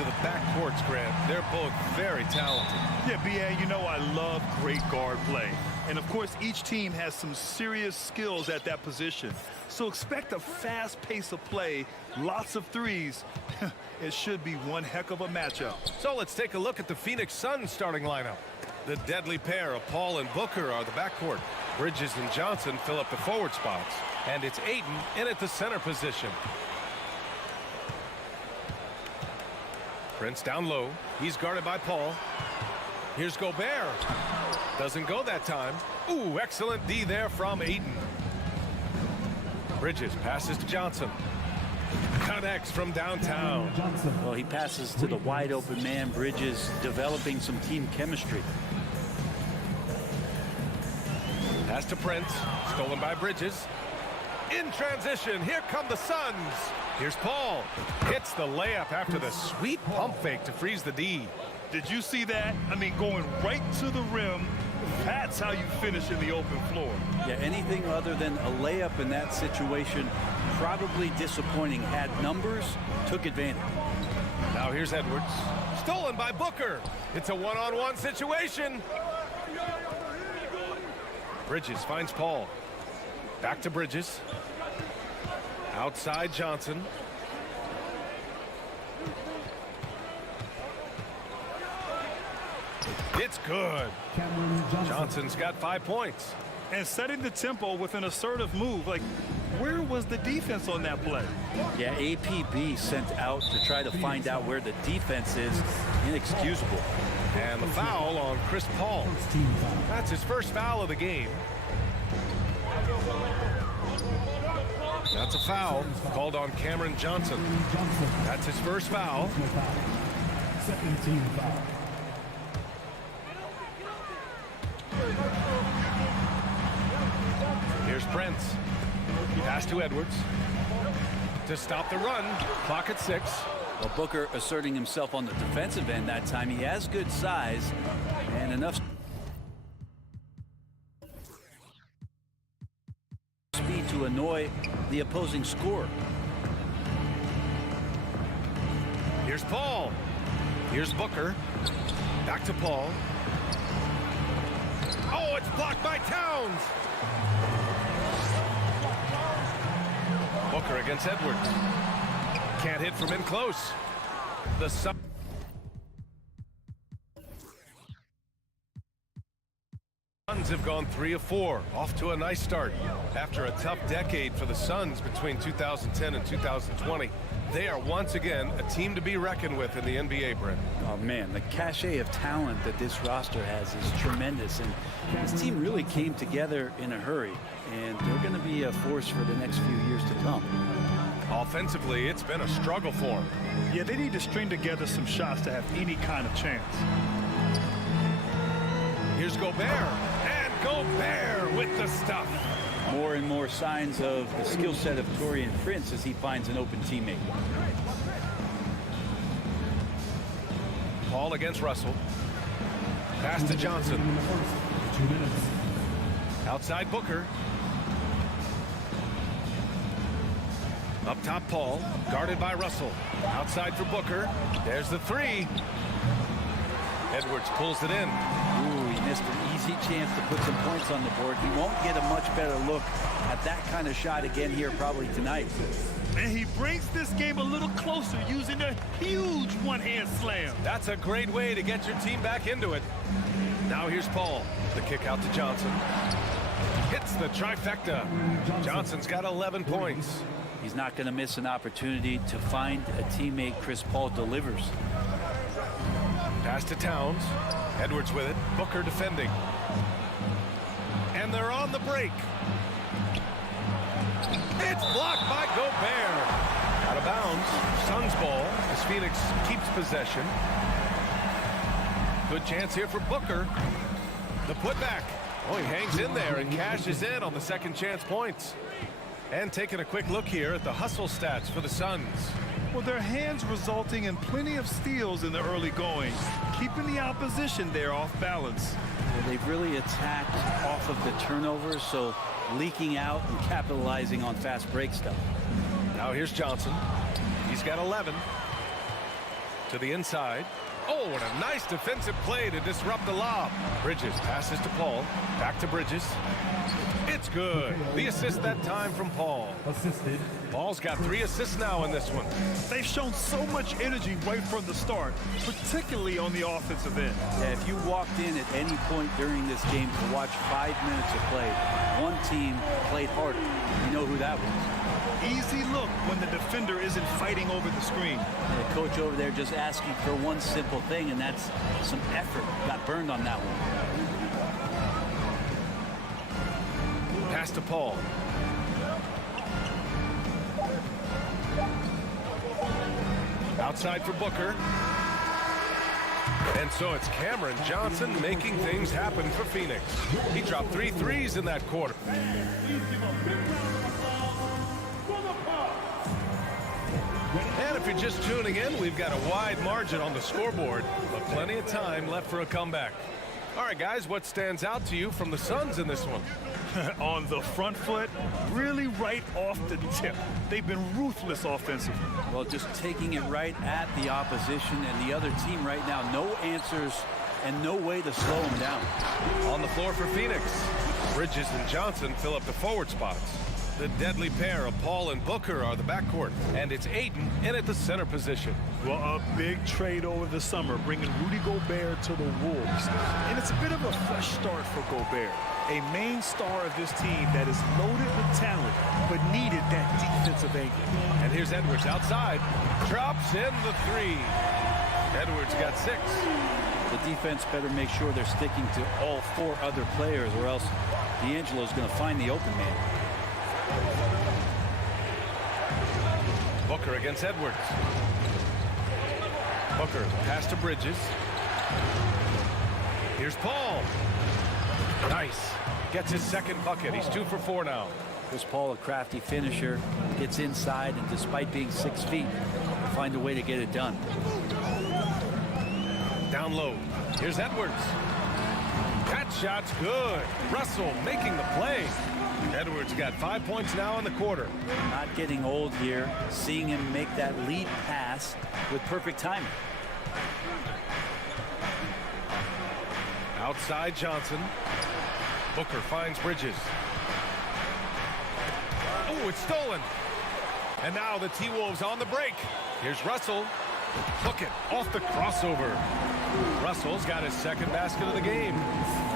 into the backcourts, Grant. They're both very talented. Yeah, B.A., you know I love great guard play. And, of course, each team has some serious skills at that position. So expect a fast pace of play, lots of threes. It should be one heck of a matchup. So let's take a look at the Phoenix Suns starting lineup. The deadly pair of Paul and Booker are the backcourt. Bridges and Johnson fill up the forward spots. And it's Ayton in at the center position. Prince down low. He's guarded by Paul. Here's Gobert. Doesn't go that time. Ooh, excellent D there from Ayton. Bridges passes to Johnson. Connects from downtown. Well, he passes to the wide open man. Bridges developing some team chemistry. Pass to Prince. Stolen by Bridges. In transition, here come the Suns. Here's Paul. Hits the layup after the sweet pump fake to freeze the D. Did you see that? I mean, going right to the rim. That's how you finish in the open floor. Yeah, anything other than a layup in that situation, probably disappointing. Had numbers, took advantage. Now here's Edwards. Stolen by Booker. It's a one-on-one situation. Bridges finds Paul. Back to Bridges. Outside Johnson. It's good. Johnson's got 5 points. And setting the tempo with an assertive move. Like, where was the defense on that play? Yeah, APB sent out to try to find out where the defense is. Inexcusable. And the foul on Chris Paul. That's his first foul of the game. That's a foul called on Cameron Johnson. That's his first foul. Second team foul. Here's Prince. Pass to Edwards. To stop the run. Clock at 6. Well, Booker asserting himself on the defensive end that time. He has good size and enough speed to annoy the opposing scorer. Here's Paul. Here's Booker. Back to Paul. Oh, it's blocked by Towns. Booker against Edwards. Can't hit from in close. The Suns have gone 3 of 4, off to a nice start. After a tough decade for the Suns between 2010 and 2020, they are once again a team to be reckoned with in the NBA, Brent. Oh man, the cachet of talent that this roster has is tremendous, and this team really came together in a hurry, and they're going to be a force for the next few years to come. Offensively, it's been a struggle for them. Yeah, they need to string together some shots to have any kind of chance. Here's Gobert, and Gobert with the stuff. More and more signs of the skill set of Taurean Prince as he finds an open teammate. Paul against Russell. Pass to Johnson. 2 minutes. Outside Booker. Up top Paul, guarded by Russell. Outside for Booker. There's the 3. Edwards pulls it in. Ooh, he missed an easy chance to put some points on the board. He won't get a much better look at that kind of shot again here probably tonight. And he brings this game a little closer using a huge one-hand slam. That's a great way to get your team back into it. Now here's Paul. The kick out to Johnson. Hits the trifecta. Johnson's got 11 points. He's not going to miss an opportunity to find a teammate. Chris Paul delivers. Pass to Towns. Edwards with it. Booker defending. And they're on the break. It's blocked by Gobert. Out of bounds. Suns ball as Phoenix keeps possession. Good chance here for Booker. The putback. Oh, he hangs in there and cashes in on the second chance points. And taking a quick look here at the hustle stats for the Suns. Well, their hands resulting in plenty of steals in the early going, keeping the opposition there off balance. Well, they've really attacked off of the turnovers, so leaking out and capitalizing on fast break stuff. Now here's Johnson. He's got 11. To the inside. Oh, and a nice defensive play to disrupt the lob. Bridges passes to Paul. Back to Bridges. It's good. The assist that time from Paul. Assisted. Paul's got 3 assists now in this one. They've shown so much energy right from the start, particularly on the offensive end. Yeah, if you walked in at any point during this game to watch 5 minutes of play, one team played harder. You know who that was. Easy look when the defender isn't fighting over the screen. The coach over there just asking for one simple thing, and that's some effort. Got burned on that one. Pass to Paul. Outside for Booker. And so it's Cameron Johnson making things happen for Phoenix. He dropped 3 threes in that quarter. And if you're just tuning in, we've got a wide margin on the scoreboard, but plenty of time left for a comeback. All right, guys, what stands out to you from the Suns in this one? On the front foot, really right off the tip. They've been ruthless offensively. Well, just taking it right at the opposition and the other team right now. No answers and no way to slow them down. On the floor for Phoenix, Bridges and Johnson fill up the forward spots. The deadly pair of Paul and Booker are the backcourt, and it's Ayton in at the center position. Well, a big trade over the summer, bringing Rudy Gobert to the Wolves. And it's a bit of a fresh start for Gobert, a main star of this team that is loaded with talent, but needed that defensive anchor. And here's Edwards outside, drops in the 3. Edwards got 6. The defense better make sure they're sticking to all 4 other players, or else D'Angelo's going to find the open man. Booker against Edwards. Booker pass to Bridges. Here's Paul. Nice. Gets his second bucket. He's 2 for 4 now. Chris Paul, a crafty finisher, gets inside, and despite being 6 feet, find a way to get it done. Down low. Here's Edwards. That shot's good. Russell making the play. Edwards got 5 points now in the quarter. Not getting old here, seeing him make that lead pass with perfect timing. Outside Johnson. Booker finds Bridges. Oh, it's stolen. And now the T-Wolves on the break. Here's Russell. Hook it off the crossover. Russell's got his second basket of the game.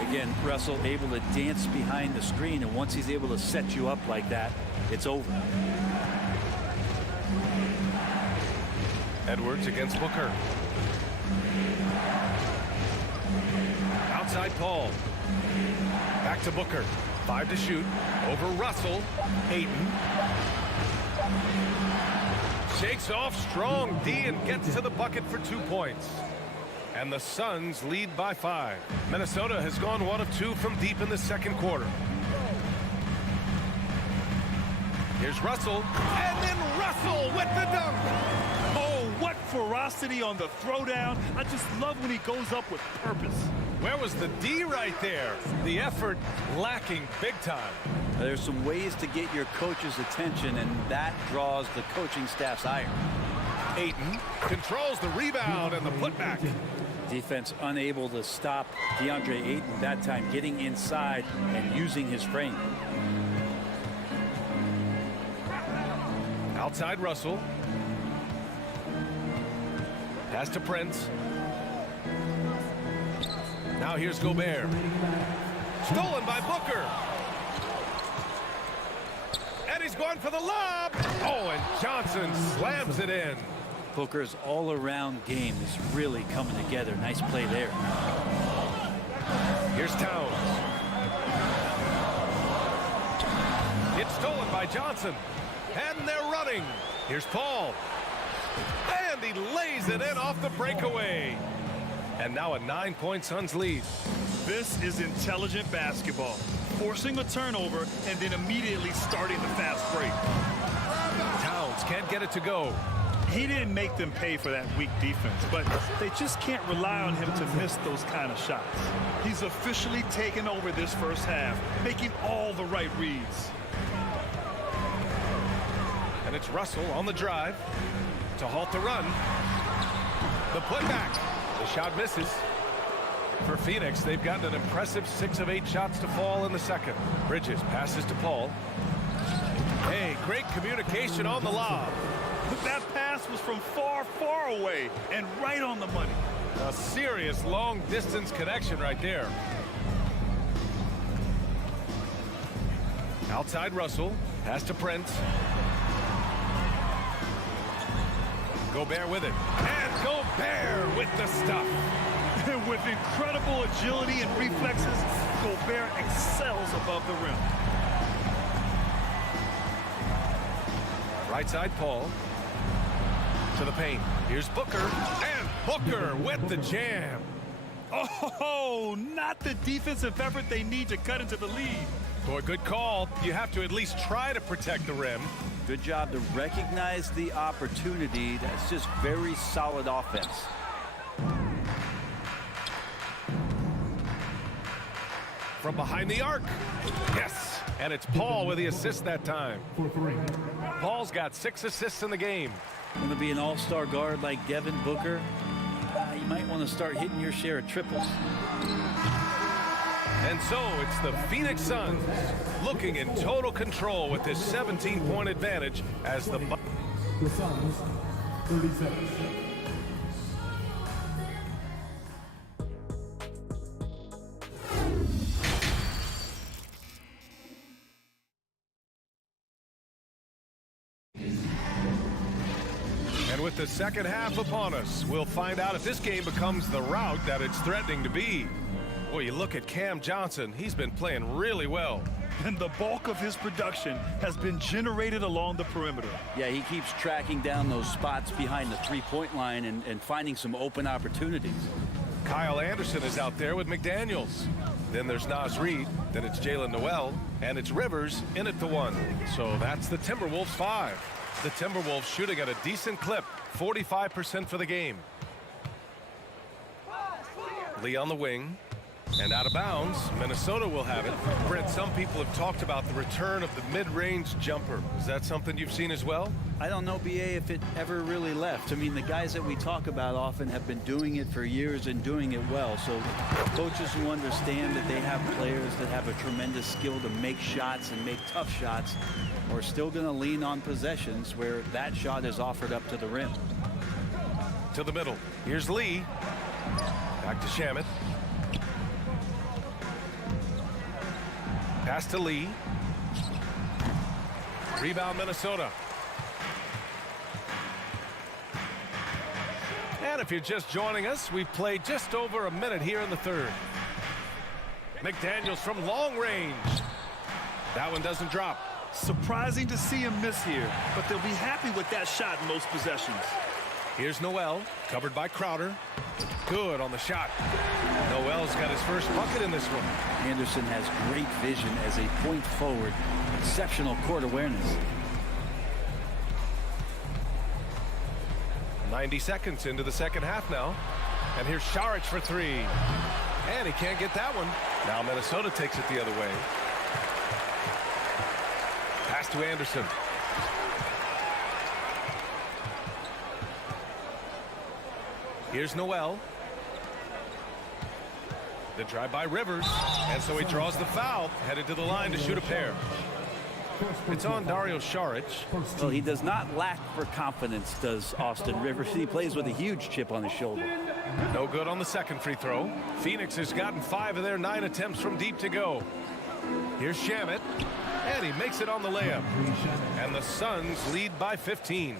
Again, Russell able to dance behind the screen, and once he's able to set you up like that, it's over. Edwards against Booker. Outside Paul. Back to Booker. 5 to shoot. Over Russell. Ayton. Shakes off strong D and gets to the bucket for 2 points. And the Suns lead by 5. Minnesota has gone 1 of 2 from deep in the second quarter. Here's Russell. And then Russell with the dunk. Oh, what ferocity on the throwdown. I just love when he goes up with purpose. Where was the D right there? The effort lacking big time. There's some ways to get your coach's attention, and that draws the coaching staff's ire. Ayton controls the rebound and the putback. Defense unable to stop DeAndre Ayton that time, getting inside and using his frame. Outside Russell. Pass to Prince. Now here's Gobert. Stolen by Booker. And he's going for the lob. Oh, and Johnson slams it in. Booker's all-around game is really coming together. Nice play there. Here's Towns. It's stolen by Johnson. And they're running. Here's Paul. And he lays it in off the breakaway. And now a 9-point Suns lead. This is intelligent basketball. Forcing a turnover and then immediately starting the fast break. Towns can't get it to go. He didn't make them pay for that weak defense, but they just can't rely on him to miss those kind of shots. He's officially taken over this first half, making all the right reads. And it's Russell on the drive to halt the run. The putback. The shot misses. For Phoenix, they've gotten an impressive 6 of 8 shots to fall in the second. Bridges passes to Paul. Hey, great communication on the lob. That pass was from far, far away and right on the money. A serious long-distance connection right there. Outside Russell. Pass to Prince. Gobert with it. And Gobert with the stuff. With incredible agility and reflexes, Gobert excels above the rim. Right side, Paul. To the paint. Here's Booker. And Booker with the jam. Oh, not the defensive effort they need to cut into the lead. Boy, good call. You have to at least try to protect the rim. Good job to recognize the opportunity. That's just very solid offense. From behind the arc. Yes. And it's Paul with the assist that time. For 3. Paul's got 6 assists in the game. Going to be an all-star guard like Devin Booker. You might want to start hitting your share of triples. And so it's the Phoenix Suns looking in total control with this 17-point advantage as the Suns, 37. And with the second half upon us, we'll find out if this game becomes the rout that it's threatening to be. Boy, you look at Cam Johnson, he's been playing really well. And the bulk of his production has been generated along the perimeter. Yeah, he keeps tracking down those spots behind the three-point line and finding some open opportunities. Kyle Anderson is out there with McDaniels. Then there's Naz Reid, then it's Jalen Noel, and it's Rivers in at the 1. So that's the Timberwolves 5. The Timberwolves shooting at a decent clip, 45% for the game. Lee on the wing. And out of bounds, Minnesota will have it. Brent, some people have talked about the return of the mid-range jumper. Is that something you've seen as well? I don't know, BA, if it ever really left. I mean, the guys that we talk about often have been doing it for years and doing it well. So coaches who understand that they have players that have a tremendous skill to make shots and make tough shots are still going to lean on possessions where that shot is offered up to the rim. To the middle. Here's Lee. Back to Shamet. Pass to Lee. Rebound Minnesota. And if you're just joining us, we've played just over a minute here in the third. McDaniels from long range. That one doesn't drop. Surprising to see him miss here, but they'll be happy with that shot in most possessions. Here's Noel, covered by Crowder. Good on the shot. Noel's got his first bucket in this one. Anderson has great vision as a point forward. Exceptional court awareness. 90 seconds into the second half now. And here's Sharic for 3. And he can't get that one. Now Minnesota takes it the other way. Pass to Anderson. Here's Noel. The drive by Rivers. And so he draws the foul, headed to the line to shoot a pair. It's on Dario Saric. Well, he does not lack for confidence, does Austin Rivers. He plays with a huge chip on his shoulder. No good on the second free throw. Phoenix has gotten 5 of their 9 attempts from deep to go. Here's Shamet. And he makes it on the layup. And the Suns lead by 15.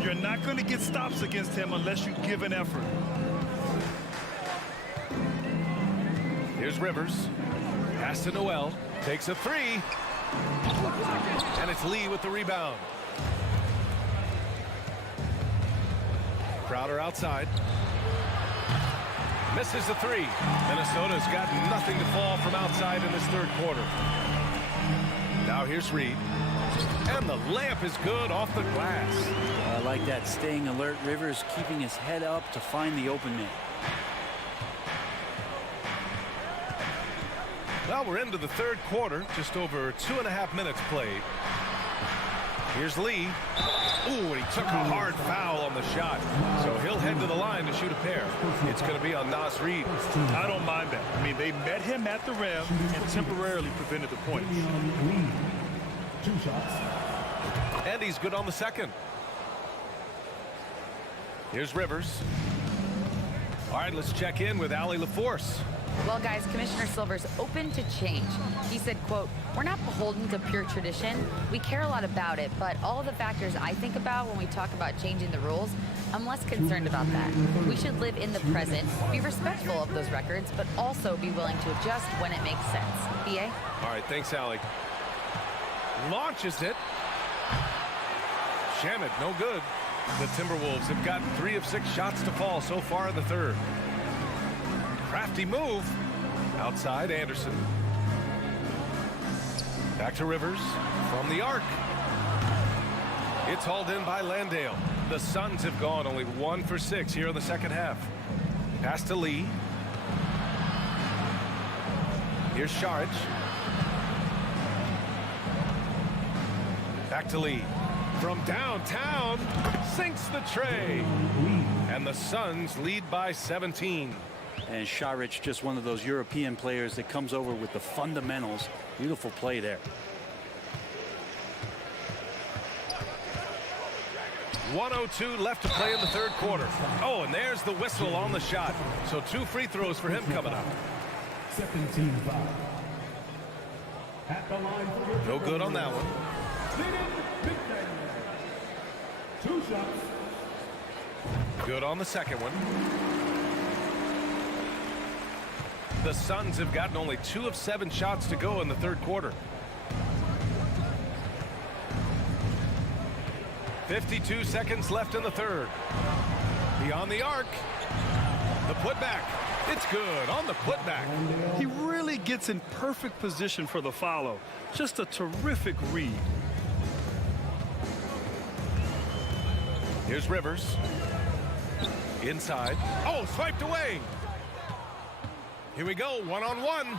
You're not going to get stops against him unless you give an effort. Here's Rivers. Pass to Noel. Takes a 3. And it's Lee with the rebound. Crowder outside. Misses the 3. Minnesota's got nothing to fall from outside in this third quarter. Now here's Reid. And the layup is good off the glass. I like that, staying alert. Rivers keeping his head up to find the open man. Well, we're into the third quarter, just over 2.5 minutes played. Here's Lee. Ooh, and he took a hard foul on the shot. So he'll head to the line to shoot a pair. It's going to be on Nas Reed. I don't mind that. I mean, they met him at the rim and temporarily prevented the points. 2 shots. And he's good on the second. Here's Rivers. All right, let's check in with Allie LaForce. Well, guys, Commissioner Silver's open to change. He said, quote, "We're not beholden to pure tradition. We care a lot about it, but all of the factors I think about when we talk about changing the rules, I'm less concerned about that. We should live in the present, be respectful of those records, but also be willing to adjust when it makes sense." BA? All right, thanks, Allie. Launches it. Shamet, no good. The Timberwolves have gotten 3 of 6 shots to fall so far in the third. Crafty move. Outside, Anderson. Back to Rivers from the arc. It's hauled in by Landale. The Suns have gone only 1 for 6 here in the second half. Pass to Lee. Here's Sharic. Back to Lee. From downtown, sinks the tray. And the Suns lead by 17. And Sharic, just one of those European players that comes over with the fundamentals. Beautiful play there. 1:02 left to play in the third quarter. Oh, and there's the whistle on the shot. So 2 free throws for him coming up. Second team foul. At the line for No good on that one. 2 shots. Good on the second one. The Suns have gotten only 2 of 7 shots to go in the third quarter. 52 seconds left in the third. Beyond the arc. The putback. It's good on the putback. He really gets in perfect position for the follow. Just a terrific read. Here's Rivers. Inside. Oh, swiped away. Here we go, 1-on-1.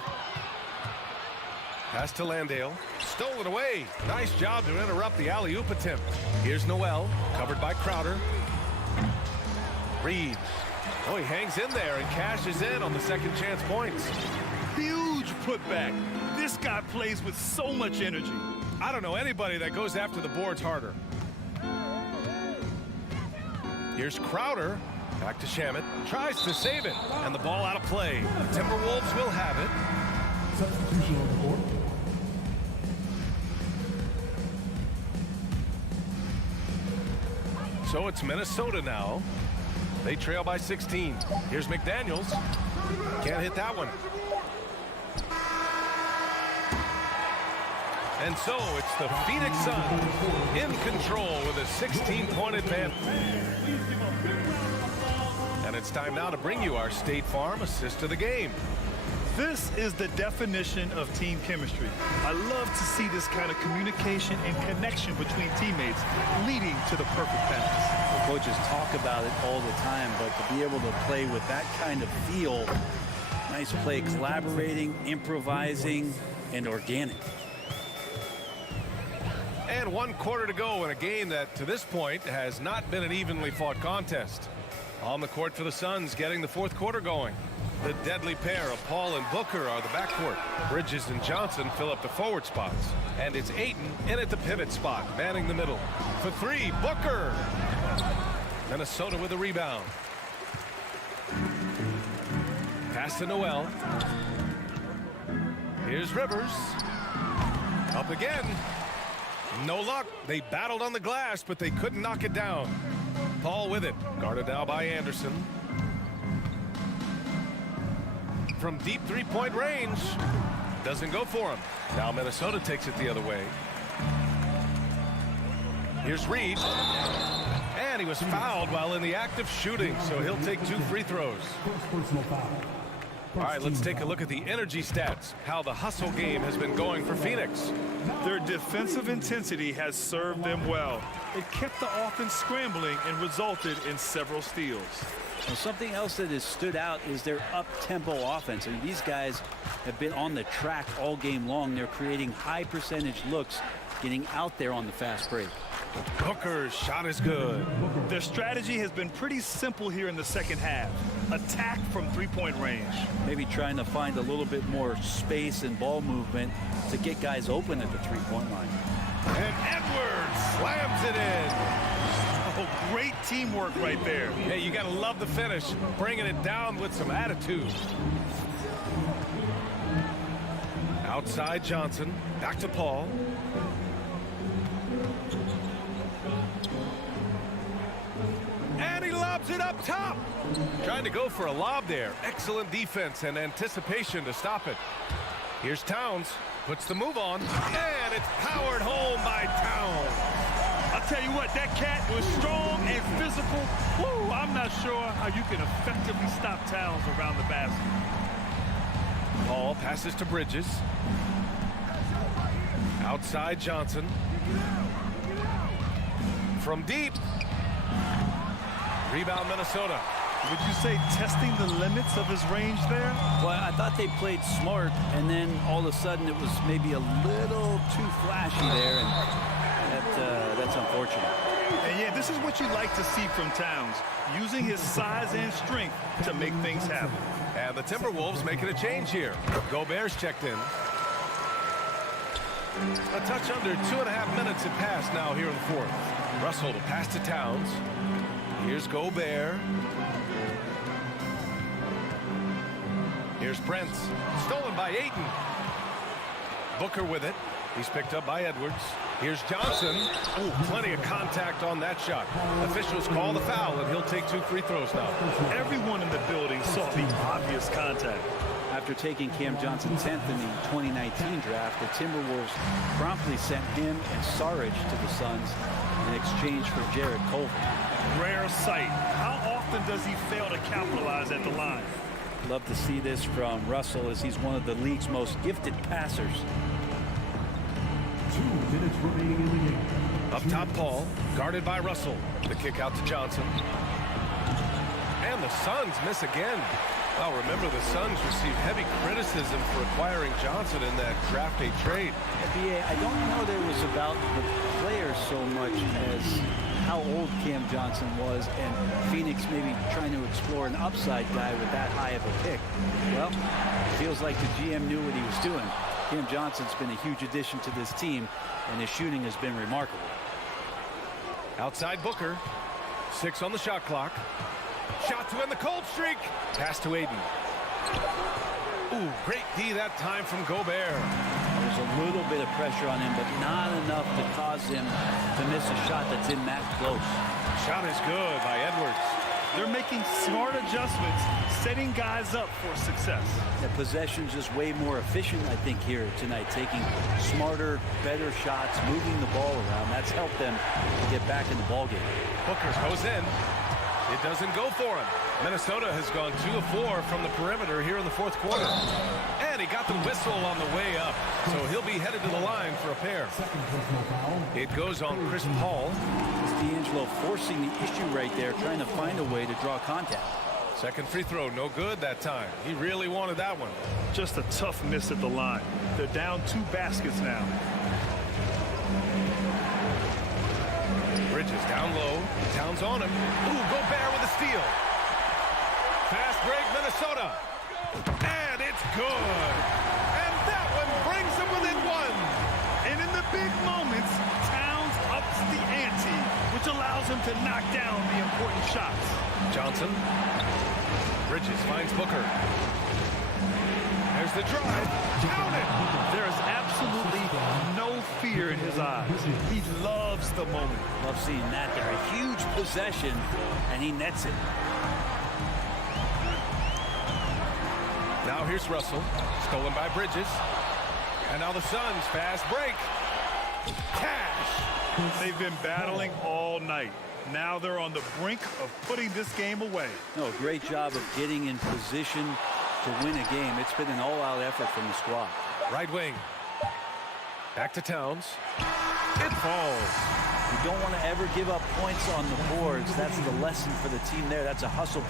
Pass to Landale. Stolen away. Nice job to interrupt the alley-oop attempt. Here's Noel, covered by Crowder. Reed. Oh, he hangs in there and cashes in on the second chance points. Huge putback. This guy plays with so much energy. I don't know anybody that goes after the boards harder. Here's Crowder. Back to Shamet. Tries to save it. And the ball out of play. The Timberwolves will have it. Substitution on the court. So it's Minnesota now. They trail by 16. Here's McDaniels. Can't hit that one. And so it's the Phoenix Suns in control with a 16-point advantage. And it's time now to bring you our State Farm assist of the game. This is the definition of team chemistry. I love to see this kind of communication and connection between teammates leading to the perfect pass. The coaches talk about it all the time, but to be able to play with that kind of feel, nice play, collaborating, improvising, and organic. And 1 quarter to go in a game that, to this point, has not been an evenly fought contest. On the court for the Suns, getting the fourth quarter going. The deadly pair of Paul and Booker are the backcourt. Bridges and Johnson fill up the forward spots. And it's Ayton in at the pivot spot, manning the middle. For 3, Booker. Minnesota with a rebound. Pass to Noel. Here's Rivers. Up again. No luck. They battled on the glass, but they couldn't knock it down. Paul with it. Guarded now by Anderson. From deep three-point range. Doesn't go for him. Now Minnesota takes it the other way. Here's Reed. And he was fouled while in the act of shooting, so he'll take 2 free throws. First personal foul. All right, let's take a look at the energy stats, how the hustle game has been going for Phoenix. Their defensive intensity has served them well. It kept the offense scrambling and resulted in several steals. Well, something else that has stood out is their up-tempo offense. I mean, these guys have been on the track all game long. They're creating high percentage looks, getting out there on the fast break. Booker's shot is good. Their strategy has been pretty simple here in the second half. Attack from three-point range. Maybe trying to find a little bit more space and ball movement to get guys open at the three-point line. And Edwards slams it in. Oh, great teamwork right there. Hey, you got to love the finish. Bringing it down with some attitude. Outside Johnson. Back to Paul. And he lobs it up top. Trying to go for a lob there. Excellent defense and anticipation to stop it. Here's Towns. Puts the move on. And it's powered home by Towns. I'll tell you what, that cat was strong and physical. Woo, I'm not sure how you can effectively stop Towns around the basket. Paul passes to Bridges. Outside Johnson. From deep. Rebound Minnesota. Would you say testing the limits of his range there? Well, I thought they played smart, and then all of a sudden it was maybe a little too flashy there, and that's unfortunate. And yeah, this is what you like to see from Towns, using his size and strength to make things happen. And the Timberwolves making a change here. Gobert's checked in. A touch under 2.5 minutes have passed now here in the fourth. Russell to pass to Towns. Here's Gobert. Here's Prince. Stolen by Ayton. Booker with it. He's picked up by Edwards. Here's Johnson. Ooh, plenty of contact on that shot. Officials call the foul, and he'll take 2 free throws now. Everyone in the building saw the obvious contact. After taking Cam Johnson 10th in the 2019 draft, the Timberwolves promptly sent him and Saric to the Suns in exchange for Jared Colvin. Rare sight. How often does he fail to capitalize at the line? Love to see this from Russell, as he's one of the league's most gifted passers. 2 minutes remaining in the game. Up top, Paul, guarded by Russell. The kick out to Johnson. And the Suns miss again. Well, remember, the Suns received heavy criticism for acquiring Johnson in that draft day trade. BA, I don't know that it was about the players so much as how old Cam Johnson was, and Phoenix maybe trying to explore an upside guy with that high of a pick. Well, feels like the GM knew what he was doing. Cam Johnson's been a huge addition to this team, and his shooting has been remarkable. Outside Booker. 6 on the shot clock. Shot to end the cold streak. Pass to Ayton. Ooh, great D that time from Gobert. There's a little bit of pressure on him, but not enough to cause him to miss a shot that's in that close. Shot is good by Edwards. They're making smart adjustments, setting guys up for success. The possession's just way more efficient, I think, here tonight, taking smarter, better shots, moving the ball around. That's helped them get back in the ballgame. Booker goes in. It doesn't go for him. Minnesota has gone 2 of 4 from the perimeter here in the fourth quarter. And he got the whistle on the way up. So he'll be headed to the line for a pair. It goes on Chris Paul. It's D'Angelo forcing the issue right there, trying to find a way to draw contact. Second free throw, no good that time. He really wanted that one. Just a tough miss at the line. They're down 2 baskets now. Bridges down low. Towns on him. Ooh, Gobert with a steal. Fast break, Minnesota. And it's good. And that one brings them within 1. And in the big moments, Towns ups the ante, which allows him to knock down the important shots. Johnson. Bridges finds Booker. There's the drive. Count it. There is absolutely no fear in his eyes. He loves the moment. Love seeing that there. A huge possession, and he nets it. Now here's Russell. Stolen by Bridges. And now the Suns fast break. Cash. They've been battling all night. Now they're on the brink of putting this game away. No, great job of getting in position to win a game. It's been an all-out effort from the squad. Right wing. Back to Towns. It falls. You don't want to ever give up points on the boards. That's the lesson for the team there. That's a hustle.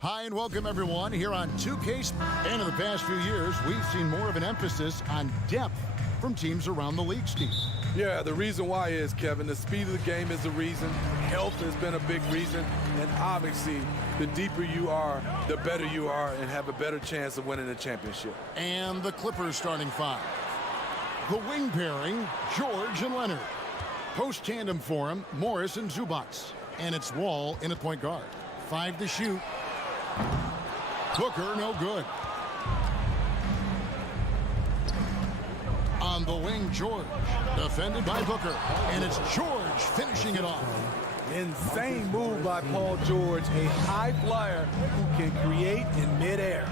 Hi and welcome everyone here on 2K. And in the past few years, we've seen more of an emphasis on depth from teams around the league, Steve. Yeah, the reason why is, Kevin, the speed of the game is the reason. Health has been a big reason. And obviously, the deeper you are, the better you are and have a better chance of winning a championship. And the Clippers starting five. The wing pairing, George and Leonard. Post tandem for him, Morris and Zubats. And it's Wall in at point guard. 5 to shoot. Booker, no good. On the wing, George. Defended by Booker. And it's George finishing it off. Insane move by Paul George, a high flyer who can create in midair.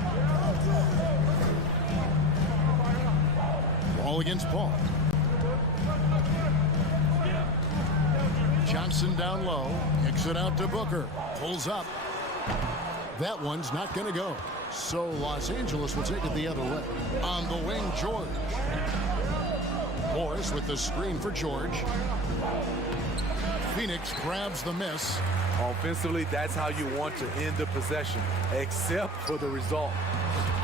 Ball against Paul. Johnson down low. Kicks it out to Booker. Pulls up. That one's not going to go. So Los Angeles will take it the other way. On the wing, George. Morris with the screen for George. Phoenix grabs the miss. Offensively, that's how you want to end the possession, except for the result.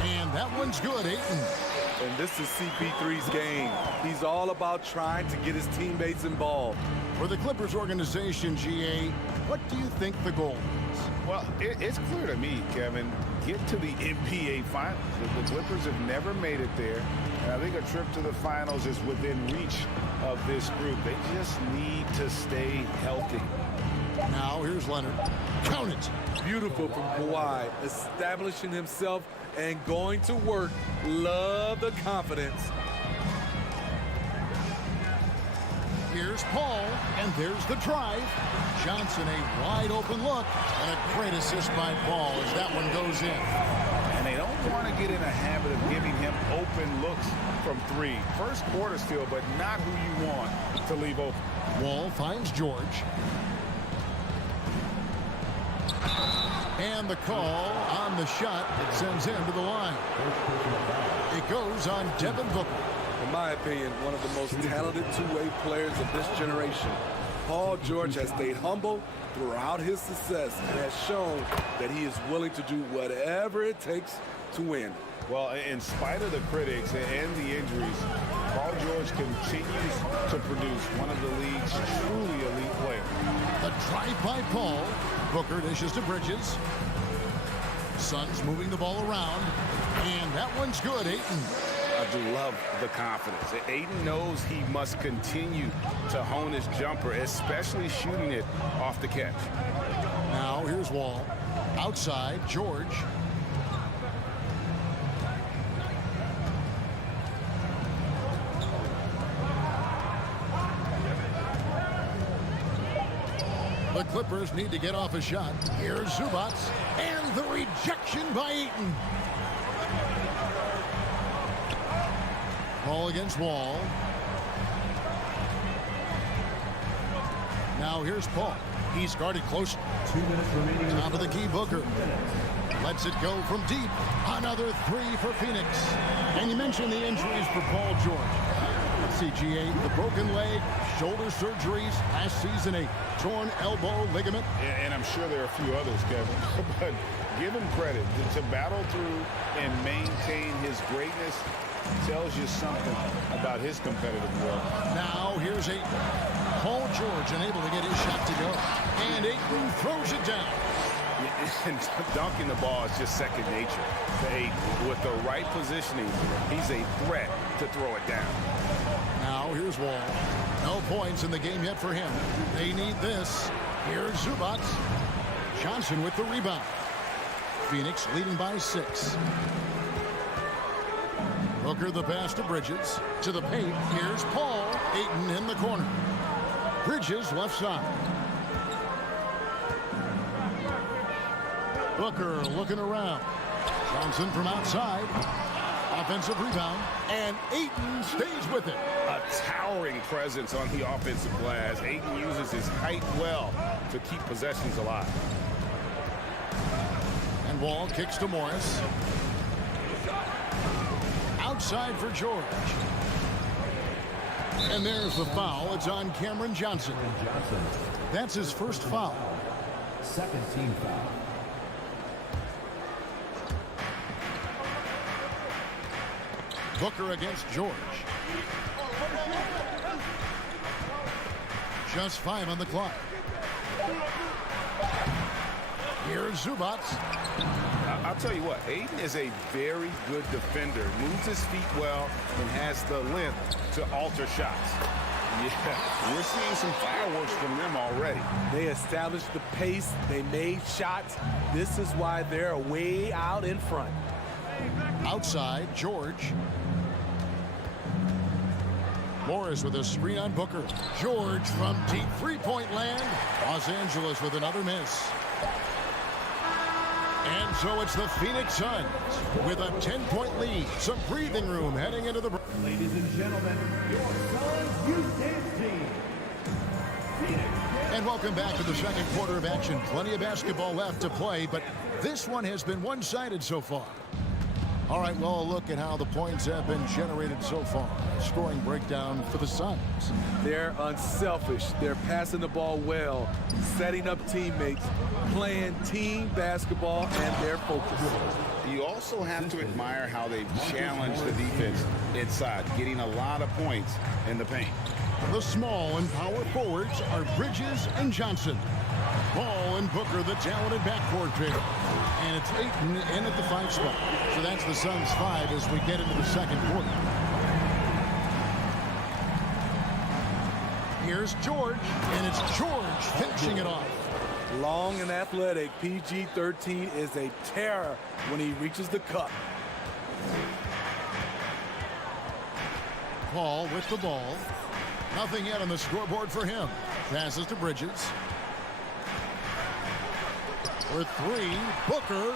And that one's good, Ayton. And this is CP3's game. He's all about trying to get his teammates involved. For the Clippers organization, GA, what do you think the goal is? Well, it's clear to me, Kevin, get to the NBA Finals. The Clippers have never made it there. And I think a trip to the Finals is within reach of this group. They just need to stay healthy. Now, here's Leonard. Count it. Beautiful from Kawhi, establishing himself and going to work. Love the confidence. Here's Paul, and there's the drive. Johnson, a wide open look, and a great assist by Paul as that one goes in. And they don't want to get in a habit of giving him open looks from three. First quarter still, but not who you want to leave open. Wall finds George. And the call on the shot that sends him to the line. It goes on Devin Booker. In my opinion, one of the most talented two-way players of this generation. Paul George has stayed humble throughout his success and has shown that he is willing to do whatever it takes to win. Well, in spite of the critics and the injuries, Paul George continues to produce one of the league's truly elite players. The drive by Paul. Booker dishes to Bridges. Suns moving the ball around. And that one's good, Ayton. I do love the confidence. Ayton knows he must continue to hone his jumper, especially shooting it off the catch. Now here's Wall. Outside, George. The Clippers need to get off a shot. Here's Zubats. And the rejection by Ayton. Ball against Wall. Now here's Paul. He's guarded close. 2 minutes remaining. Top of the key, Booker. Lets it go from deep. Another three for Phoenix. And you mentioned the injuries for Paul George. Let's see, GA, the broken leg, shoulder surgeries, last season a torn elbow ligament. And I'm sure there are a few others, Kevin. But give him credit. To battle through and maintain his greatness tells you something about his competitive work. Now here's Ayton. Paul George unable to get his shot to go. And Ayton throws it down. And dunking the ball is just second nature to Ayton. With the right positioning, he's a threat to throw it down. Now here's Wall. No points in the game yet for him. They need this. Here's Zubats. Johnson with the rebound. Phoenix leading by 6. Booker the pass to Bridges. To the paint. Here's Paul. Ayton in the corner. Bridges left side. Booker looking around. Johnson from outside. Offensive rebound. And Ayton stays with it. A towering presence on the offensive glass. Ayton uses his height well to keep possessions alive. And Wall kicks to Morris. Outside for George. And there's the foul. It's on Cameron Johnson. That's his first foul. Second team foul. Booker against George. Just 5 on the clock. Here's Zubac. I'll tell you what, Aiden is a very good defender. Moves his feet well and has the length to alter shots. Yeah, we're seeing some fireworks from them already. They established the pace. They made shots. This is why they're way out in front. Outside, George. Morris with a screen on Booker. George from deep three-point land. Los Angeles with another miss. And so it's the Phoenix Suns with a 10-point lead. Some breathing room heading into the break. Ladies and gentlemen, your Suns Youth Dance Team. Phoenix. And welcome back to the second quarter of action. Plenty of basketball left to play, but this one has been one-sided so far. All right, well, a look at how the points have been generated so far. Scoring breakdown for the Suns. They're unselfish. They're passing the ball well, setting up teammates, playing team basketball, and they're focused. You also have to admire how they've challenged the defense inside, getting a lot of points in the paint. The small and power forwards are Bridges and Johnson. Ball and Booker, the talented backcourt pair. And it's Ayton in at the 5 spot. So that's the Suns 5 as we get into the second quarter. Here's George, and it's George finishing it off. Long and athletic, PG-13 is a terror when he reaches the cup. Paul with the ball. Nothing yet on the scoreboard for him. Passes to Bridges. For 3, Booker.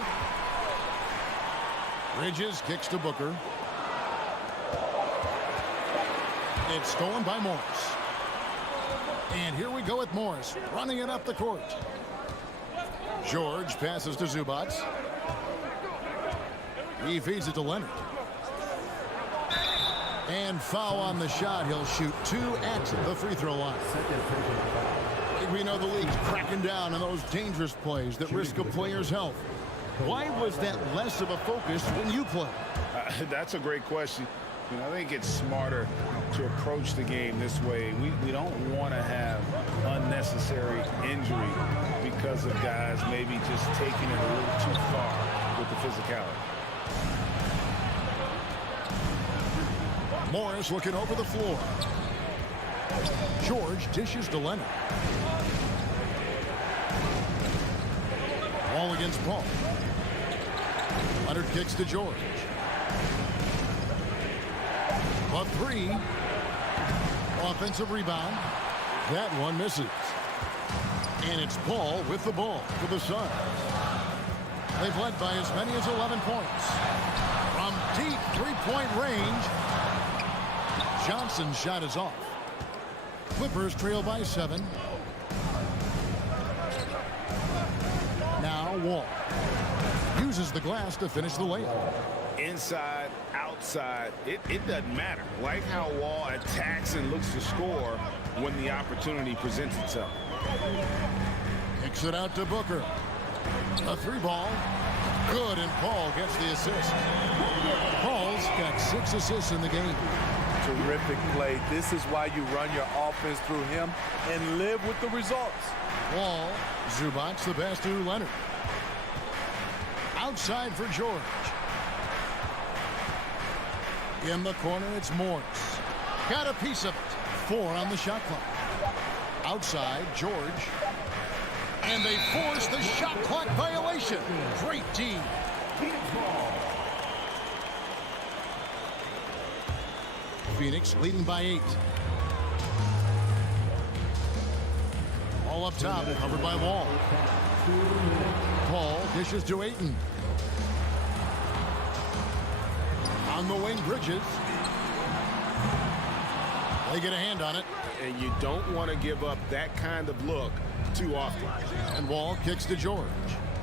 Bridges kicks to Booker. It's stolen by Morris. And here we go with Morris, running it up the court. George passes to Zubac. He feeds it to Leonard. And foul on the shot. He'll shoot 2 at the free throw line. We know the league's cracking down on those dangerous plays that risk a player's health. Why was that less of a focus when you play? That's a great question. You know, I think it's smarter to approach the game this way. We don't want to have unnecessary injury because of guys maybe just taking it a little too far with the physicality. Morris looking over the floor. George dishes to Leonard. Ball against Paul. Leonard kicks to George. A 3. Offensive rebound. That one misses. And it's Paul with the ball for the Suns. They've led by as many as 11 points. From deep three-point range, Johnson's shot is off. Clippers trail by 7. Now Wall uses the glass to finish the layup. Inside, outside, it doesn't matter. Like how Wall attacks and looks to score when the opportunity presents itself. Kicks it out to Booker. A 3 ball. Good, and Paul gets the assist. Paul's got 6 assists in the game. Terrific play. This is why you run your offense through him and live with the results. Wall, Zubac the pass to Leonard. Outside for George. In the corner, it's Morris. Got a piece of it. 4 on the shot clock. Outside, George. And they force the shot clock violation. Great team. Phoenix leading by 8. All up top, covered by Wall. Paul dishes to Ayton. On the wing, Bridges. They get a hand on it. And you don't want to give up that kind of look too often. And Wall kicks to George.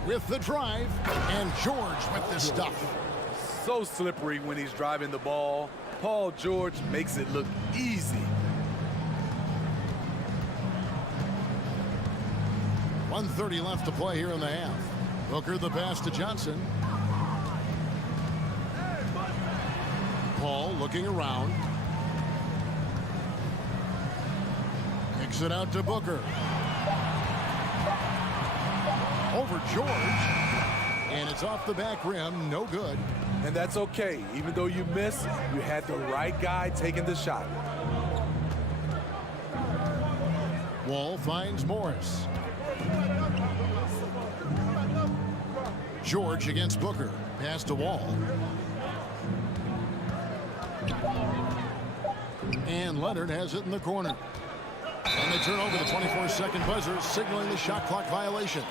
With the drive, and George with the stuff. So slippery when he's driving the ball. Paul George makes it look easy. 1:30 left to play here in the half. Booker the pass to Johnson. Paul looking around. Kicks it out to Booker. Over George. And it's off the back rim. No good. And that's okay. Even though you miss, you had the right guy taking the shot. Wall finds Morris. George against Booker. Pass to Wall. And Leonard has it in the corner. And they turn over the 24-second buzzer, signaling the shot clock violation.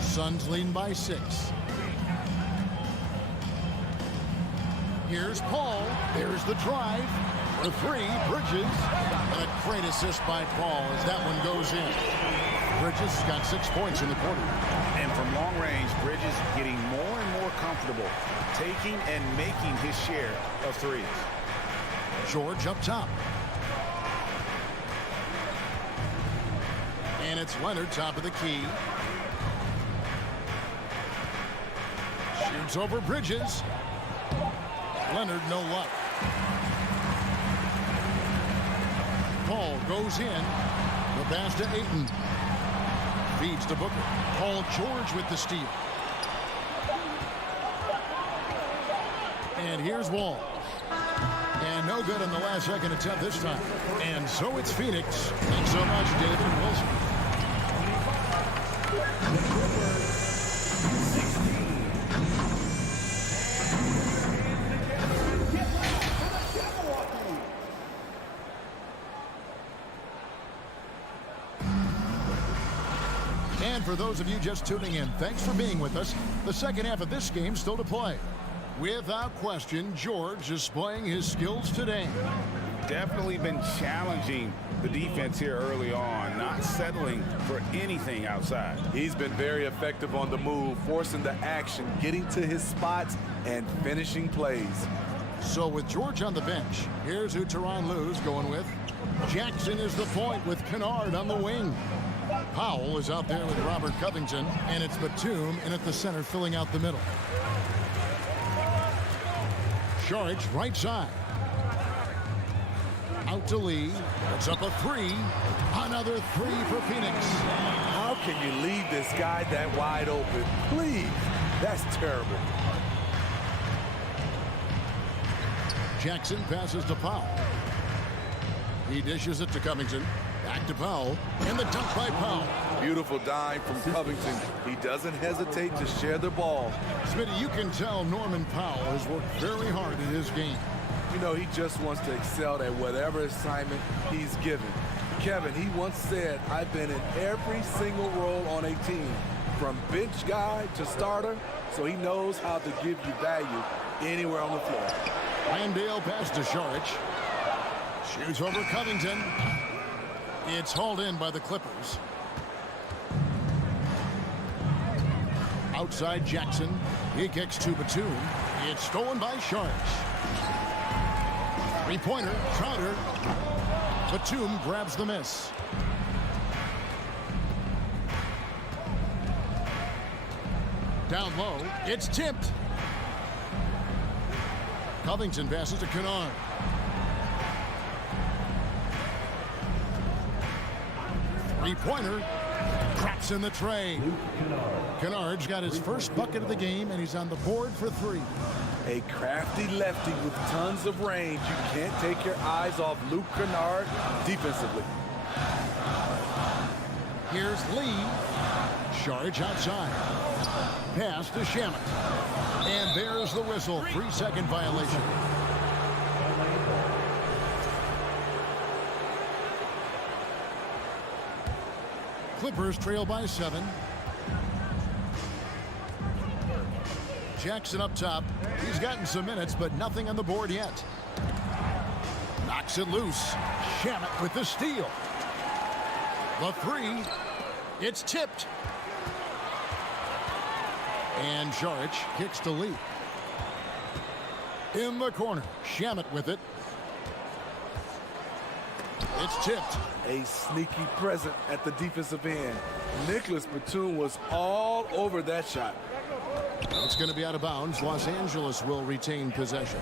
Suns lead by 6. Here's Paul. There's the drive. The three, Bridges. And a great assist by Paul as that one goes in. Bridges got 6 points in the quarter. And from long range, Bridges getting more and more comfortable taking and making his share of threes. George up top. And it's Leonard top of the key. Shoots over Bridges. Leonard no luck. Paul goes in. The pass to Ayton. Feeds to Booker. Paul George with the steal. And here's Wall. And no good in the last second attempt this time. And so it's Phoenix. Thanks so much, David Wilson. And for those of you just tuning in, thanks for being with us. The second half of this game still to play. Without question, George displaying his skills today. Definitely been challenging the defense here early on, not settling for anything outside. He's been very effective on the move, forcing the action, getting to his spots, and finishing plays. So with George on the bench, here's who Tyronn Lue's going with. Jackson is the point with Kennard on the wing. Powell is out there with Robert Covington, and it's Batum in at the center filling out the middle. Saric right side. Out to Lee. Puts up a three. Another three for Phoenix. How can you leave this guy that wide open? Please. That's terrible. Jackson passes to Powell. He dishes it to Covington. Back to Powell. And the dunk by Powell. Beautiful dime from Covington. He doesn't hesitate to share the ball. Smitty, you can tell Norman Powell has worked very hard in his game. You know, he just wants to excel at whatever assignment he's given. Kevin, he once said, I've been in every single role on a team, from bench guy to starter, so he knows how to give you value anywhere on the floor. Landale pass to Saric. Shoots over Covington. It's hauled in by the Clippers. Outside Jackson. He kicks to Batum. It's stolen by Saric. Three-pointer, Crowder. Batum grabs the miss. Down low, it's tipped. Covington passes to Kennard. Three-pointer, cracks in the tray. Kennard's got his first bucket of the game, and he's on the board for three. A crafty lefty with tons of range. You can't take your eyes off Luke Kennard defensively. Here's Lee. Saric outside. Pass to Shamet. And there's the whistle. 3-second violation. Clippers trail by 7. Jackson up top. He's gotten some minutes, but nothing on the board yet. Knocks it loose. Shamet with the steal. The three. It's tipped. And Saric kicks to Lee. In the corner. Shamet with it. It's tipped. A sneaky present at the defensive end. Nicholas Batum was all over that shot. It's going to be out of bounds. Los Angeles will retain possession.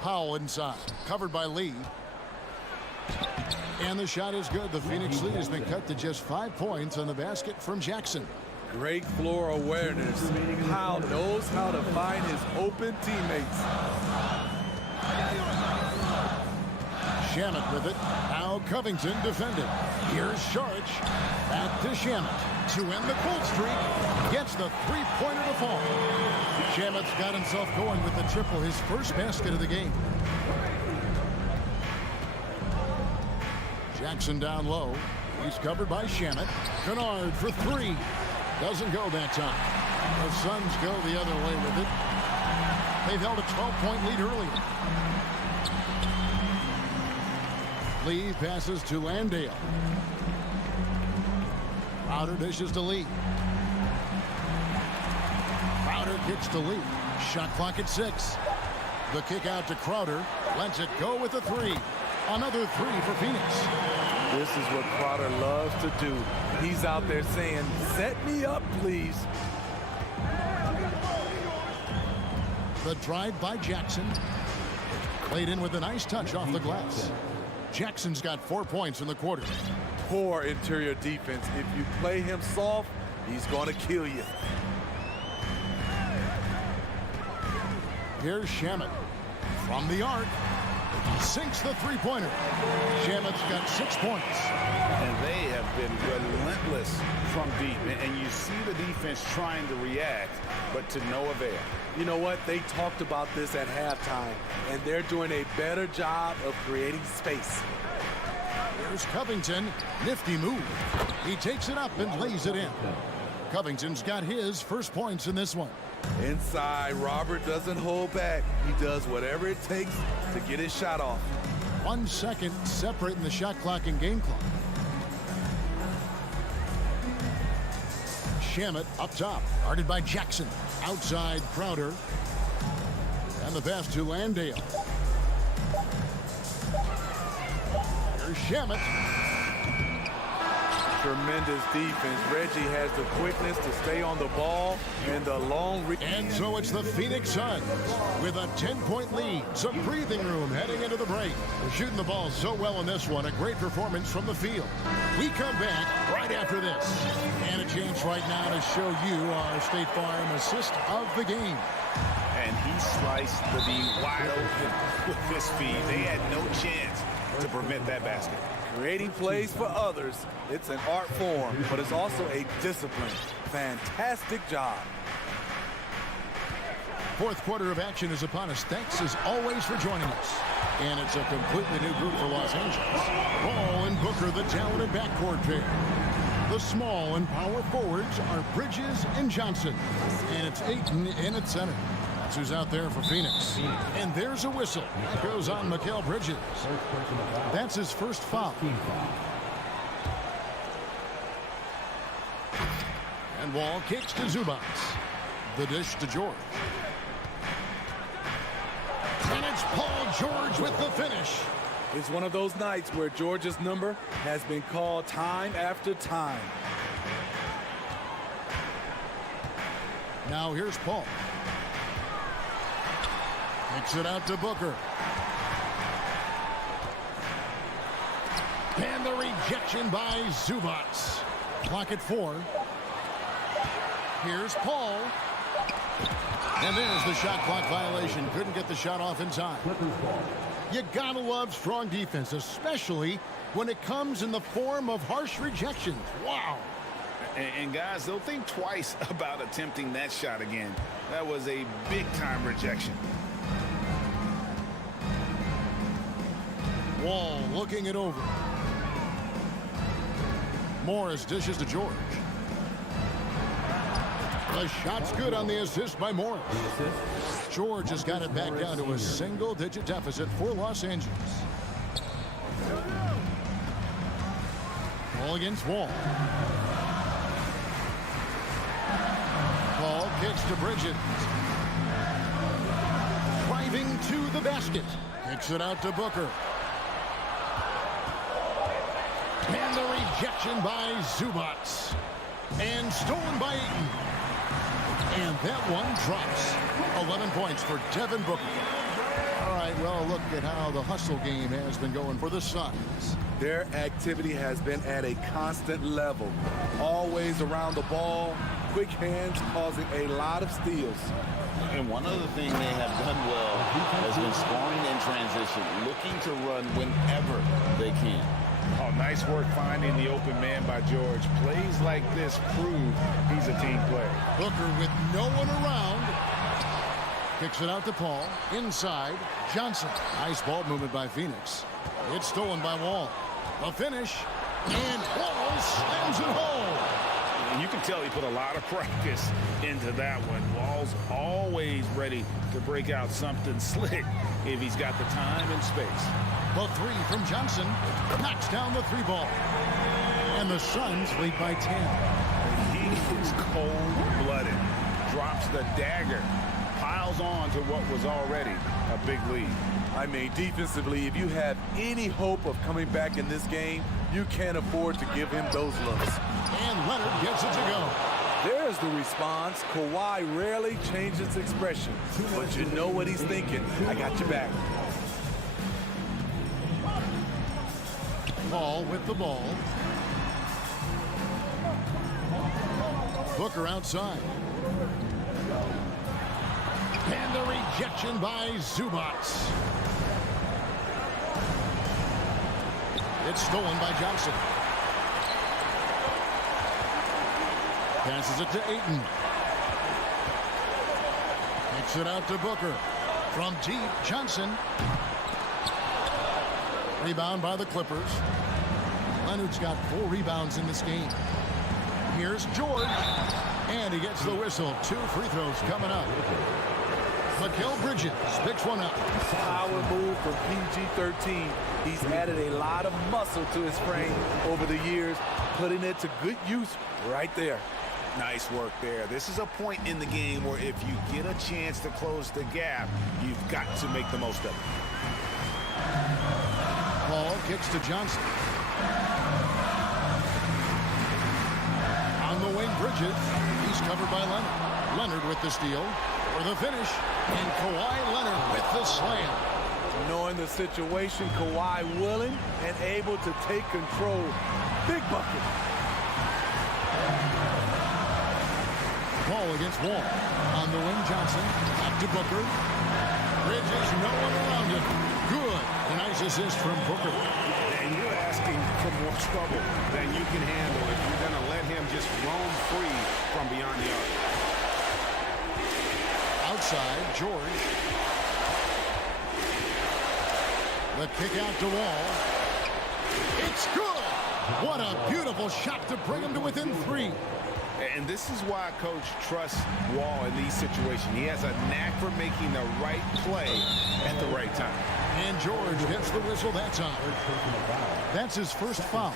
Powell inside, covered by Lee. And the shot is good. The Phoenix lead has been cut to just 5 points on the basket from Jackson. Great floor awareness. Powell knows how to find his open teammates. Shamet with it. Now Covington defended. Here's Sharch. Back to Shamet. To end the cold streak. Gets the three-pointer to fall. Shamet's got himself going with the triple, his first basket of the game. Jackson down low. He's covered by Shamet. Kennard for three. Doesn't go that time. The Suns go the other way with it. They've held a 12-point lead earlier. Lee passes to Landale. Crowder dishes to Lee. Crowder kicks to Lee. Shot clock at 6. The kick out to Crowder. Lets it go with a three. Another three for Phoenix. This is what Crowder loves to do. He's out there saying, set me up, please. The drive by Jackson. Played in with a nice touch off the glass. Jackson's got 4 points in the quarter. Poor interior defense. If you play him soft, he's going to kill you. Here's Shamet. From the arc. Sinks the three-pointer. Shamet's got 6 points. And they have been relentless from deep. And you see the defense trying to react, but to no avail. You know what? They talked about this at halftime, and they're doing a better job of creating space. Here's Covington. Nifty move. He takes it up and lays it in. Covington's got his first points in this one. Inside, Robert doesn't hold back. He does whatever it takes to get his shot off. 1 second separating the shot clock and game clock. Shamet up top, guarded by Jackson. Outside, Crowder. And the pass to Landale. Here's Shamet. Tremendous defense. Reggie has the quickness to stay on the ball and the long reach. And so it's the Phoenix Suns with a 10-point lead. Some breathing room heading into the break. They're shooting the ball so well in this one. A great performance from the field. We come back right after this. And a chance right now to show you our State Farm assist of the game. And he sliced the D wide open with his speed. They had no chance to prevent that basket. Creating plays for others, it's an art form, but it's also a discipline. Fantastic job. Fourth quarter of action is upon us. Thanks as always for joining us. And it's a completely new group for Los Angeles. Ball and Booker, the talented backcourt pair. The small and power forwards are Bridges and Johnson. And it's Ayton in at center. That's who's out there for Phoenix. And there's a whistle. That goes on Mikal Bridges. That's his first foul. And Wall kicks to Zubats. The dish to George. And it's Paul George with the finish. It's one of those nights where George's number has been called time after time. Now here's Paul. Kicks it out to Booker. And the rejection by Zubats. Clock at 4. Here's Paul. And there's the shot clock violation. Couldn't get the shot off in time. You gotta love strong defense, especially when it comes in the form of harsh rejections. Wow. And guys, they'll think twice about attempting that shot again. That was a big-time rejection. Wall looking it over. Morris dishes to George. The shot's good on the assist by Morris. George has got it back down to a single-digit deficit for Los Angeles. Ball against Wall. Ball kicks to Bridges. Right driving to the basket. Kicks it out to Booker. And the rejection by Zubats. And stolen by Ayton. And that one drops. 11 points for Devin Booker. All right, well, look at how the hustle game has been going for the Suns. Their activity has been at a constant level. Always around the ball, quick hands causing a lot of steals. And one other thing they have done well has been scoring in transition, looking to run whenever they can. Oh, nice work finding the open man by George. Plays like this prove he's a team player. Booker with no one around. Kicks it out to Paul. Inside, Johnson. Nice ball movement by Phoenix. It's stolen by Wall. The finish. And Wall slams it home. And you can tell he put a lot of practice into that one. Wall's always ready to break out something slick if he's got the time and space. The three from Johnson knocks down the three ball. And the Suns lead by 10. He is cold-blooded. Drops the dagger. Piles on to what was already a big lead. I mean, defensively, if you have any hope of coming back in this game, you can't afford to give him those looks. And Leonard gets it to go. There's the response. Kawhi rarely changes expression, but you know what he's thinking. I got your back. Paul with the ball. Booker outside. And the rejection by Zubats. It's stolen by Johnson. Passes it to Ayton. Kicks it out to Booker. From deep, Johnson. Rebound by the Clippers. Leonard's got 4 rebounds in this game. Here's George. And he gets the whistle. 2 free throws coming up. Mikal Bridges picks one up. Power move from PG-13. He's added a lot of muscle to his frame over the years, putting it to good use right there. Nice work there. This is a point in the game where if you get a chance to close the gap, you've got to make the most of it. Paul kicks to Johnson. On the wing, Bridges. He's covered by Leonard. Leonard with the steal. For the finish. And Kawhi Leonard with the slam. Knowing the situation, Kawhi willing and able to take control. Big bucket. Paul against Wall. On the wing, Johnson. Back to Booker. Bridges, no one around him. Good. A nice assist from Booker. And you're asking for more trouble than you can handle if you're going to let him just roam free from beyond the arc. Outside, George. The kick out to Wall. It's good. What a beautiful shot to bring him to within 3. And this is why Coach trusts Wall in these situations. He has a knack for making the right play at the right time. And George gets the whistle that time. That's his first foul.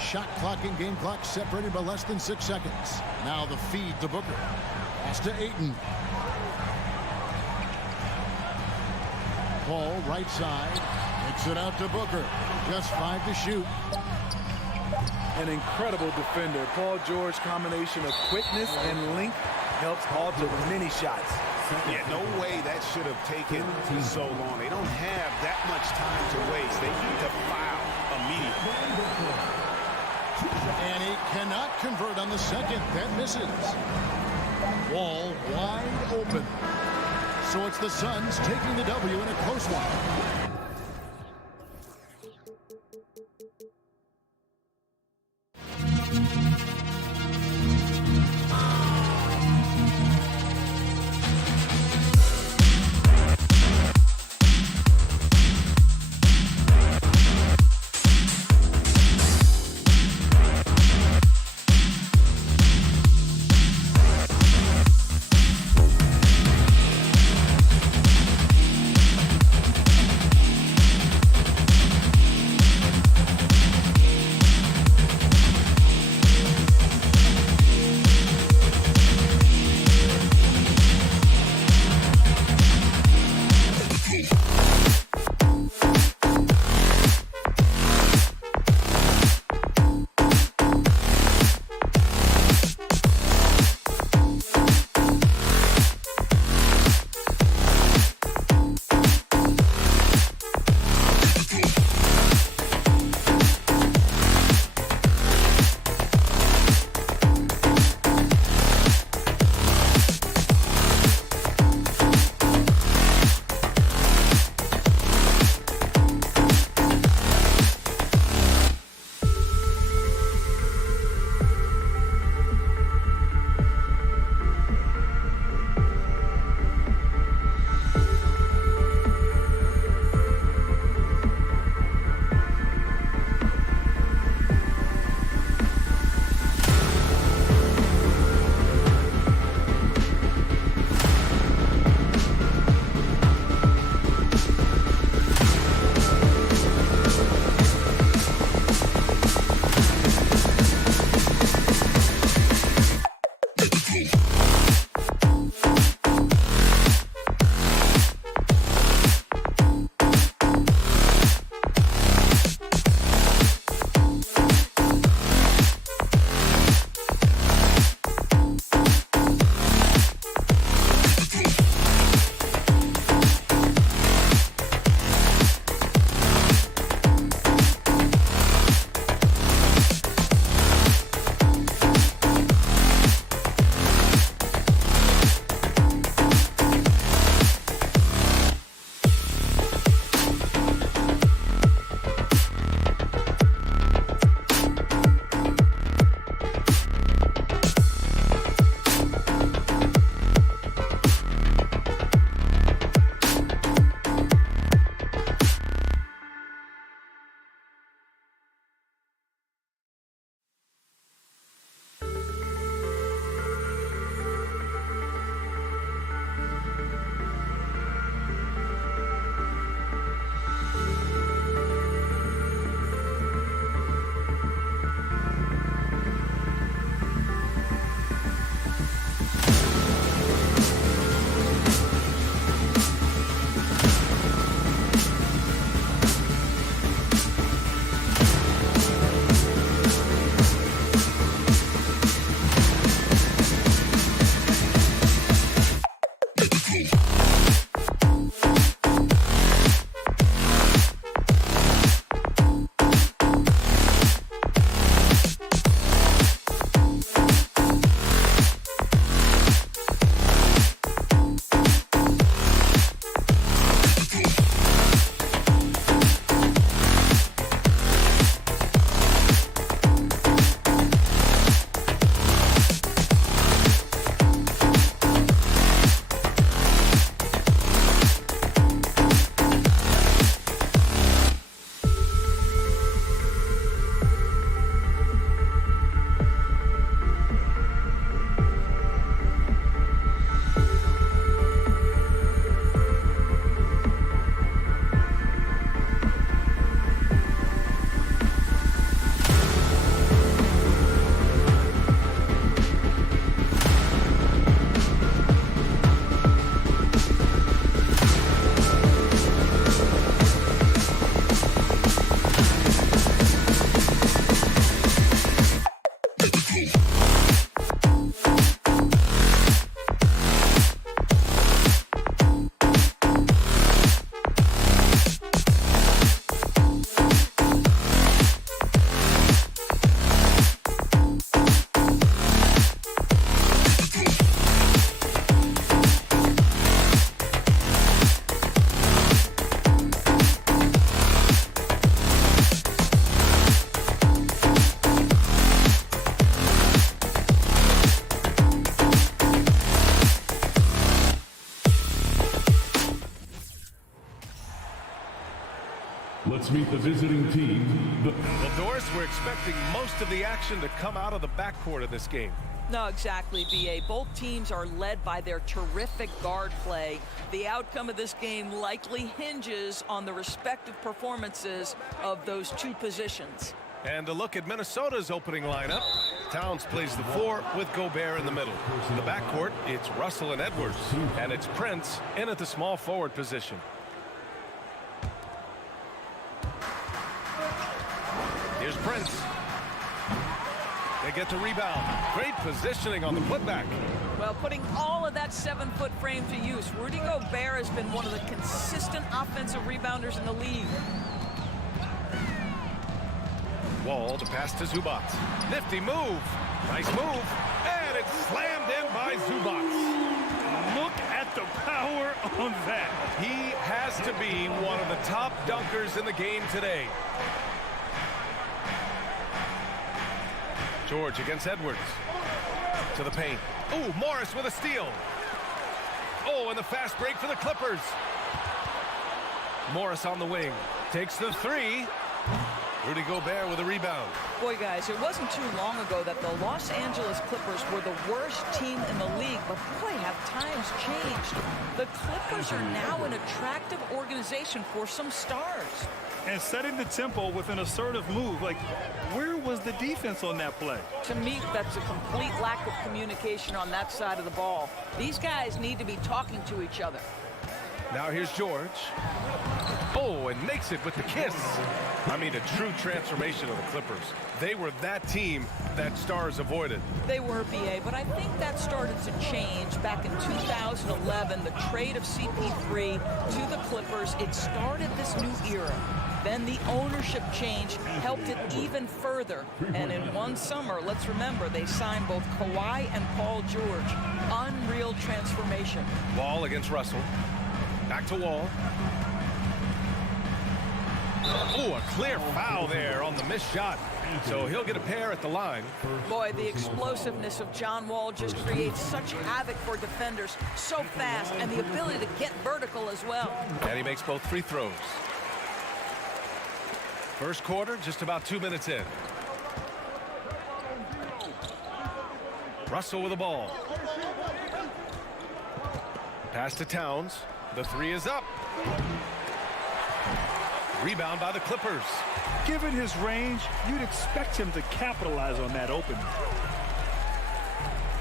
Shot clock and game clock separated by less than 6 seconds. Now the feed to Booker. Pass to Ayton. Paul right side. Kicks it out to Booker. Just 5 to shoot. An incredible defender. Paul George combination of quickness and length helps alter many shots. Yeah, no way that should have taken so long. They don't have that much time to waste. They need to foul immediately. And he cannot convert on the second. That misses. Wall wide open. So it's the Suns taking the W in a close one. Let's meet the visiting team. Well, Doris, we're expecting most of the action to come out of the backcourt of this game. No, exactly, B.A. Both teams are led by their terrific guard play. The outcome of this game likely hinges on the respective performances of those two positions. And a look at Minnesota's opening lineup. Towns plays the 4 with Gobert in the middle. In the backcourt, it's Russell and Edwards. And it's Prince in at the small forward position. Here's Prince. They get the rebound. Great positioning on the putback. Well, putting all of that 7-foot frame to use, Rudy Gobert has been one of the consistent offensive rebounders in the league. Wall, the pass to Zubac. Nifty move. Nice move. And it's slammed in by Zubac. Look at the power on that. He has to be one of the top dunkers in the game today. George against Edwards. To the paint. Oh, Morris with a steal. Oh, and the fast break for the Clippers. Morris on the wing. Takes the 3. Rudy Gobert with a rebound. Boy, guys, it wasn't too long ago that the Los Angeles Clippers were the worst team in the league, but boy, have times changed. The Clippers are now an attractive organization for some stars. And setting the tempo with an assertive move. Like, where was the defense on that play? To me, that's a complete lack of communication on that side of the ball. These guys need to be talking to each other. Now here's George. Oh, and makes it with the kiss. I mean, a true transformation of the Clippers. They were that team that stars avoided. They were, B.A., but I think that started to change back in 2011, the trade of CP3 to the Clippers. It started this new era. Then the ownership change helped it even further. And in one summer, let's remember, they signed both Kawhi and Paul George. Unreal transformation. Wall against Russell. Back to Wall. Oh, a clear foul there on the missed shot. So he'll get a pair at the line. Boy, the explosiveness of John Wall just creates such havoc for defenders. So fast, and the ability to get vertical as well. And he makes both free throws. First quarter, just about 2 minutes in. Russell with the ball. Pass to Towns. The 3 is up. Rebound by the Clippers. Given his range, you'd expect him to capitalize on that opening.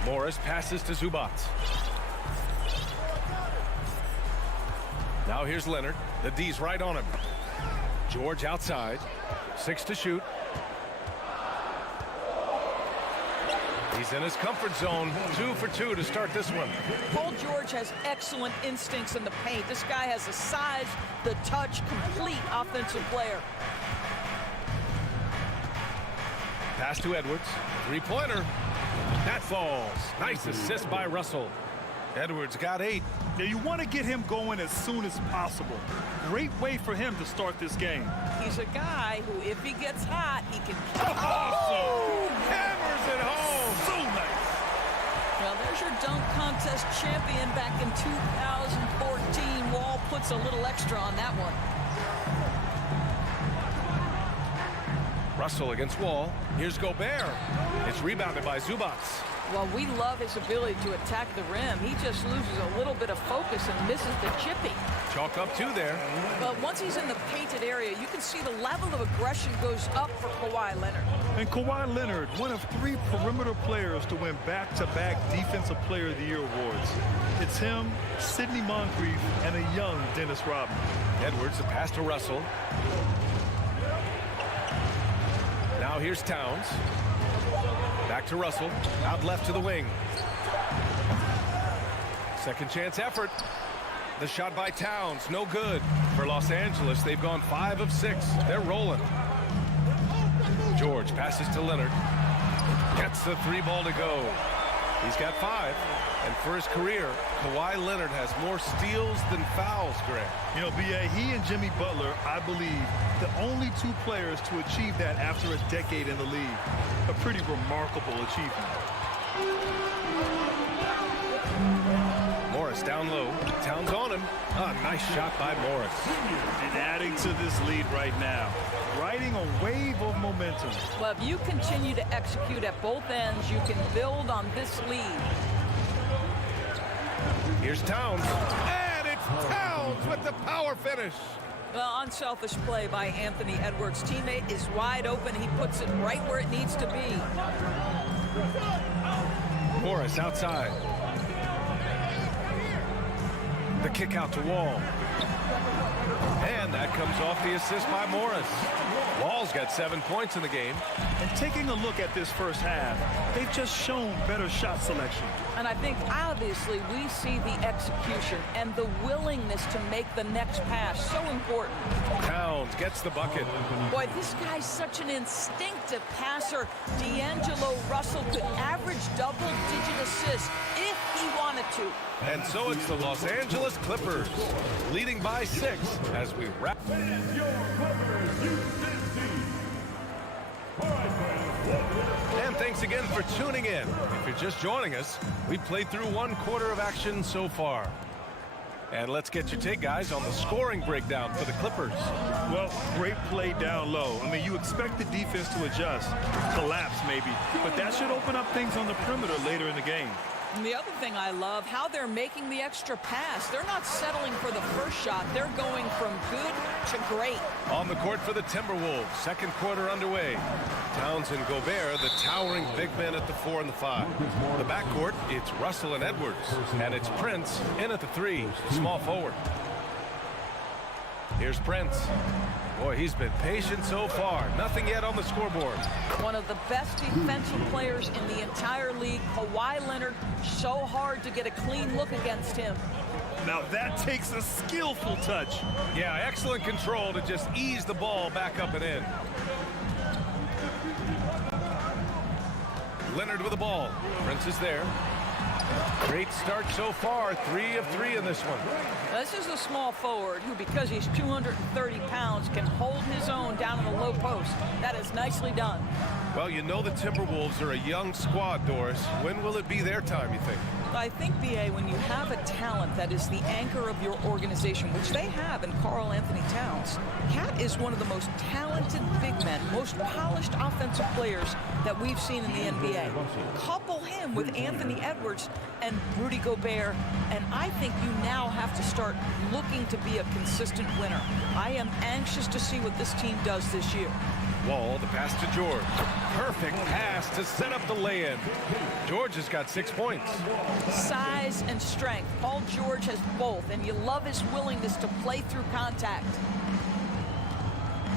Morris passes to Zubac. Now here's Leonard. The D's right on him. George outside. 6 to shoot. He's in his comfort zone. 2 for 2 to start this one. Paul George has excellent instincts in the paint. This guy has the size, the touch, complete offensive player. Pass to Edwards. 3-pointer. That falls. Nice assist by Russell. Edwards got 8. Now you want to get him going as soon as possible. Great way for him to start this game. He's a guy who, if he gets hot, he can... Oh! Hammers it home. So nice. Well, there's your dunk contest champion back in 2014. Wall puts a little extra on that one. Russell against Wall. Here's Gobert. It's rebounded by Zubac. Well, we love his ability to attack the rim. He just loses a little bit of focus and misses the chippy. Chalk up 2 there. But once he's in the painted area, you can see the level of aggression goes up for Kawhi Leonard. And Kawhi Leonard, one of 3 perimeter players to win back-to-back Defensive Player of the Year awards. It's him, Sidney Moncrief, and a young Dennis Rodman. Edwards, the pass to Russell. Now here's Towns. Back to Russell. Out left to the wing. Second chance effort. The shot by Towns, no good. For Los Angeles, they've gone 5 of 6. They're rolling. George passes to Leonard. Gets the 3 ball to go. He's got 5. And for his career, Kawhi Leonard has more steals than fouls, Greg. You know, B.A., he and Jimmy Butler, I believe, the only 2 players to achieve that after a decade in the league. A pretty remarkable achievement. Morris Morris down low. Towns on him. Nice shot by Morris. And adding to this lead right now. Riding a wave of momentum. Well, if you continue to execute at both ends, you can build on this lead. Here's Towns. And it's Towns with the power finish. Well, unselfish play by Anthony Edwards. Teammate is wide open. He puts it right where it needs to be. Morris outside. The kick out to Wall. And that comes off the assist by Morris. Wall's got 7 points in the game. And taking a look at this first half, they've just shown better shot selection. And I think obviously we see the execution and the willingness to make the next pass so important. Towns gets the bucket. Boy, this guy's such an instinctive passer. D'Angelo Russell could average double-digit assists if he wanted to. And so it's the Los Angeles Clippers leading by 6 as we wrap. And your Clippers Houston team. And thanks again for tuning in. If you're just joining us, we played through 1 quarter of action so far. And let's get your take, guys, on the scoring breakdown for the Clippers. Well, great play down low. I mean, you expect the defense to adjust, collapse maybe, but that should open up things on the perimeter later in the game. And the other thing I love, how they're making the extra pass. They're not settling for the first shot. They're going from good to great. On the court for the Timberwolves, second quarter underway. Towns and Gobert, the towering big men at the 4 and the 5. The backcourt, it's Russell and Edwards. And it's Prince in at the 3, small forward. Here's Prince. Boy, he's been patient so far. Nothing yet on the scoreboard. One of the best defensive players in the entire league, Kawhi Leonard, so hard to get a clean look against him. Now that takes a skillful touch. Yeah, excellent control to just ease the ball back up and in. Leonard with the ball. Prince is there. Great start so far. 3 of 3 in this one. Now, this is a small forward who, because he's 230 pounds, can hold his own down in the low post. That is nicely done. Well, you know the Timberwolves are a young squad, Doris. When will it be their time, you think? I think, B.A., when you have a talent that is the anchor of your organization, which they have in Karl Anthony Towns, Cat is one of the most talented big men, most polished offensive players that we've seen in the NBA. Couple him with Anthony Edwards and Rudy Gobert, and I think you now have to start looking to be a consistent winner. I am anxious to see what this team does this year. Wall, the pass to George. Perfect pass to set up the lay-in. George has got 6 points. Size and strength. Paul George has both, and you love his willingness to play through contact.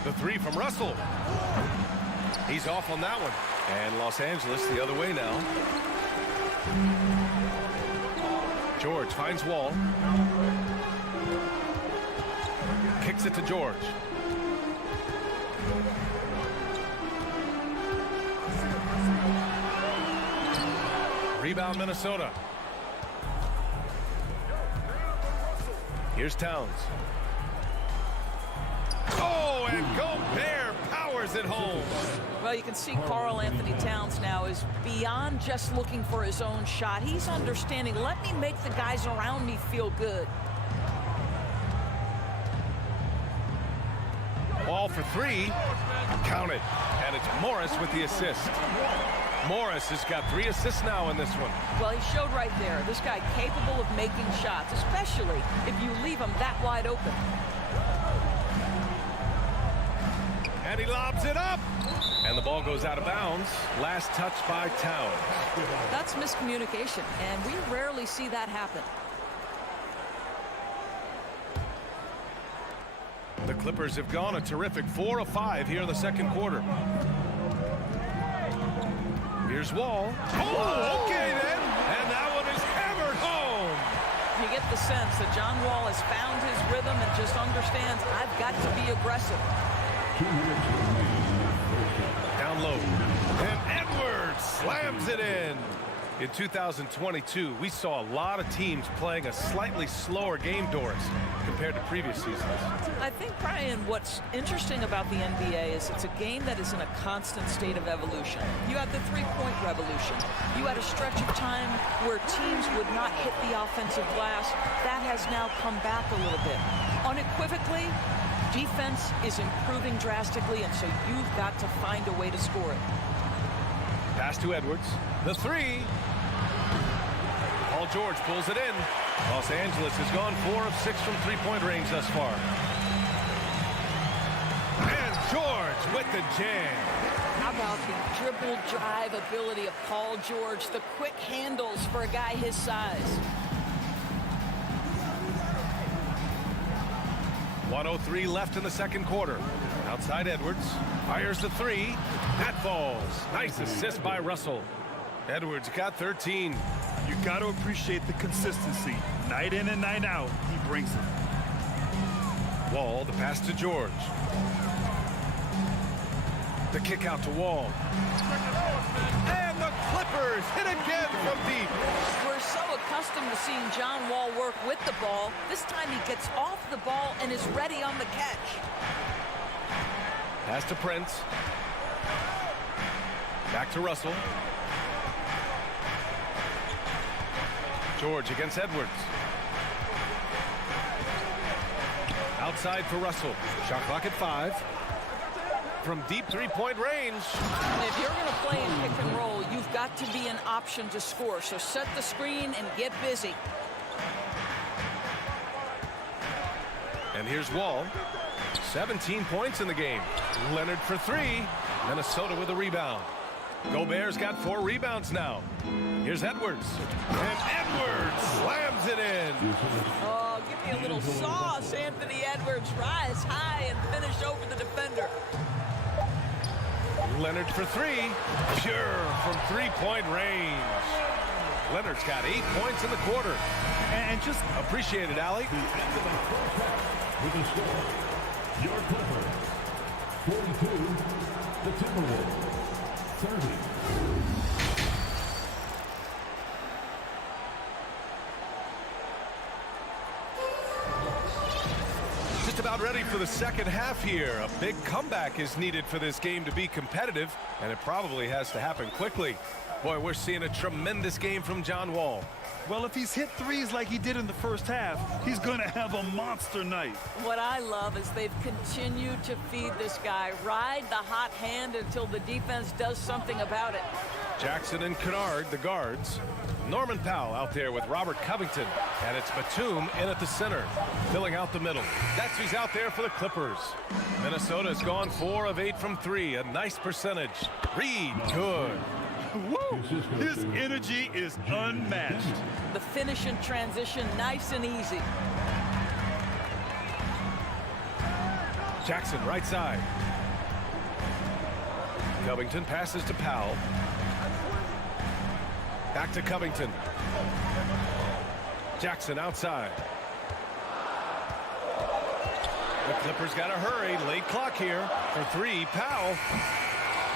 The 3 from Russell. He's off on that one. And Los Angeles the other way now. George finds Wall. Kicks it to George. Rebound Minnesota. Here's Towns. Oh, and Gobert powers it home. Well, you can see Karl Anthony Towns now is beyond just looking for his own shot. He's understanding, let me make the guys around me feel good. Ball for 3. Count it. And it's Morris with the assist. Morris has got 3 assists now in this one. Well, he showed right there, this guy capable of making shots, especially if you leave him that wide open. And he lobs it up. And the ball goes out of bounds. Last touch by Towns. That's miscommunication, and we rarely see that happen. The Clippers have gone a terrific 4 of 5 here in the second quarter. Here's Wall. Oh, okay then. And that one is hammered home. You get the sense that John Wall has found his rhythm and just understands, I've got to be aggressive. Down low. And Edwards slams it in. In 2022, we saw a lot of teams playing a slightly slower game, Doris, compared to previous seasons. I think, Brian, what's interesting about the NBA is it's a game that is in a constant state of evolution. You had the three-point revolution. You had a stretch of time where teams would not hit the offensive glass. That has now come back a little bit. Unequivocally, defense is improving drastically, and so you've got to find a way to score it. Pass to Edwards. The three. Paul George pulls it in. Los Angeles has gone 4 of 6 from three-point range thus far. And George with the jam. How about the dribble drive ability of Paul George, the quick handles for a guy his size. 1:03 left in the second quarter. Outside Edwards. Fires the three. That falls. Nice assist by Russell. Edwards got 13. You got to appreciate the consistency. Night in and night out, he brings it. Wall, the pass to George. The kick out to Wall. And the Clippers hit again from deep. We're so accustomed to seeing John Wall work with the ball. This time he gets off the ball and is ready on the catch. Pass to Prince. Back to Russell. George against Edwards. Outside for Russell. Shot clock at 5. From deep three-point range. If you're going to play in pick and roll, you've got to be an option to score. So set the screen and get busy. And here's Wall. 17 points in the game. Leonard for 3. Minnesota with a rebound. Gobert's got 4 rebounds now. Here's Edwards. And Edwards slams it in. Oh, give me a little sauce, Anthony Edwards. Rise high and finish over the defender. Leonard for 3. Pure from three-point range. Leonard's got 8 points in the quarter. And just appreciate it, Allie. With the score, your Clippers, 42, the Timberwolves, 30. Just about ready for the second half here. A big comeback is needed for this game to be competitive, and it probably has to happen quickly. Boy, we're seeing a tremendous game from John Wall. Well, if he's hit threes like he did in the first half, he's going to have a monster night. What I love is they've continued to feed this guy. Ride the hot hand until the defense does something about it. Jackson and Kennard, the guards. Norman Powell out there with Robert Covington. And it's Batum in at the center, filling out the middle. That's who's out there for the Clippers. Minnesota's gone 4 of 8 from 3. A nice percentage. Reed, good. Woo! His energy is unmatched. The finish in transition, nice and easy. Jackson, right side. Covington passes to Powell. Back to Covington. Jackson outside. The Clippers got to hurry. Late clock here for 3. Powell.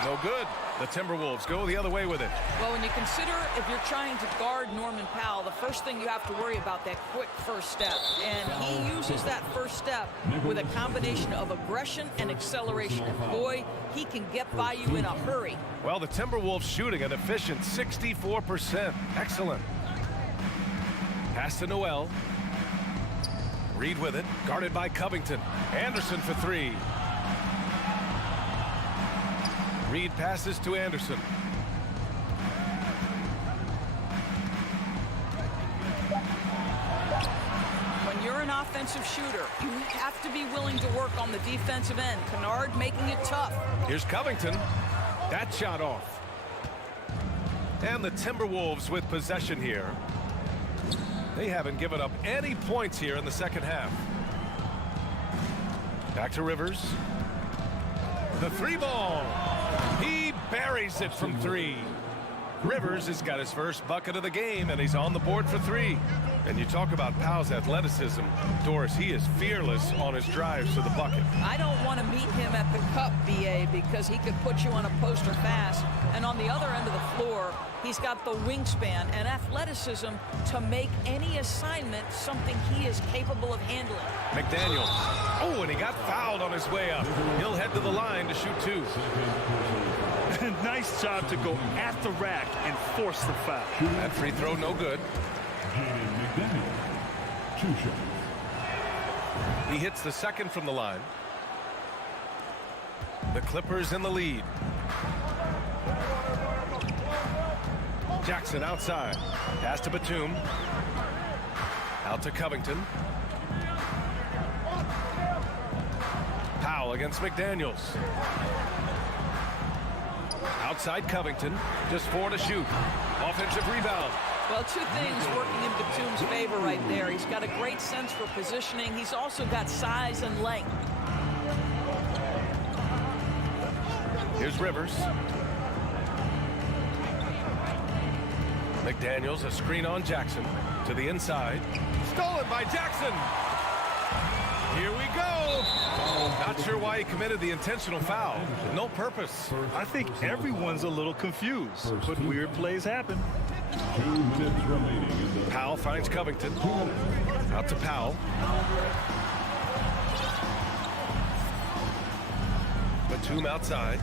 No good. The Timberwolves go the other way with it. Well, when you consider if you're trying to guard Norman Powell, the first thing you have to worry about that quick first step. And he uses that first step with a combination of aggression and acceleration. And boy, he can get by you in a hurry. Well, the Timberwolves shooting an efficient 64%. Excellent. Pass to Noel. Reed with it. Guarded by Covington. Anderson for 3. Reed passes to Anderson. When you're an offensive shooter, you have to be willing to work on the defensive end. Kennard making it tough. Here's Covington. That shot off. And the Timberwolves with possession here. They haven't given up any points here in the second half. Back to Rivers. The 3-ball. He buries it from 3. Rivers has got his first bucket of the game, and he's on the board for 3. And you talk about Powell's athleticism. Doris, he is fearless on his drives to the bucket. I don't want to meet him at the cup, BA, because he could put you on a poster fast. And on the other end of the floor, he's got the wingspan and athleticism to make any assignment something he is capable of handling. McDaniels. Oh, and he got fouled on his way up. He'll head to the line to shoot 2. Nice job to go at the rack and force the foul. That free throw no good. He hits the second from the line. The Clippers in the lead. Jackson outside. Pass to Batum. Out to Covington. Powell against McDaniels. Outside Covington. Just 4 to shoot. Offensive rebound. Well, 2 things working in Batum's favor right there. He's got a great sense for positioning. He's also got size and length. Here's Rivers. McDaniels, a screen on Jackson. To the inside. Stolen by Jackson. Here we go. Not sure why he committed the intentional foul. No purpose. I think everyone's a little confused, but weird plays happen. 2 minutes remaining in the... Powell finds Covington. Out to Powell. Batum outside.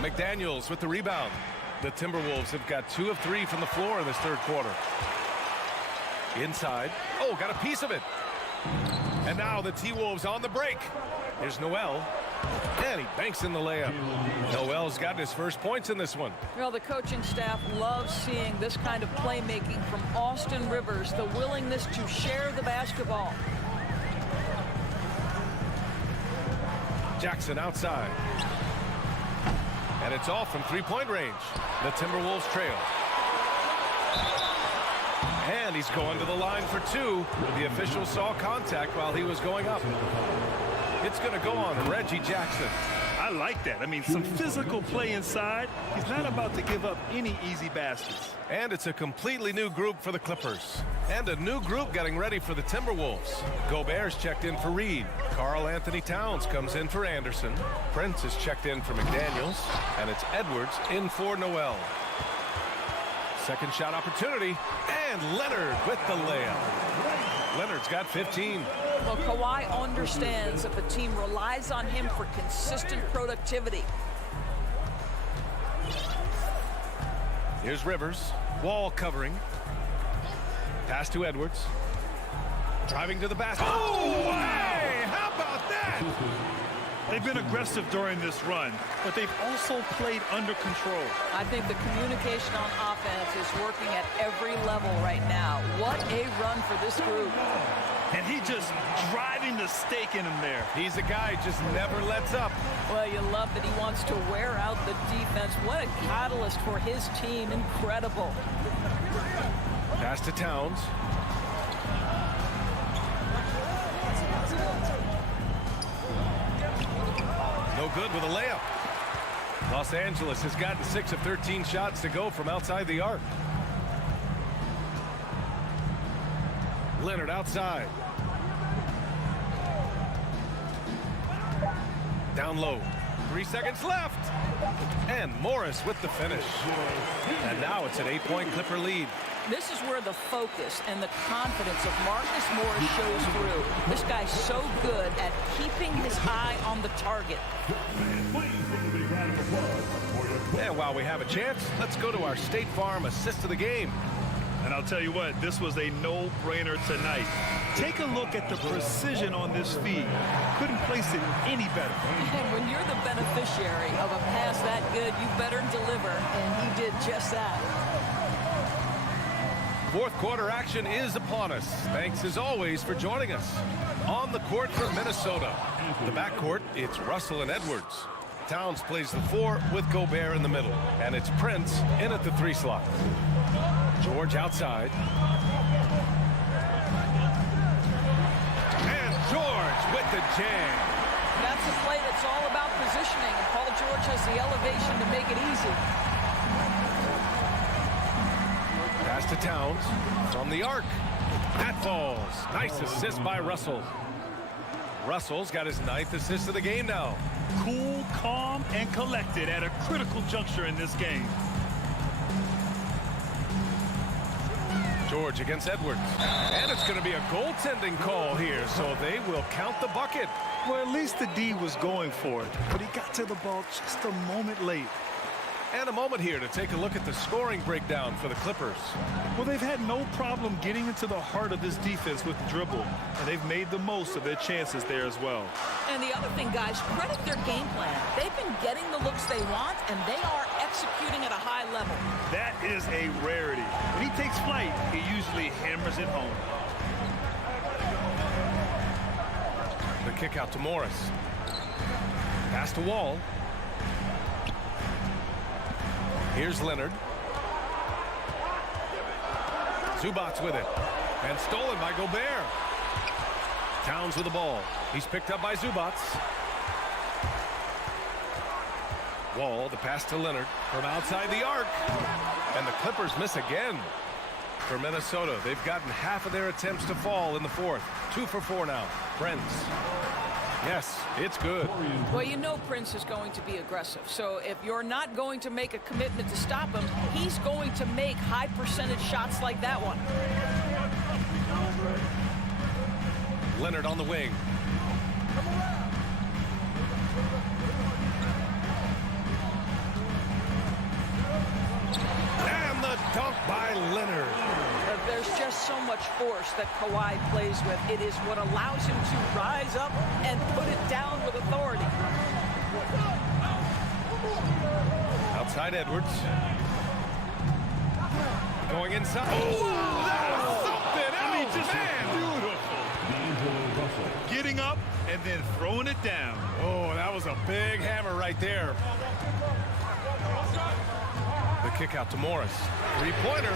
McDaniels with the rebound. The Timberwolves have got 2 of 3 from the floor in this third quarter. Inside. Oh, got a piece of it. And now the T-Wolves on the break. Here's Noel. And he banks in the layup. Noel's gotten his first points in this one. Well, the coaching staff loves seeing this kind of playmaking from Austin Rivers, the willingness to share the basketball. Jackson outside. And it's off from three-point range. The Timberwolves trail. And he's going to the line for 2. The official saw contact while he was going up. It's going to go on Reggie Jackson. I like that. I mean, some physical play inside. He's not about to give up any easy baskets. And it's a completely new group for the Clippers. And a new group getting ready for the Timberwolves. Gobert's checked in for Reed. Karl Anthony Towns comes in for Anderson. Prince is checked in for McDaniels. And it's Edwards in for Noel. Second shot opportunity. And Leonard with the layup. Leonard's got 15. Well, Kawhi understands that the team relies on him for consistent productivity. Here's Rivers. Wall covering. Pass to Edwards. Driving to the basket. Oh, hey! How about that? They've been aggressive during this run, but they've also played under control. I think the communication on offense is working at every level right now. What a run for this group. And he just driving the stake in him there. He's a guy who just never lets up. Well, you love that he wants to wear out the defense. What a catalyst for his team. Incredible. Pass to Towns. No good with a layup. Los Angeles has gotten 6 of 13 shots to go from outside the arc. Leonard outside. Down low. 3 seconds left. And Morris with the finish. And now it's an 8-point Clipper lead. This is where the focus and the confidence of Marcus Morris shows through. This guy's so good at keeping his eye on the target. And while we have a chance, let's go to our State Farm assist of the game. And I'll tell you what, this was a no-brainer tonight. Take a look at the precision on this feed. Couldn't place it any better. And when you're the beneficiary of a pass that good, you better deliver, and he did just that. Fourth quarter action is upon us. Thanks as always for joining us. On the court for Minnesota. The backcourt, it's Russell and Edwards. Towns plays the 4 with Gobert in the middle. And it's Prince in at the 3 slot. George outside. And George with the jam. That's a play that's all about positioning. And Paul George has the elevation to make it easy. Pass to Towns from the arc. That falls. Nice assist by Russell. Russell's got his 9th assist of the game now. Cool, calm, and collected at a critical juncture in this game. George against Edwards. And it's going to be a goaltending call here, so they will count the bucket. Well, at least the D was going for it, but he got to the ball just a moment late. And a moment here to take a look at the scoring breakdown for the Clippers. Well, they've had no problem getting into the heart of this defense with the dribble, and they've made the most of their chances there as well. And the other thing, guys, credit their game plan. They've been getting the looks they want, and they are executing at a high level. That is a rarity. When he takes flight, he usually hammers it home. The kick out to Morris. Pass to Wall. Here's Leonard. Zubats with it. And stolen by Gobert. Towns with the ball. He's picked up by Zubats. Wall, the pass to Leonard from outside the arc. And the Clippers miss again. For Minnesota, they've gotten half of their attempts to fall in the fourth. 2 for 4 now. Prince. Yes, it's good. Well, you know Prince is going to be aggressive. So if you're not going to make a commitment to stop him, he's going to make high percentage shots like that one. Leonard on the wing. And the dunk by Leonard. There's just so much force that Kawhi plays with. It is what allows him to rise up and put it down with authority. Outside Edwards. Going inside. Oh, that was something else, Just man. beautiful. Getting up and then throwing it down. Oh, that was a big hammer right there. The kick out to Morris. Three-pointer.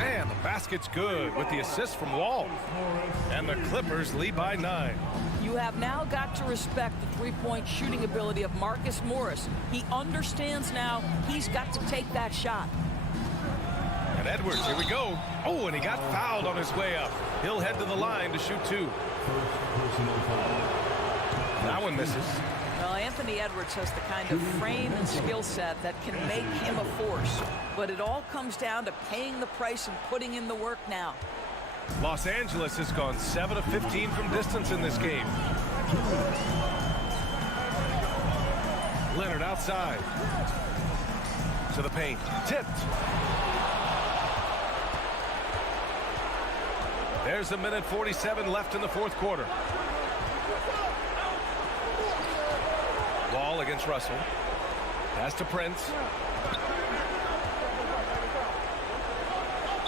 And the basket's good with the assist from Wall. And the Clippers lead by 9. You have now got to respect the three-point shooting ability of Marcus Morris. He understands now he's got to take that shot. And Edwards, here we go. Oh, and he got fouled on his way up. He'll head to the line to shoot 2. That one misses. Well, Anthony Edwards has the kind of frame and skill set that can make him a force. But it all comes down to paying the price and putting in the work now. Los Angeles has gone 7 of 15 from distance in this game. Leonard outside. To the paint. Tipped. There's 1:47 left in the fourth quarter. Wall against Russell. Pass to Prince.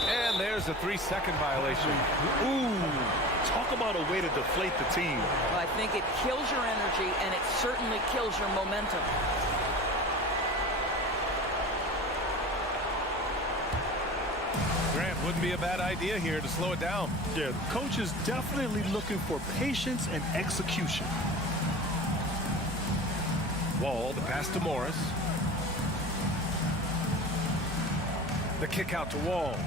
And there's a 3-second violation. Ooh, talk about a way to deflate the team. Well, I think it kills your energy, and it certainly kills your momentum. Grant, wouldn't be a bad idea here to slow it down. Yeah, the coach is definitely looking for patience and execution. Wall, the pass to Morris. The kick out to Wall.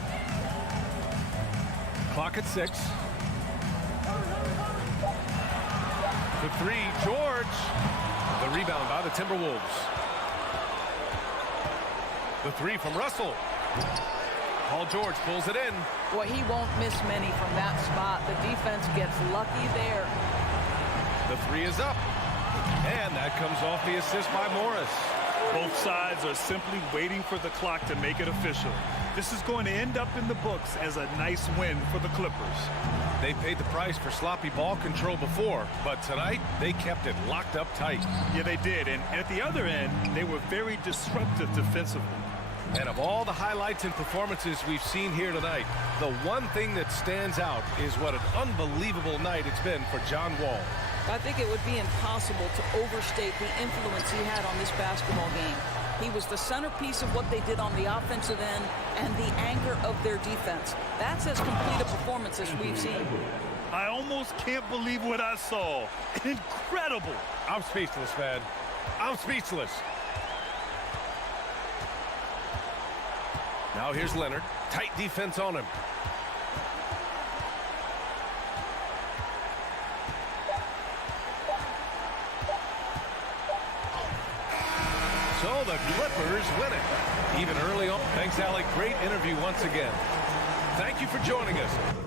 Clock at 6. The 3, George. The rebound by the Timberwolves. The 3 from Russell. Paul George pulls it in. Boy, he won't miss many from that spot. The defense gets lucky there. The 3 is up. And that comes off the assist by Morris. Both sides are simply waiting for the clock to make it official. This is going to end up in the books as a nice win for the Clippers. They paid the price for sloppy ball control before, but tonight they kept it locked up tight. Yeah, they did. And at the other end, they were very disruptive defensively. And of all the highlights and performances we've seen here tonight, the one thing that stands out is what an unbelievable night it's been for John Wall. I think it would be impossible to overstate the influence he had on this basketball game. He was the centerpiece of what they did on the offensive end and the anchor of their defense. That's as complete a performance as we've seen. I almost can't believe what I saw. Incredible. I'm speechless, man. I'm speechless. Now here's Leonard. Tight defense on him. So the Clippers win it. Even early on. Thanks, Alec. Great interview once again. Thank you for joining us.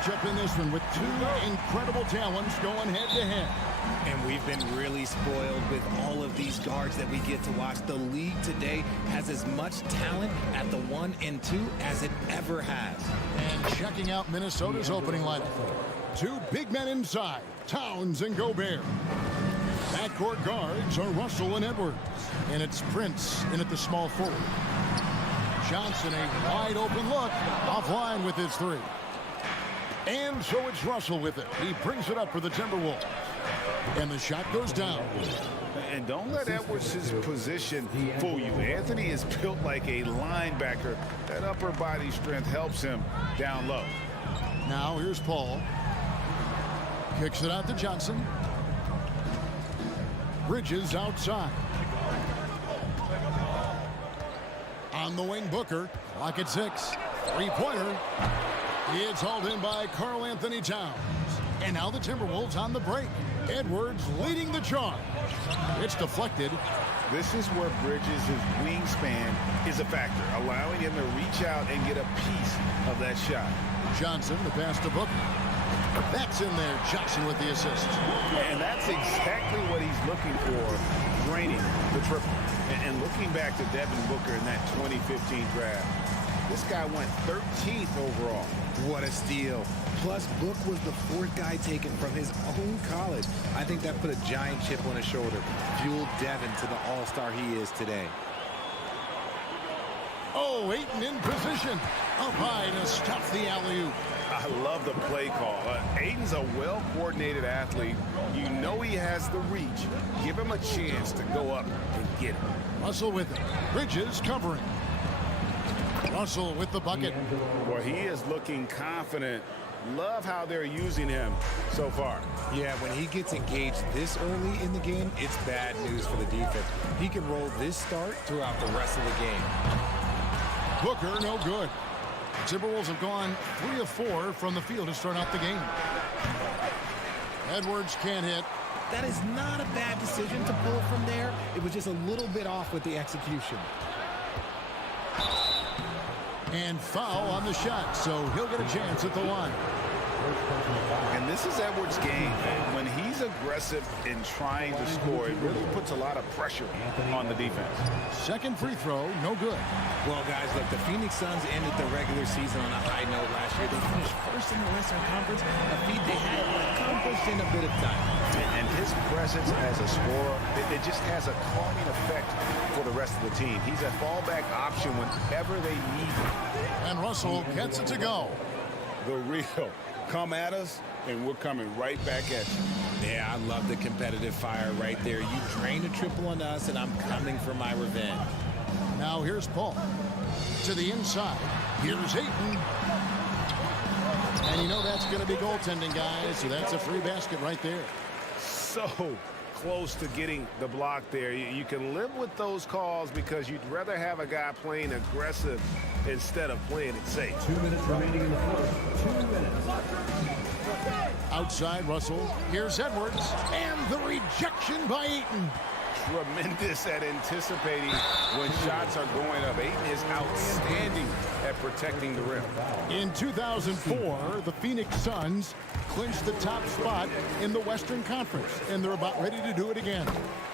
matchup in this one with two incredible talents going head-to-head. And we've been really spoiled with all of these guards that we get to watch. The league today has as much talent at the 1 and 2 as it ever has. And checking out Minnesota's opening lineup. Two big men inside, Towns and Gobert. Backcourt guards are Russell and Edwards. And it's Prince in at the small forward. Johnson, a wide open look, offline with his three. And so it's Russell with it. He brings it up for the Timberwolves. And the shot goes down. And don't let Edwards' position fool you. Anthony is built like a linebacker. That upper body strength helps him down low. Now here's Paul. Kicks it out to Johnson. Bridges outside. On the wing, Booker. Clock at 6. Three-pointer. It's hauled in by Karl Anthony Towns. And now the Timberwolves on the break. Edwards leading the charge. It's deflected. This is where Bridges' wingspan is a factor, allowing him to reach out and get a piece of that shot. Johnson, the pass to Booker. That's in there. Johnson with the assist. And that's exactly what he's looking for, draining the triple. And looking back to Devin Booker in that 2015 draft, this guy went 13th overall. What a steal. Plus, Book was the 4th guy taken from his own college. I think that put a giant chip on his shoulder, fueled Devin to the all-star he is today. Oh, Ayton in position. Up high to stop the alley-oop. I love the play call. Ayton's a well-coordinated athlete. You know he has the reach. Give him a chance to go up and get it. Russell with it. Bridges covering. Russell with the bucket. Well, he is looking confident. Love how they're using him so far. Yeah, when he gets engaged this early in the game, it's bad news for the defense. He can roll this start throughout the rest of the game. Booker, no good. Timberwolves have gone 3 of 4 from the field to start out the game. Edwards can't hit. That is not a bad decision to pull from there. It was just a little bit off with the execution. And foul on the shot, so he'll get a chance at the line. And this is Edwards' game. When he's aggressive in trying to score, it really puts a lot of pressure on the defense. Second free throw, no good. Well, guys, look, the Phoenix Suns ended the regular season on a high note last year. They finished first in the Western Conference, a feat they had accomplished in a bit of time. And his presence as a scorer, it just has a calming effect for the rest of the team. He's a fallback option whenever they need him. And Russell gets it to go. The real. Come at us, and we're coming right back at you. Yeah, I love the competitive fire right there. You drain a triple on us, and I'm coming for my revenge. Now here's Paul. To the inside. Here's Ayton. And you know that's going to be goaltending, guys, so that's a free basket right there. So close to getting the block there. You can live with those calls because you'd rather have a guy playing aggressive instead of playing it safe. 2 minutes remaining in the fourth. 2 minutes. Outside Russell. Here's Edwards. And the rejection by Ayton. Tremendous at anticipating when shots are going up. Ayton is outstanding at protecting the rim. In 2004, the Phoenix Suns clinched the top spot in the Western Conference, and they're about ready to do it again.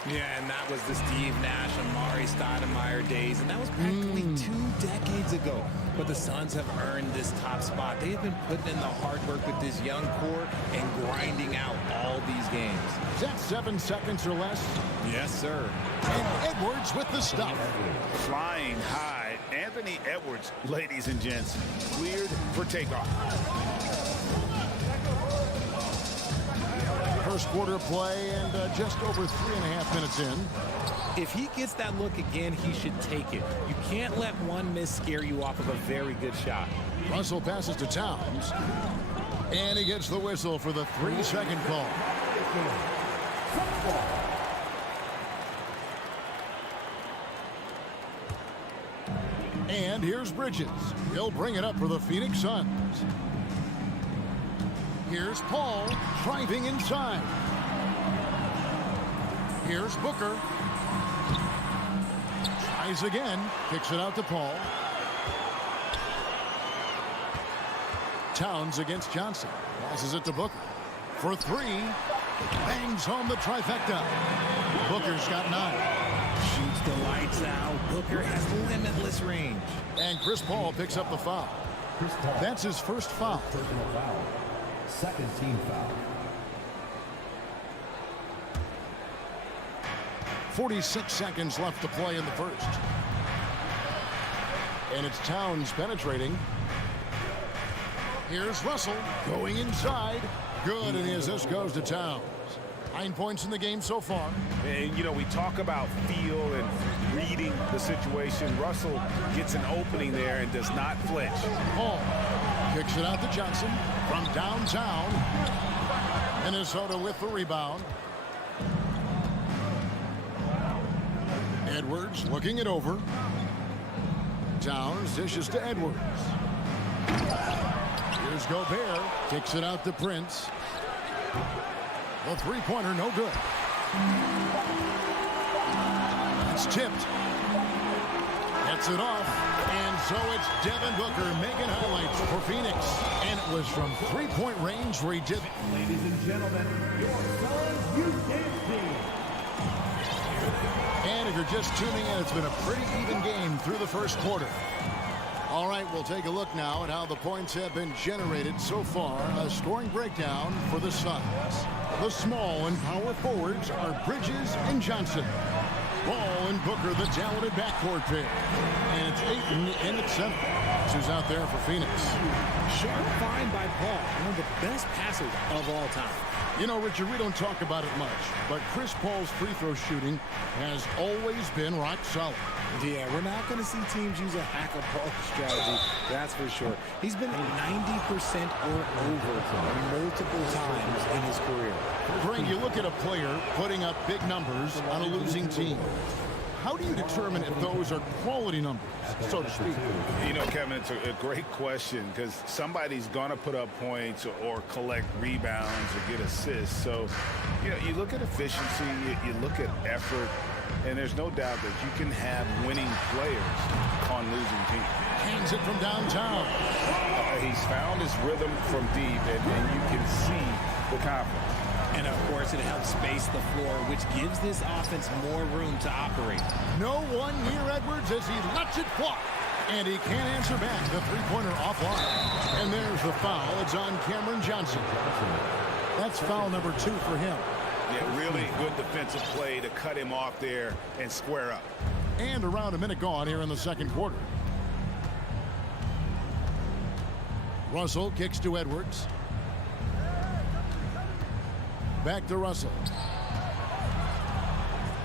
Yeah, and that was the Steve Nash, Amari Stoudemire days, and that was practically 2 decades ago. But the Suns have earned this top spot. They have been putting in the hard work with this young core and grinding out all these games. Is that 7 seconds or less? Yes, sir. And Edwards with the stuff. Flying high, Anthony Edwards, ladies and gents, cleared for takeoff. First quarter play and just over 3.5 minutes in. If he gets that look again, he should take it. You can't let one miss scare you off of a very good shot. Russell passes to Towns. And he gets the whistle for the 3-second call. And here's Bridges. He'll bring it up for the Phoenix Suns. Here's Paul driving inside. Here's Booker. Tries again. Kicks it out to Paul. Towns against Johnson. Passes it to Booker. For three. Bangs home the trifecta. Booker's got 9. Shoots the lights out. Booker has limitless range. And Chris Paul picks up the foul. That's his first foul. Personal foul. Second team foul. 46 seconds left to play in the first. And it's Towns penetrating. Here's Russell going inside. Good, and the assist goes to Towns. 9 points in the game so far. And, you know, we talk about feel and reading the situation. Russell gets an opening there and does not flinch. Paul kicks it out to Johnson from downtown. Minnesota with the rebound. Edwards looking it over. Towns dishes to Edwards. Here's Gobert. Kicks it out to Prince. The three-pointer, no good. It's tipped. Gets it off. And so it's Devin Booker making highlights for Phoenix. And it was from three-point range where he did. Ladies and gentlemen, your Suns youth dance team. And if you're just tuning in, it's been a pretty even game through the first quarter. All right, we'll take a look now at how the points have been generated so far. A scoring breakdown for the Suns. The small and power forwards are Bridges and Johnson. Ball and Booker, the talented backcourt pair. And it's Ayton in at center. Who's out there for Phoenix. Sharp find by Paul, one of the best passers of all time. You know, Richard, we don't talk about it much, but Chris Paul's free throw shooting has always been rock solid. Yeah, we're not going to see teams use a hack a ball strategy, that's for sure. He's been 90% or over multiple times in his career. Greg, you look at a player putting up big numbers on a losing team. How do you determine if those are quality numbers, so to speak? You know, Kevin, it's a great question because somebody's going to put up points or collect rebounds or get assists. So, you know, you look at efficiency, you look at effort, and there's no doubt that you can have winning players on losing teams. Hands it from downtown. He's found his rhythm from deep, and you can see the confidence. And, of course, it helps space the floor, which gives this offense more room to operate. No one near Edwards as he lets it fly. And he can't answer back. The three-pointer offline. And there's the foul. It's on Cameron Johnson. That's foul number 2 for him. Yeah, really good defensive play to cut him off there and square up. And around a minute gone here in the second quarter. Russell kicks to Edwards. Back to Russell.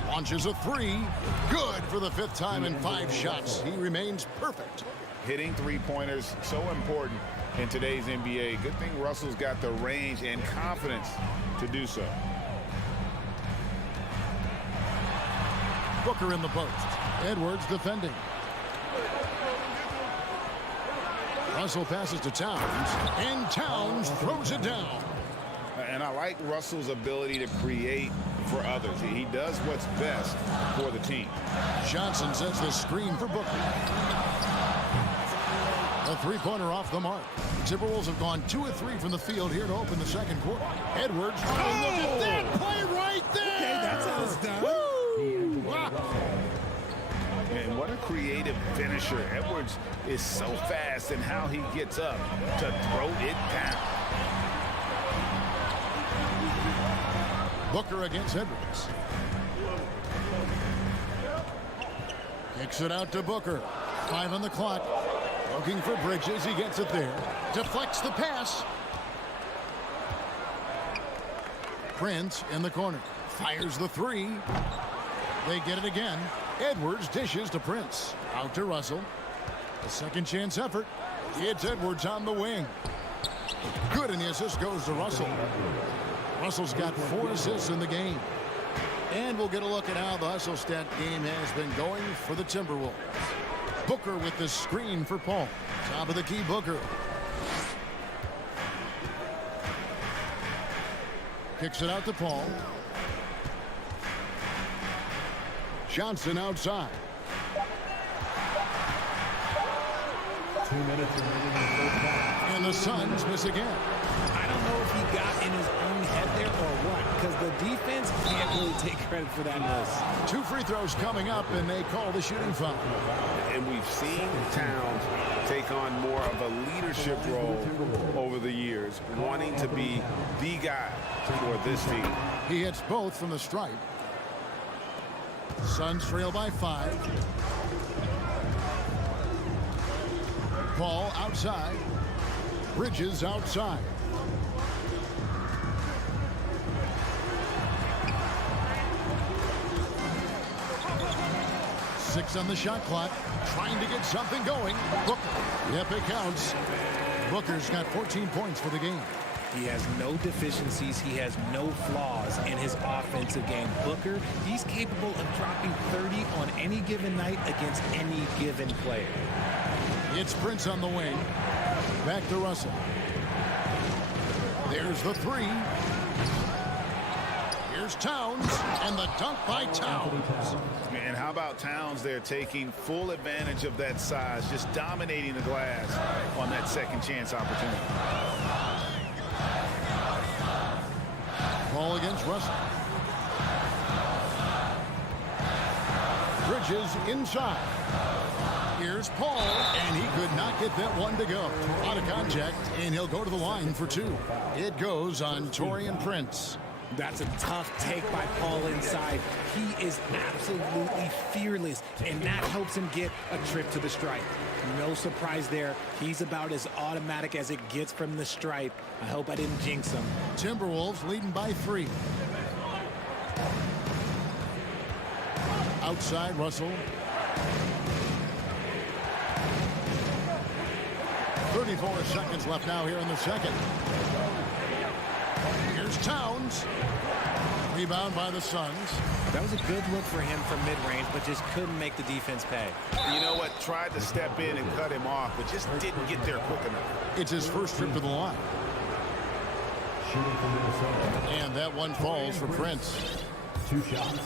Launches a three. Good for the 5th time in 5 shots. He remains perfect. Hitting three-pointers, so important in today's NBA. Good thing Russell's got the range and confidence to do so. Booker in the post. Edwards defending. Russell passes to Towns. And Towns throws it down. And I like Russell's ability to create for others. He does what's best for the team. Johnson sets the screen for Booker. A three-pointer off the mark. Timberwolves have gone 2 of 3 from the field here to open the second quarter. Edwards. Oh, look at that play right there. Okay, that's how it's done. Woo! Wow. And what a creative finisher. Edwards is so fast in how he gets up to throw it down. Booker against Edwards. Kicks it out to Booker. 5 on the clock. Looking for Bridges. He gets it there. Deflects the pass. Prince in the corner. Fires the three. They get it again. Edwards dishes to Prince. Out to Russell. A second chance effort. It's Edwards on the wing. Good, and the assist goes to Russell. Russell's got 4 assists in the game. And we'll get a look at how the hustle stat game has been going for the Timberwolves. Booker with the screen for Paul. Top of the key, Booker. Kicks it out to Paul. Johnson outside. 2 minutes remaining in the first half. And And the Suns miss again. I don't know if he got in his own head there or what, because the defense can't really take credit for that miss. 2 free throws coming up, and they call the shooting foul. And we've seen Towns take on more of a leadership role over the years, wanting to be the guy for this team. He hits both from the stripe. Suns trail by 5. Ball outside. Bridges outside. Six on the shot clock. Trying to get something going. Booker. Yep, it counts. Booker's got 14 points for the game. He has no deficiencies. He has no flaws in his offensive game. Booker, he's capable of dropping 30 on any given night against any given player. It's Prince on the wing. Back to Russell. There's the 3. Here's Towns, and the dunk by Towns. And how about Towns there taking full advantage of that size, just dominating the glass on that second chance opportunity. Ball against Russell. Bridges inside. Here's Paul, and he could not get that one to go. Out of contact, and he'll go to the line for 2. It goes on Taurean Prince. That's a tough take by Paul inside. He is absolutely fearless, and that helps him get a trip to the stripe. No surprise there. He's about as automatic as it gets from the stripe. I hope I didn't jinx him. Timberwolves leading by 3. Outside, Russell. 34 seconds left now here in the second. Here's Towns. Rebound by the Suns. That was a good look for him from mid-range, but just couldn't make the defense pay. You know what? Tried to step in and cut him off, but just didn't get there quick enough. It's his first trip to the line. And that one falls for Prince. 2 shots.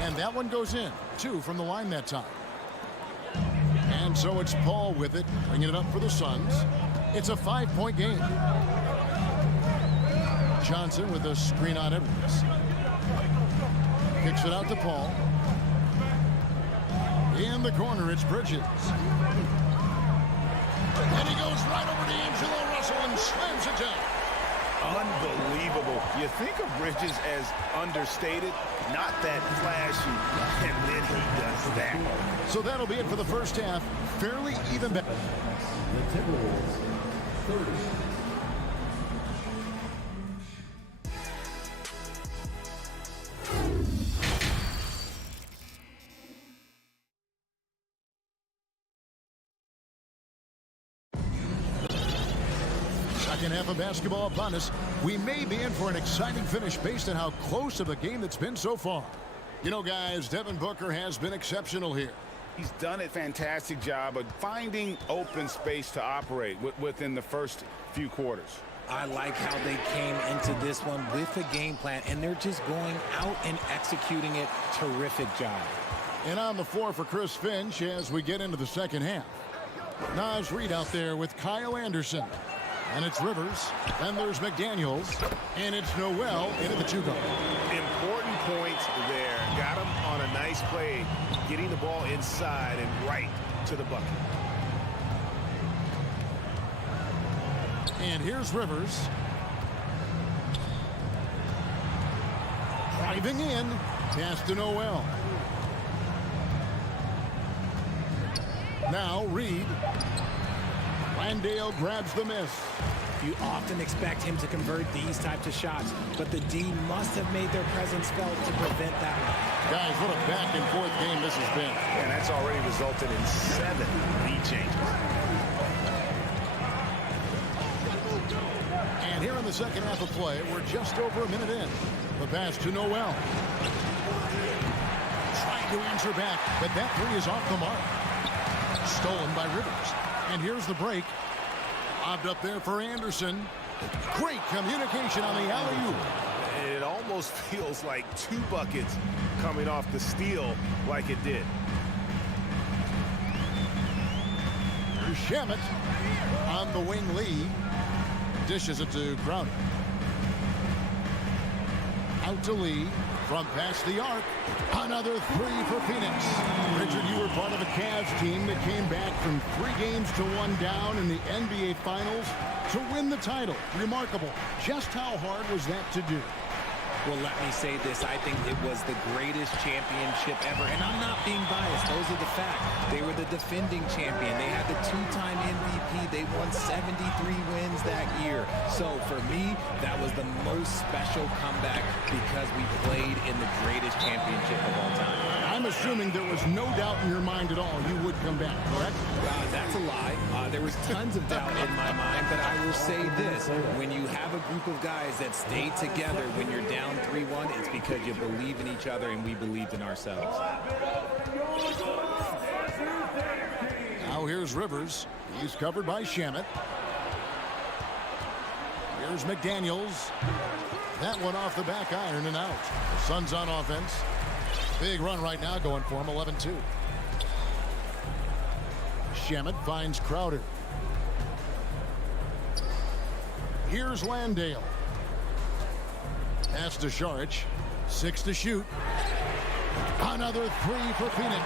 And that one goes in. 2 from the line that time. And so it's Paul with it, bringing it up for the Suns. It's a 5-point game. Johnson with a screen on Edwards. Kicks it out to Paul. In the corner, it's Bridges. And he goes right over to Angelo Russell and slams it down. Unbelievable. You think of Bridges as understated, not that flashy, and then he does that. So that'll be it for the first half. Fairly even bet. The Timberwolves 30. Second half of basketball upon us. We may be in for an exciting finish based on how close of a game that's been so far. You know, guys, Devin Booker has been exceptional here. He's done a fantastic job of finding open space to operate within the first few quarters. I like how they came into this one with a game plan, and they're just going out and executing it. Terrific job. And on the floor for Chris Finch as we get into the second half. Naz Reid out there with Kyle Anderson. And it's Rivers. Then there's McDaniels. And it's Noel into the 2-guard. Important points there. Got him on a nice play, getting the ball inside and right to the bucket. And here's Rivers. Driving in. Pass to Noel. Now Reed. Landale grabs the miss. You often expect him to convert these types of shots, but the D must have made their presence felt to prevent that one. Guys, what a back-and-forth game this has been. And that's already resulted in 7 lead changes. And here in the second half of play, we're just over a minute in. The pass to Noel. Trying to answer back, but that 3 is off the mark. Stolen by Rivers. And here's the break. Lobbed up there for Anderson. Great communication on the alley-oop. It almost feels like 2 buckets coming off the steal like it did. Shamet on the wing. Lee dishes it to Crowder. Out to Lee from past the arc. Another three for Phoenix. Richard, you were part of a Cavs team that came back from 3 games to 1 down in the NBA Finals to win the title. Remarkable. Just how hard was that to do? Well, let me say this. I think it was the greatest championship ever. And I'm not being biased. Those are the facts. They were the defending champion. They had the 2-time MVP. They won 73 wins that year. So for me, that was the most special comeback because we played in the greatest championship of all time. I'm assuming there was no doubt in your mind at all you would come back, correct? That's a lie. There was tons of doubt in my mind, but I will say this. When you have a group of guys that stay together when you're down 3-1, it's because you believe in each other and we believed in ourselves. Now here's Rivers. He's covered by Shamet. Here's McDaniels. That one off the back iron and out. The Suns on offense. Big run right now going for him, 11-2. Shamet finds Crowder. Here's Landale. Pass to Šarić. 6 to shoot. Another 3 for Phoenix.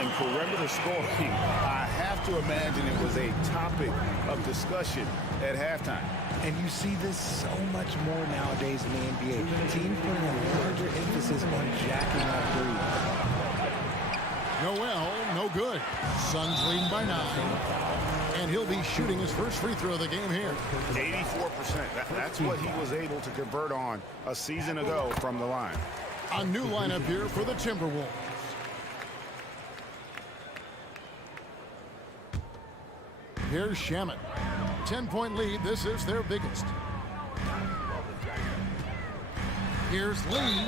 In perimeter scoring, I have to imagine it was a topic of discussion at halftime. And you see this so much more nowadays in the NBA. Teams putting a larger emphasis on jacking up threes. Noel, no good. Suns leading by 9. And he'll be shooting his first free throw of the game here. 84%. That's what he was able to convert on a season ago from the line. A new lineup here for the Timberwolves. Here's Shamet. 10-point lead. This is their biggest. Here's Lee.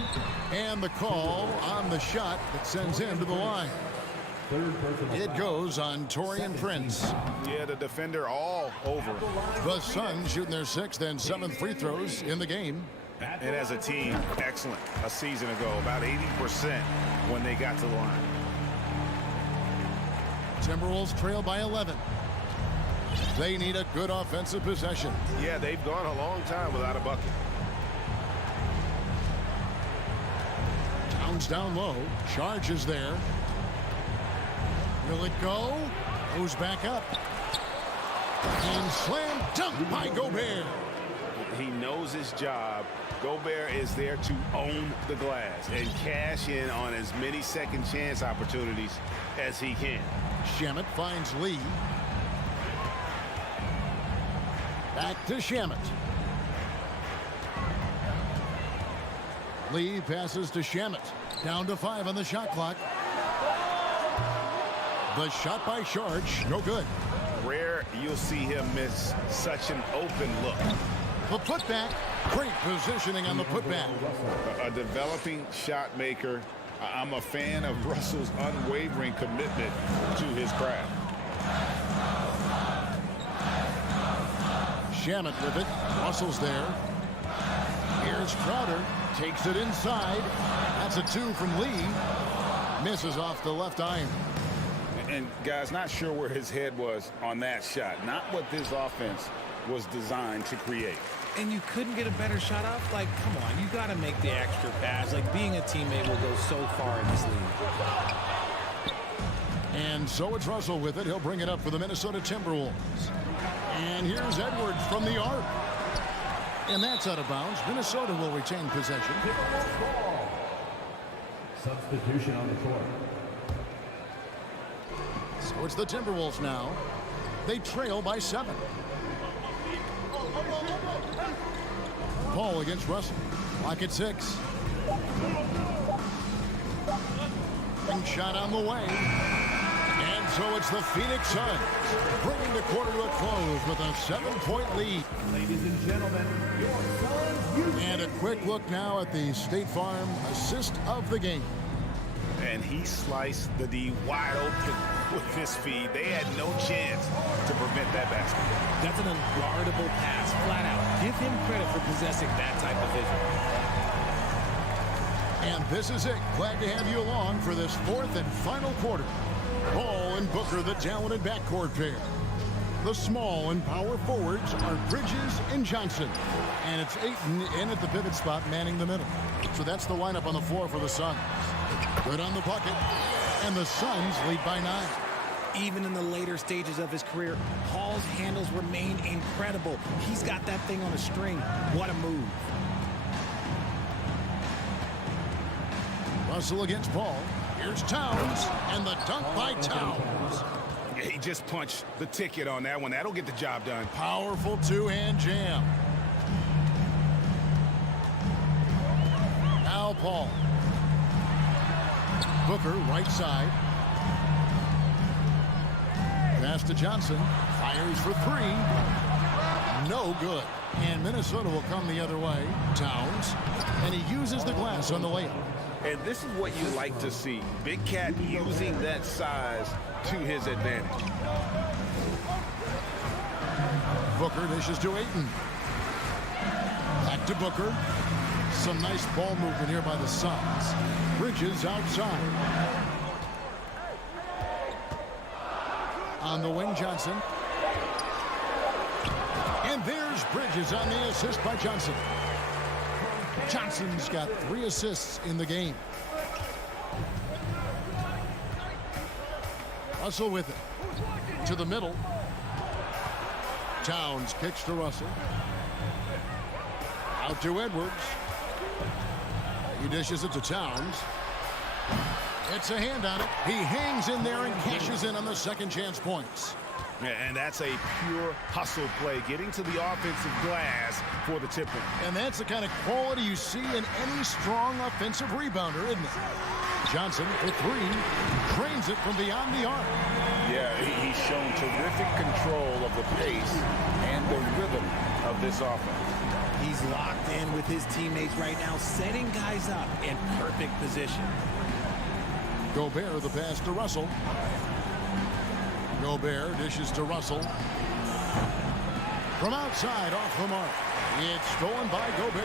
And the call on the shot that sends him to the line. It goes on Taurean Prince. Yeah, the defender all over. The Suns shooting their 6th and 7th free throws in the game. And as a team, excellent. A season ago, about 80% when they got to the line. Timberwolves trail by 11. They need a good offensive possession. Yeah, they've gone a long time without a bucket. Towns down low. Charge is there. Will it go? Goes back up. And slam dunk by Gobert. He knows his job. Gobert is there to own the glass and cash in on as many second chance opportunities as he can. Shamet finds Lee. Back to Shamet. Lee passes to Shamet. Down to 5 on the shot clock. The shot by Šarić, no good. Rare you'll see him miss such an open look. The putback, great positioning on the putback. A developing shot maker. I'm a fan of Russell's unwavering commitment to his craft. Shamet with it. Russell's there. Here's Crowder. Takes it inside. That's a 2 from Lee. Misses off the left iron. And guys, not sure where his head was on that shot. Not what this offense was designed to create. And you couldn't get a better shot off? Like, come on, you got to make the extra pass. Like, being a teammate will go so far in this league. And so it's Russell with it. He'll bring it up for the Minnesota Timberwolves. And here's Edwards from the arc. And that's out of bounds. Minnesota will retain possession. Substitution on the court. So it's the Timberwolves now. They trail by 7. Paul against Russell. Clock at 6. And shot on the way. And so it's the Phoenix Suns bringing the quarter to a close with a 7-point lead. Ladies and gentlemen, your Suns. And a quick look now at the State Farm assist of the game. And he sliced the D wide open with his feed. They had no chance to prevent that basket. That's an unguardable pass, flat out. Give him credit for possessing that type of vision. And this is it. Glad to have you along for this 4th and final quarter. Ball and Booker, the talented backcourt pair. The small and power forwards are Bridges and Johnson. And it's Ayton in at the pivot spot, manning the middle. So that's the lineup on the floor for the Suns. Good on the bucket, and the Suns lead by 9. Even in the later stages of his career, Hall's handles remain incredible. He's got that thing on a string. What a move. Russell against Paul. Here's Towns, and the dunk by Towns. He just punched the ticket on that one. That'll get the job done. Powerful two-hand jam. Now Paul. Booker, right side. Pass to Johnson. Fires for 3. No good. And Minnesota will come the other way. Towns. And he uses the glass on the layup. And this is what you like to see. Big Cat using that size to his advantage. Booker dishes to Ayton. Back to Booker. Some nice ball movement here by the Suns. Bridges outside. On the wing, Johnson. And there's Bridges on the assist by Johnson. Johnson's got 3 assists in the game. Russell with it. To the middle. Towns kicks to Russell. Out to Edwards. He dishes it to Towns. It's a hand on it. He hangs in there and cashes in on the second chance points. And that's a pure hustle play, getting to the offensive glass for the tip-in. And that's the kind of quality you see in any strong offensive rebounder, isn't it? Johnson for 3. Trains it from beyond the arc. Yeah, he's shown terrific control of the pace and the rhythm of this offense. He's locked in with his teammates right now, setting guys up in perfect position. Gobert, the pass to Russell. Gobert dishes to Russell. From outside, off the mark. It's stolen by Gobert.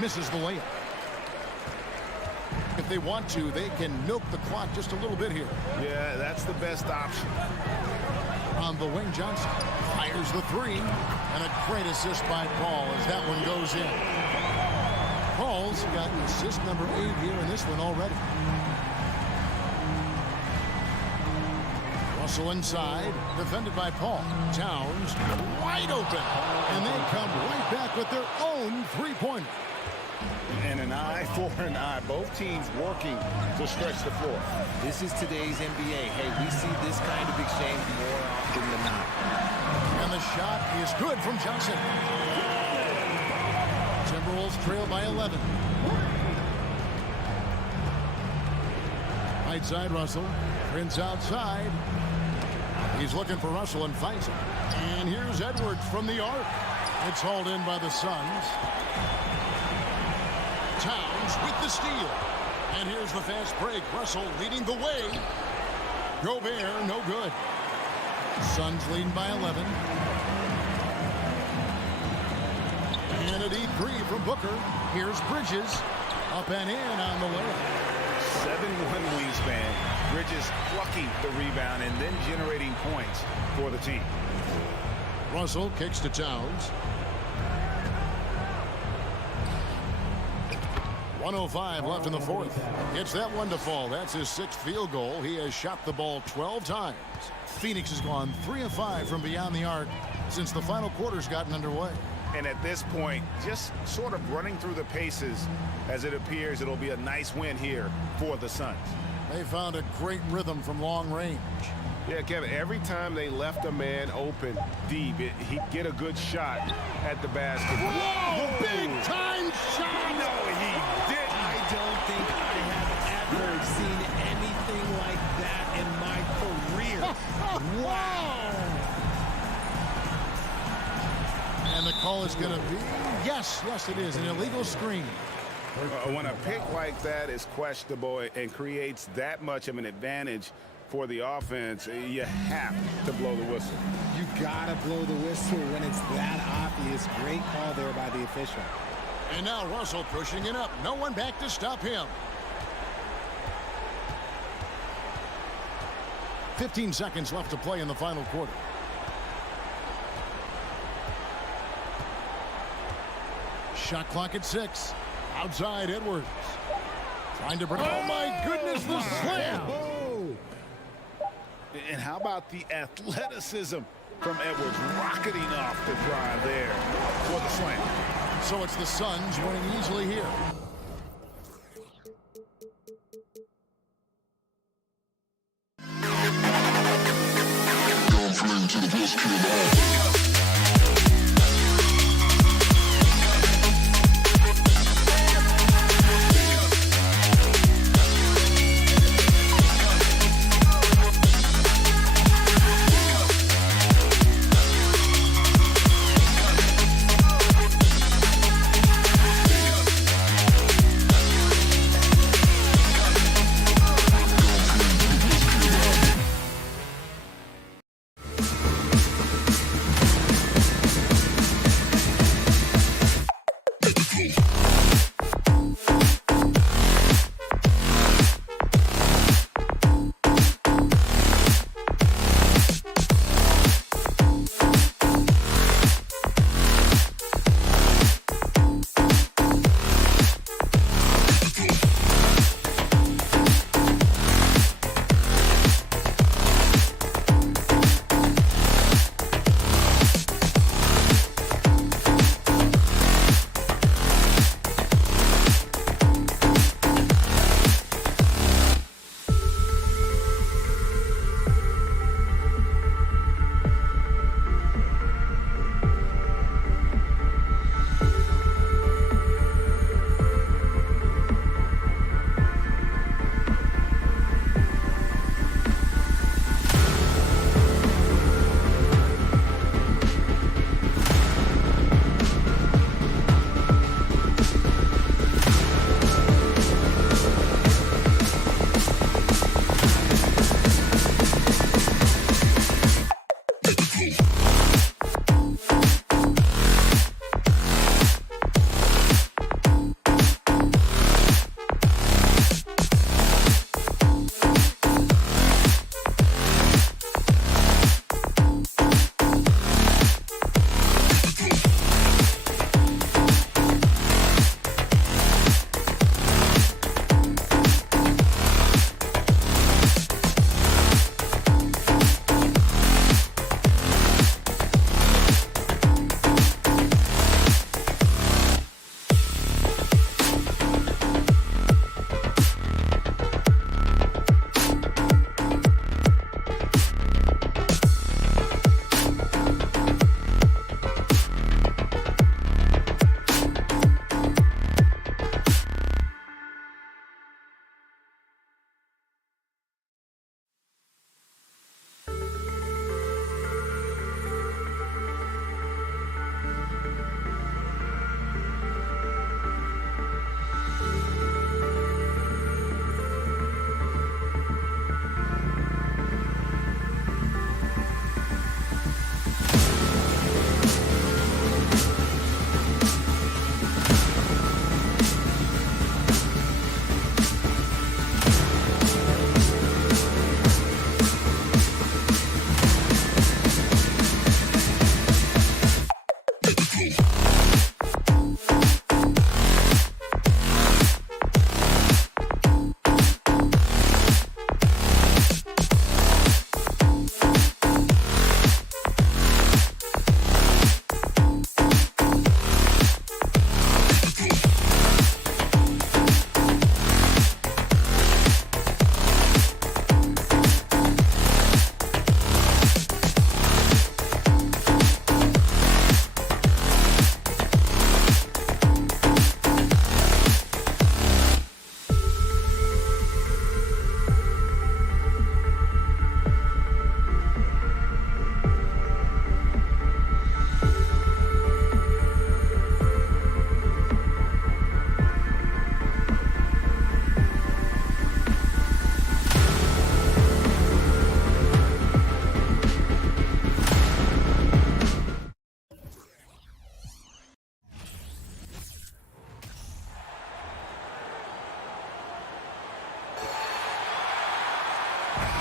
Misses the layup. If they want to, they can milk the clock just a little bit here. Yeah, that's the best option. On the wing, Johnson fires the 3. And a great assist by Paul as that one goes in. Paul's got assist number 8 here in this one already. Russell inside, defended by Paul. Towns wide open. And they come right back with their own 3-pointer. And an eye for an eye. Both teams working to stretch the floor. This is today's NBA. Hey, we see this kind of exchange more often than not. And the shot is good from Johnson. Timberwolves trail by 11. Right side, Russell. Prince outside. He's looking for Russell and finds him. And here's Edwards from the arc. It's hauled in by the Suns. Towns with the steal. And here's the fast break. Russell leading the way. Gobert, no good. Suns leading by 11. And a deep 3 from Booker. Here's Bridges. Up and in on the layup. 7-1 wingspan. Bridges plucking the rebound and then generating points for the team. Russell kicks to Towns. 1:05 left in the fourth. Gets that one to fall. That's his 6th field goal. He has shot the ball 12 times. Phoenix has gone 3 of 5 from beyond the arc since the final quarter's gotten underway. And at this point, just sort of running through the paces as it appears it'll be a nice win here for the Suns. They found a great rhythm from long range. Yeah, Kevin, every time they left a man open deep, he'd get a good shot at the basket. Whoa! Big time shot! No, he didn't. I don't think I have ever seen anything like that in my career. Wow! And the call is going to be, yes, it is, an illegal screen. When a pick like that is questionable and creates that much of an advantage for the offense, you have to blow the whistle. You gotta blow the whistle when it's that obvious. Great call there by the official. And now Russell pushing it up. No one back to stop him. 15 seconds left to play in the final quarter. Shot clock at 6. Outside Edwards. Trying to bring. Oh my goodness, the slam! And how about the athleticism from Edwards rocketing off the drive there for the slam. So it's the Suns winning easily here.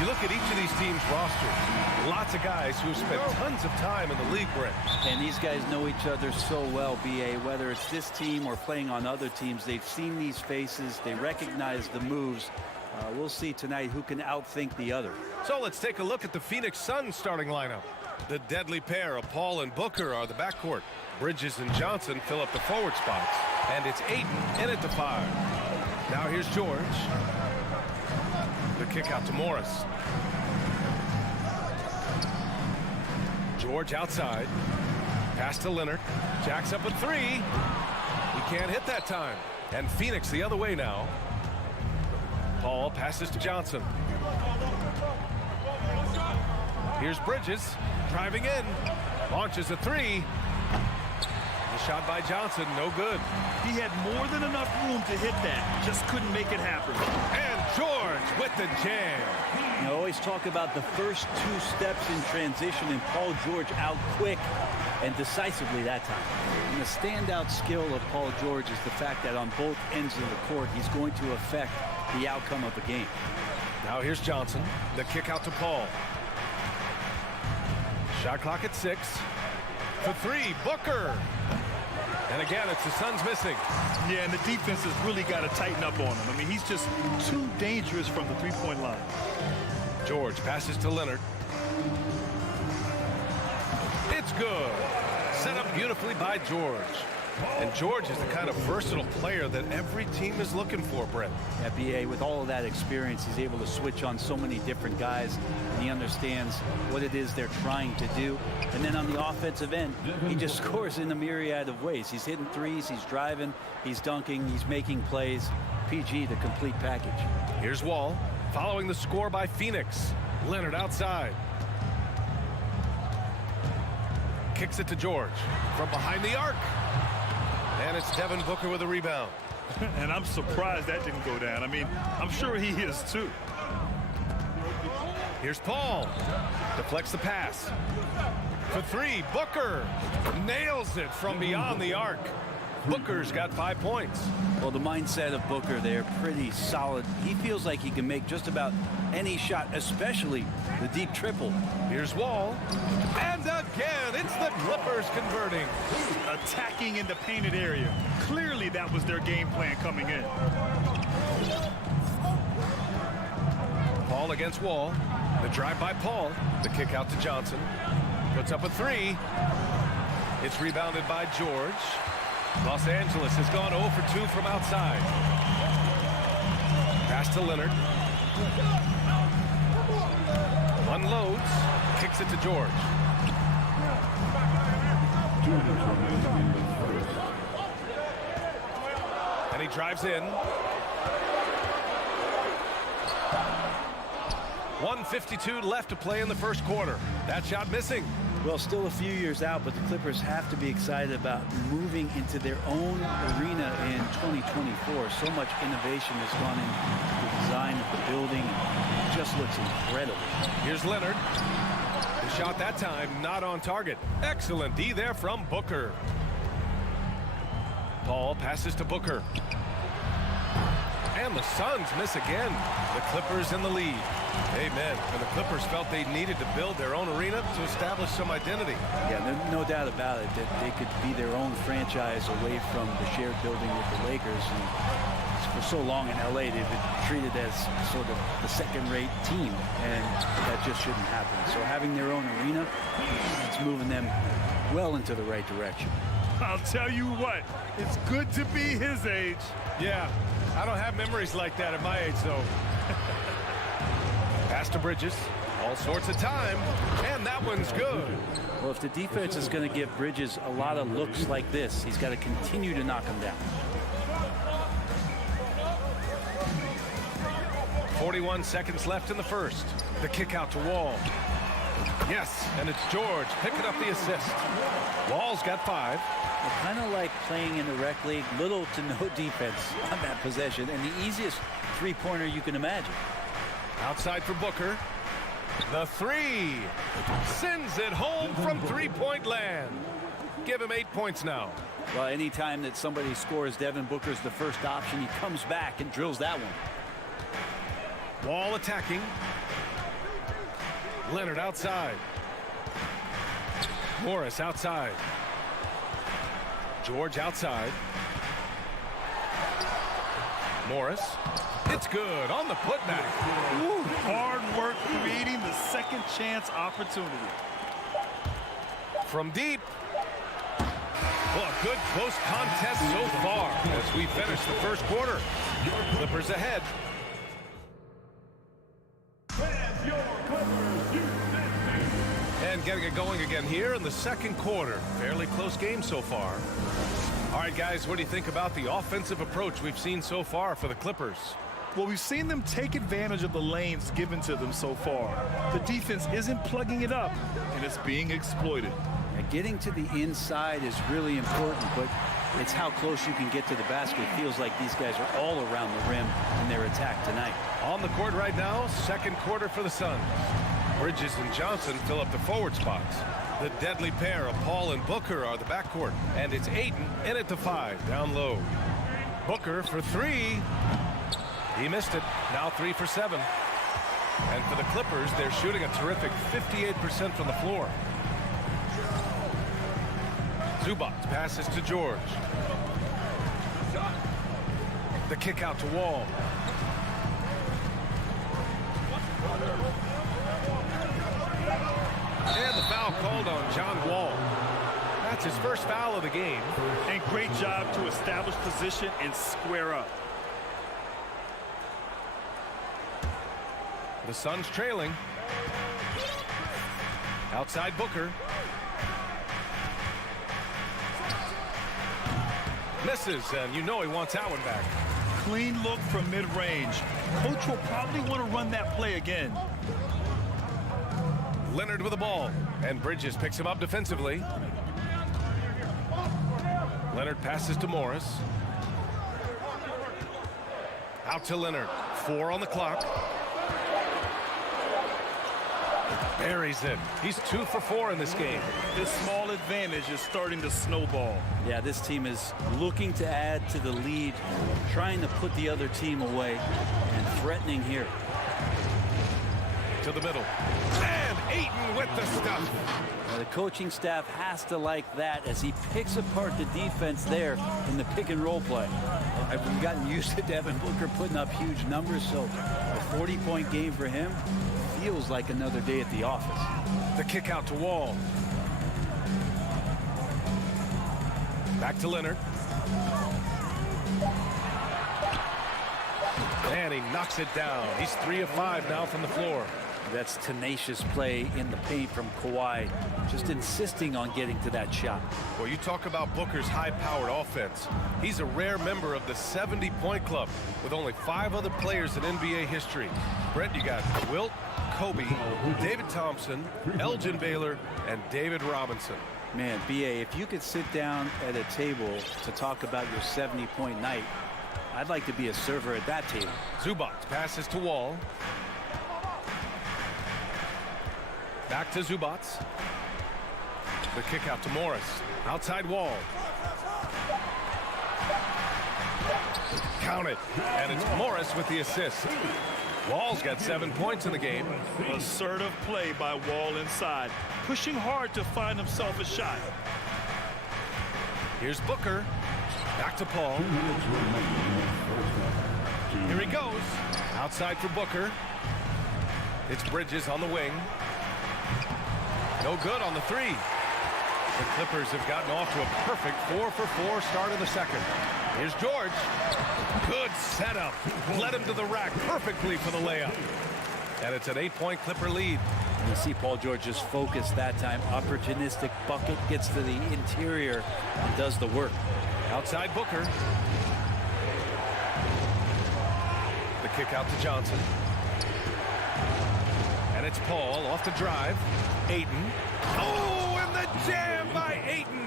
You look at each of these teams' rosters, lots of guys who have spent tons of time in the league, Brent. And these guys know each other so well, B.A., whether it's this team or playing on other teams. They've seen these faces. They recognize the moves. We'll see tonight who can outthink the other. So let's take a look at the Phoenix Suns starting lineup. The deadly pair of Paul and Booker are the backcourt. Bridges and Johnson fill up the forward spots. And it's Ayton in at the 5. Now here's George. The kick out to Morris. George outside. Pass to Leonard. Jacks up a 3. He can't hit that time. And Phoenix the other way now. Paul passes to Johnson. Here's Bridges driving in. Launches a 3. The shot by Johnson, no good. He had more than enough room to hit that. Just couldn't make it happen. And George with the jam. I always talk about the first 2 steps in transition, and Paul George out quick and decisively that time. And the standout skill of Paul George is the fact that on both ends of the court, he's going to affect the outcome of the game. Now here's Johnson. The kick out to Paul. Shot clock at 6. For 3, Booker. And again, it's the Suns missing. Yeah, and the defense has really got to tighten up on him. I mean, he's just too dangerous from the three-point line. George passes to Leonard. It's good. Set up beautifully by George. And George is the kind of versatile player that every team is looking for, Brent. Yeah, B.A., with all of that experience, he's able to switch on so many different guys, and he understands what it is they're trying to do. And then on the offensive end, he just scores in a myriad of ways. He's hitting threes, he's driving, he's dunking, he's making plays. PG, the complete package. Here's Wall, following the score by Phoenix. Leonard outside. Kicks it to George from behind the arc. And it's Devin Booker with a rebound. And I'm surprised that didn't go down. I mean, I'm sure he is too. Here's Paul. Deflects the pass. For 3, Booker nails it from beyond the arc. Booker's got 5 points. Well, the mindset of Booker there, pretty solid. He feels like he can make just about any shot, especially the deep triple. Here's Wall. And again, it's the Clippers converting. Attacking in the painted area. Clearly that was their game plan coming in. Paul against Wall. The drive by Paul. The kick out to Johnson. Puts up a 3. It's rebounded by George. Los Angeles has gone 0 for 2 from outside. Pass to Leonard. Unloads. Kicks it to George. And he drives in. 1:52 left to play in the first quarter. That shot missing. Well, still a few years out, but the Clippers have to be excited about moving into their own arena in 2024. So much innovation has gone into the design of the building. It just looks incredible. Here's Leonard. The shot that time not on target. Excellent D there from Booker. Paul passes to Booker. And the Suns miss again. The Clippers in the lead. Amen. And the Clippers felt they needed to build their own arena to establish some identity. Yeah, no doubt about it that they could be their own franchise away from the shared building with the Lakers. And for so long in LA, they've been treated as sort of the second-rate team, and that just shouldn't happen. So having their own arena, it's moving them well into the right direction. I'll tell you what, it's good to be his age. Yeah, I don't have memories like that at my age, though. Pass to Bridges. All sorts of time. And that one's good. Well, if the defense is going to give Bridges a lot of looks like this, he's got to continue to knock them down. 41 seconds left in the first. The kick out to Wall. Yes, and it's George picking up the assist. Wall's got 5. Kind of like playing in the rec league, little to no defense on that possession, and the easiest three-pointer you can imagine. Outside for Booker. The 3. Sends it home from three-point land. Give him 8 points now. Well, anytime that somebody scores, Devin Booker's the first option. He comes back and drills that one. Wall attacking. Leonard outside. Morris outside. George outside. Morris. It's good on the putback. Ooh, hard work creating the second chance opportunity. From deep. Well, a good close contest so far as we finish the first quarter. Clippers ahead. And getting it going again here in the second quarter. Fairly close game so far. All right, guys, what do you think about the offensive approach we've seen so far for the Clippers? Well, we've seen them take advantage of the lanes given to them so far. The defense isn't plugging it up, and it's being exploited. Getting to the inside is really important, but it's how close you can get to the basket. It feels like these guys are all around the rim in their attack tonight. On the court right now, second quarter for the Suns. Bridges and Johnson fill up the forward spots. The deadly pair of Paul and Booker are the backcourt, and it's Ayton in at the 5, down low. Booker for 3. He missed it. Now 3 for 7. And for the Clippers, they're shooting a terrific 58% from the floor. Zubac passes to George. The kick out to Wall. And the foul called on John Wall. That's his first foul of the game. And great job to establish position and square up. The Suns trailing. Outside Booker. Misses, and you know he wants that one back. Clean look from mid-range. Coach will probably want to run that play again. Leonard with the ball, and Bridges picks him up defensively. Leonard passes to Morris. Out to Leonard. 4 on the clock. Buries it. He's 2 for 4 in this game. This small advantage is starting to snowball. Yeah, this team is looking to add to the lead, trying to put the other team away, and threatening here. To the middle. And Ayton with the stuff. Now, the coaching staff has to like that as he picks apart the defense there in the pick and roll play. We've gotten used to Devin Booker putting up huge numbers, so a 40-point game for him feels like another day at the office. The kick out to Wall. Back to Leonard. And he knocks it down. He's 3 of 5 now from the floor. That's tenacious play in the paint from Kawhi, just insisting on getting to that shot. Well, you talk about Booker's high-powered offense. He's a rare member of the 70-point club with only 5 other players in NBA history. Brent, you got Wilt, Kobe, David Thompson, Elgin Baylor, and David Robinson. Man, B.A., if you could sit down at a table to talk about your 70-point night, I'd like to be a server at that table. Zubac passes to Wall. Back to Zubac. The kick out to Morris. Outside Wall. Count it. And it's Morris with the assist. Wall's got 7 points in the game. Assertive play by Wall inside, pushing hard to find himself a shot. Here's Booker. Back to Paul. Here he goes. Outside for Booker. It's Bridges on the wing. No good on the 3. The Clippers have gotten off to a perfect 4 for 4 start of the second. Here's George. Good setup. Led him to the rack perfectly for the layup. And it's an 8-point Clipper lead. You see Paul George just focused that time. Opportunistic bucket, gets to the interior and does the work. Outside Booker. The kick out to Johnson. And it's Paul off the drive. Ayton. Oh, and the jam by Ayton.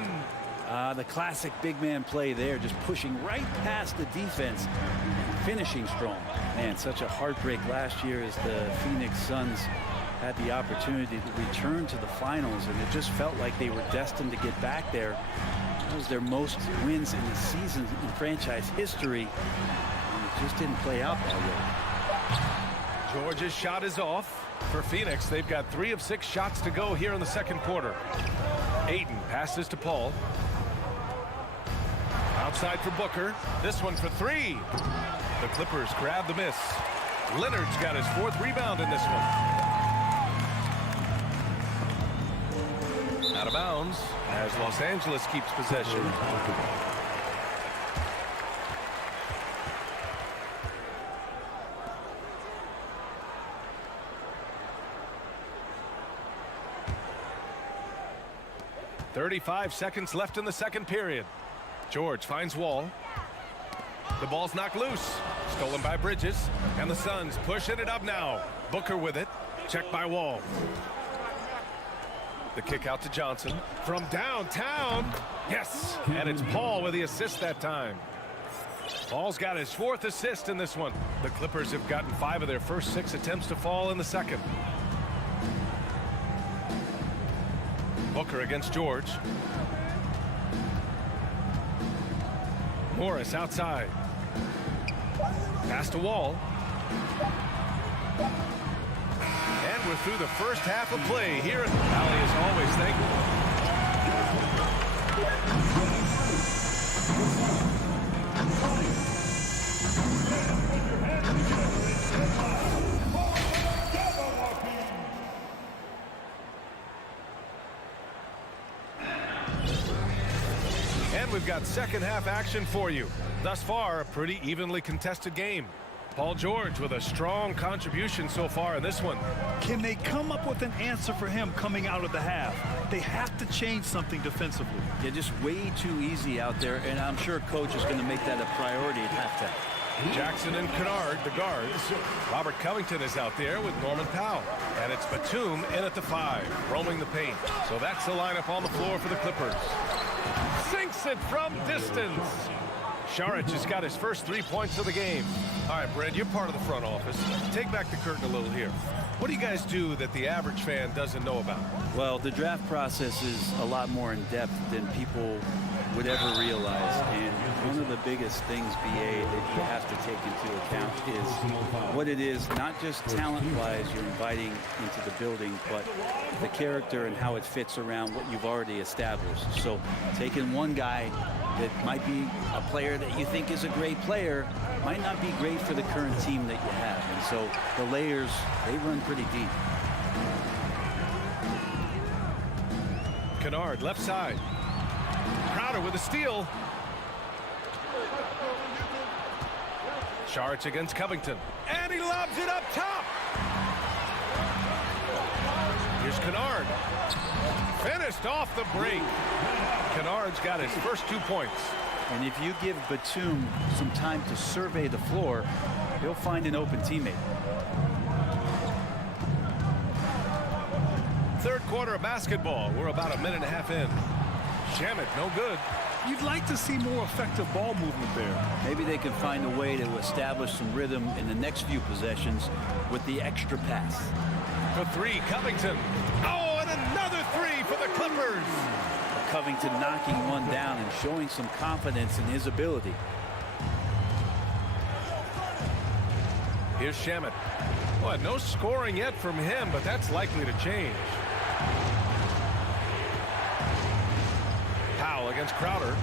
The classic big man play there, just pushing right past the defense and finishing strong. Man, such a heartbreak last year as the Phoenix Suns had the opportunity to return to the finals, and it just felt like they were destined to get back there. It was their most wins in the season in franchise history, and it just didn't play out that way. George's shot is off. For Phoenix, they've got 3 of 6 shots to go here in the second quarter. Ayton passes to Paul. Outside for Booker. This one for 3. The Clippers grab the miss. Leonard's got his 4th rebound in this one. Out of bounds as Los Angeles keeps possession. .35 seconds left in the second period. George finds Wall. The ball's knocked loose. Stolen by Bridges. And the Suns pushing it up now. Booker with it. Checked by Wall. The kick out to Johnson. From downtown. Yes. And it's Paul with the assist that time. Paul's got his 4th assist in this one. The Clippers have gotten 5 of their first 6 attempts to fall in the second. Booker against George. Morris outside. Pass to Wall. And we're through the first half of play here. Valley is always thankful. And we've got second half action for you. Thus far, a pretty evenly contested game. Paul George with a strong contribution so far in this one. Can they come up with an answer for him coming out of the half? They have to change something defensively. Yeah, just way too easy out there, and I'm sure coach is going to make that a priority at halftime. Jackson and Kennard, the guards. Robert Covington is out there with Norman Powell. And it's Batum in at the 5, roaming the paint. So that's the lineup on the floor for the Clippers. Sinks it from distance. Sharic has got his first 3 points of the game. All right, Brad, you're part of the front office. Take back the curtain a little here. What do you guys do that the average fan doesn't know about? Well, the draft process is a lot more in depth than people would ever realize. And one of the biggest things, BA, that you have to take into account is what it is, not just talent-wise you're inviting into the building, but the character and how it fits around what you've already established. So taking one guy that might be a player that you think is a great player might not be great for the current team that you have. And so the layers, they run pretty deep. Kennard, left side. Crowder with a steal. Sharic against Covington. And he lobs it up top. Here's Kennard. Finished off the break. Kennard's got his first 2 points. And if you give Batum some time to survey the floor, he'll find an open teammate. Third quarter of basketball. We're about a minute and a half in. Shamet, no good. You'd like to see more effective ball movement there. Maybe they can find a way to establish some rhythm in the next few possessions with the extra pass. For 3, Covington. Oh, and another 3 for the Clippers. Covington knocking one down and showing some confidence in his ability. Here's Shamet. Well, no scoring yet from him, but that's likely to change. Powell against Crowder.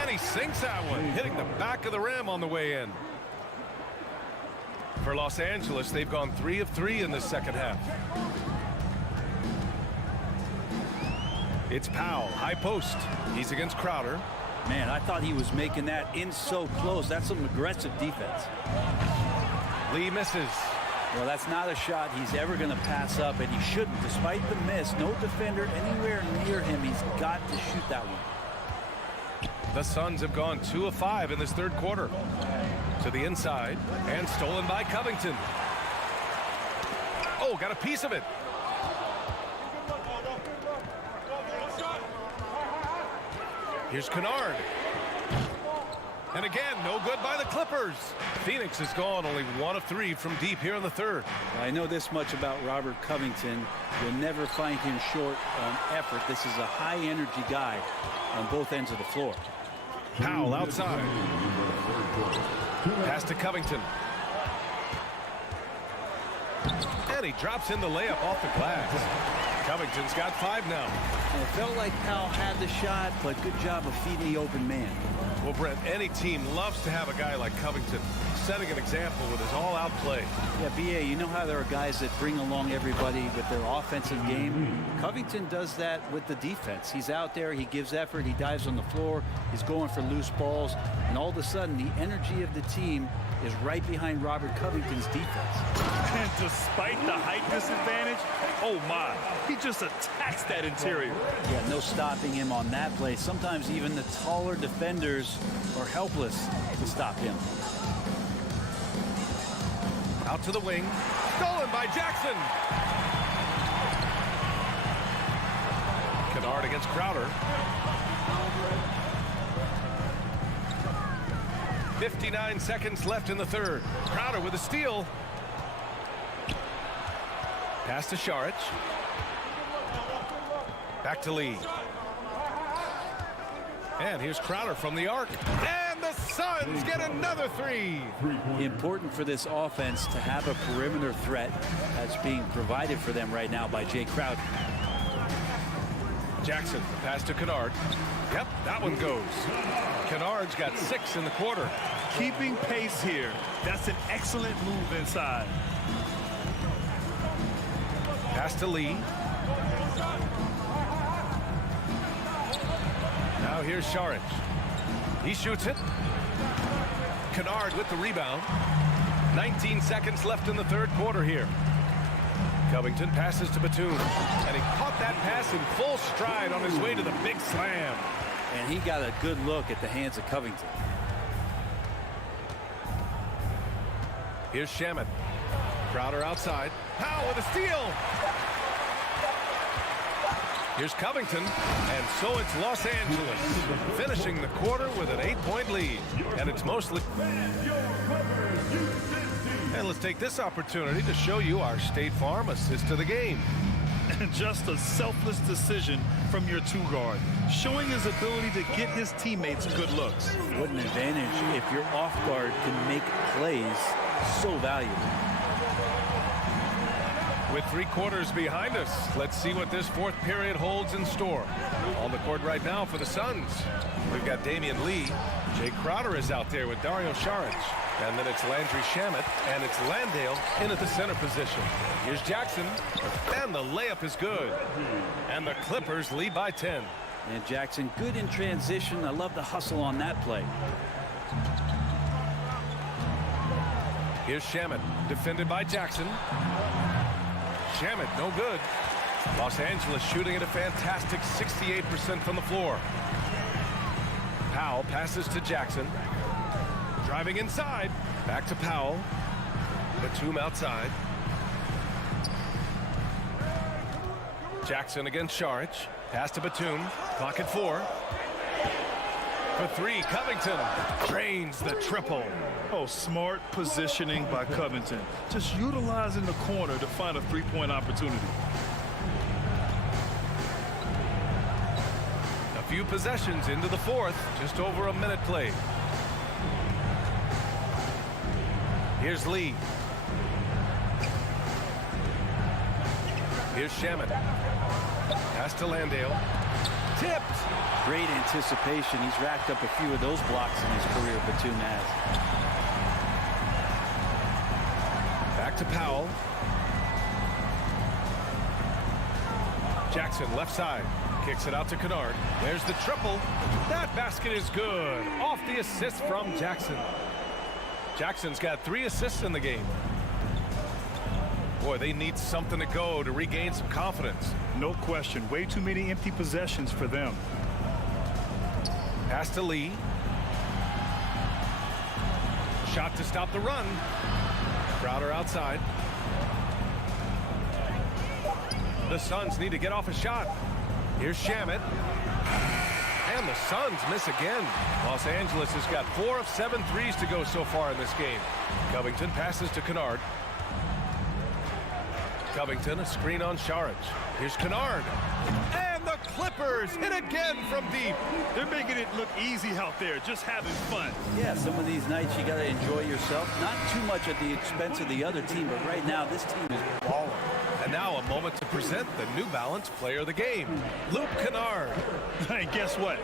And he sinks that one, hitting the back of the rim on the way in. For Los Angeles, they've gone 3 of 3 in this second half. It's Powell, high post. He's against Crowder. Man, I thought he was making that in so close. That's some aggressive defense. Lee misses. Well, that's not a shot he's ever going to pass up, and he shouldn't. Despite the miss, no defender anywhere near him. He's got to shoot that one. The Suns have gone 2 of 5 in this third quarter. To the inside, and stolen by Covington. Oh, got a piece of it. Here's Kennard. And again, no good by the Clippers. Phoenix has gone only 1 of 3 from deep here in the third. I know this much about Robert Covington. You'll never find him short on effort. This is a high-energy guy on both ends of the floor. Powell outside. Pass to Covington. And he drops in the layup off the glass. Covington's got 5 now. And it felt like Powell had the shot, but good job of feeding the open man. Well, Brent, any team loves to have a guy like Covington setting an example with his all-out play. Yeah, B.A., you know how there are guys that bring along everybody with their offensive game? Covington does that with the defense. He's out there, he gives effort, he dives on the floor, he's going for loose balls, and all of a sudden the energy of the team is right behind Robert Covington's defense. And despite the height disadvantage, oh my, he just attacks that interior. Yeah, no stopping him on that play. Sometimes even the taller defenders are helpless to stop him. Out to the wing. Stolen by Jackson. Kennard against Crowder. 59 seconds left in the third. Crowder with a steal. Pass to Sharic. Back to Lee. And here's Crowder from the arc. And the Suns get another 3. Important for this offense to have a perimeter threat that's being provided for them right now by Jay Crowder. Jackson, pass to Kennard. Yep, that one goes. Kennard's got 6 in the quarter. Keeping pace here. That's an excellent move inside. Pass to Lee. Now here's Sharic. He shoots it. Kennard with the rebound. 19 seconds left in the third quarter here. Covington passes to Batum. And he caught that pass in full stride on his way to the big slam. And he got a good look at the hands of Covington. Here's Shamet. Crowder outside. Powell with a steal. Here's Covington, and so it's Los Angeles, finishing the quarter with an 8-point lead. And it's mostly... And let's take this opportunity to show you our State Farm assist to the game. And just a selfless decision from your 2-guard, showing his ability to get his teammates good looks. What an advantage if your off guard can make plays so valuable. With 3 quarters behind us, let's see what this fourth period holds in store. On the court right now for the Suns, we've got Damian Lee. Jay Crowder is out there with Dario Saric. And then it's Landry Shamet, and it's Landale in at the center position. Here's Jackson, and the layup is good. And the Clippers lead by 10. And Jackson, good in transition. I love the hustle on that play. Here's Shamet, defended by Jackson. Shamet, no good. Los Angeles shooting at a fantastic 68% from the floor. Powell passes to Jackson. Driving inside. Back to Powell. Batum outside. Jackson against Saric. Pass to Batum. Clock at 4. For 3, Covington drains the triple. Oh, smart positioning by Covington. Just utilizing the corner to find a 3-point opportunity. A few possessions into the fourth. Just over a minute played. Here's Lee. Here's Shamet. Pass to Landale. Tipped. Great anticipation. He's racked up a few of those blocks in his career, Batum has. Back to Powell. Jackson left side. Kicks it out to Kennard. There's the triple. That basket is good. Off the assist from Jackson. Jackson's got 3 assists in the game. Boy, they need something to go to regain some confidence. No question. Way too many empty possessions for them. Pass to Lee. Shot to stop the run. Crowder outside. The Suns need to get off a shot. Here's Shamet. And the Suns miss again. Los Angeles has got 4 of 7 threes to go so far in this game. Covington passes to Kennard. Covington, a screen on Saric. Here's Kennard. And the Clippers hit again from deep. They're making it look easy out there, just having fun. Yeah, some of these nights you got to enjoy yourself. Not too much at the expense of the other team, but right now this team is balling. And now a moment to present the New Balance Player of the Game, Luke Kennard. And guess what?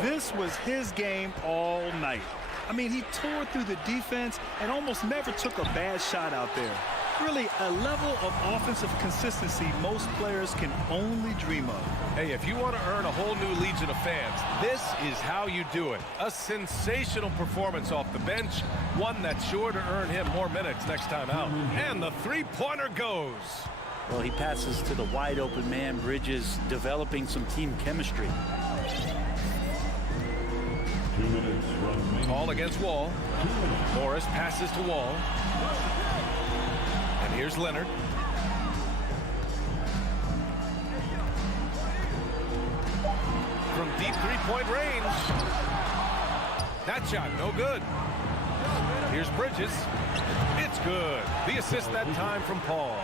This was his game all night. I mean, he tore through the defense and almost never took a bad shot out there. Really, a level of offensive consistency most players can only dream of. Hey, if you want to earn a whole new legion of fans, this is how you do it. A sensational performance off the bench, one that's sure to earn him more minutes next time out. And the three-pointer goes. Well, he passes to the wide open man. Bridges developing some team chemistry. 2 minutes from Ball against Wall. Morris passes to Wall. And here's Leonard. From deep three-point range. That shot, no good. Here's Bridges. It's good. The assist that time from Paul.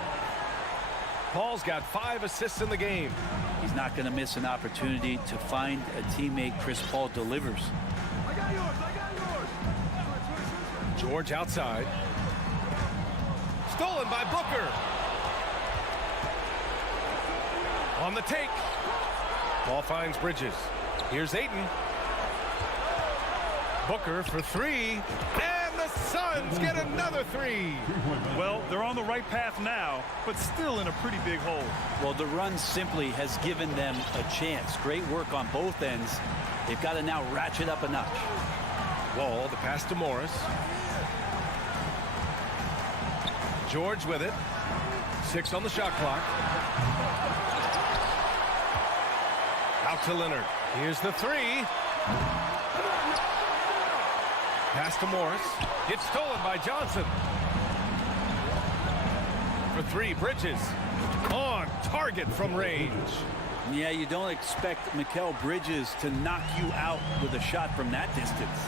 Paul's got 5 assists in the game. He's not going to miss an opportunity to find a teammate. Chris Paul delivers. George outside. Stolen by Booker. On the take. Ball finds Bridges. Here's Ayton. Booker for 3. And the Suns get another 3. Well, they're on the right path now, but still in a pretty big hole. Well, the run simply has given them a chance. Great work on both ends. They've got to now ratchet up a notch. Wall, the pass to Morris. George with it. 6 on the shot clock. Out to Leonard. Here's the 3. Pass to Morris. It's stolen by Johnson. For 3, Bridges. On target from range. Yeah, you don't expect Mikal Bridges to knock you out with a shot from that distance.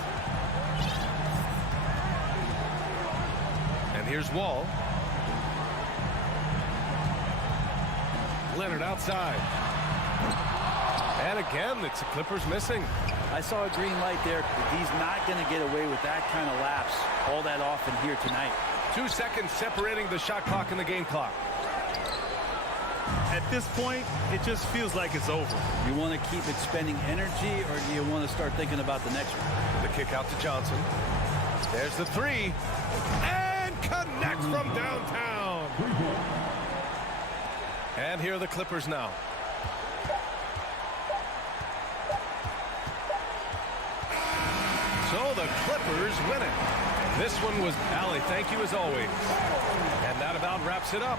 And here's Wall. Leonard outside. And again, it's the Clippers missing. I saw a green light there. He's not going to get away with that kind of lapse all that often here tonight. 2 seconds separating the shot clock and the game clock. At this point, it just feels like it's over. You want to keep expending energy, or do you want to start thinking about the next one? The kick out to Johnson. There's the 3. And connects from downtown. And here are the Clippers now. So the Clippers win it. This one was Allie. Thank you as always. And that about wraps it up.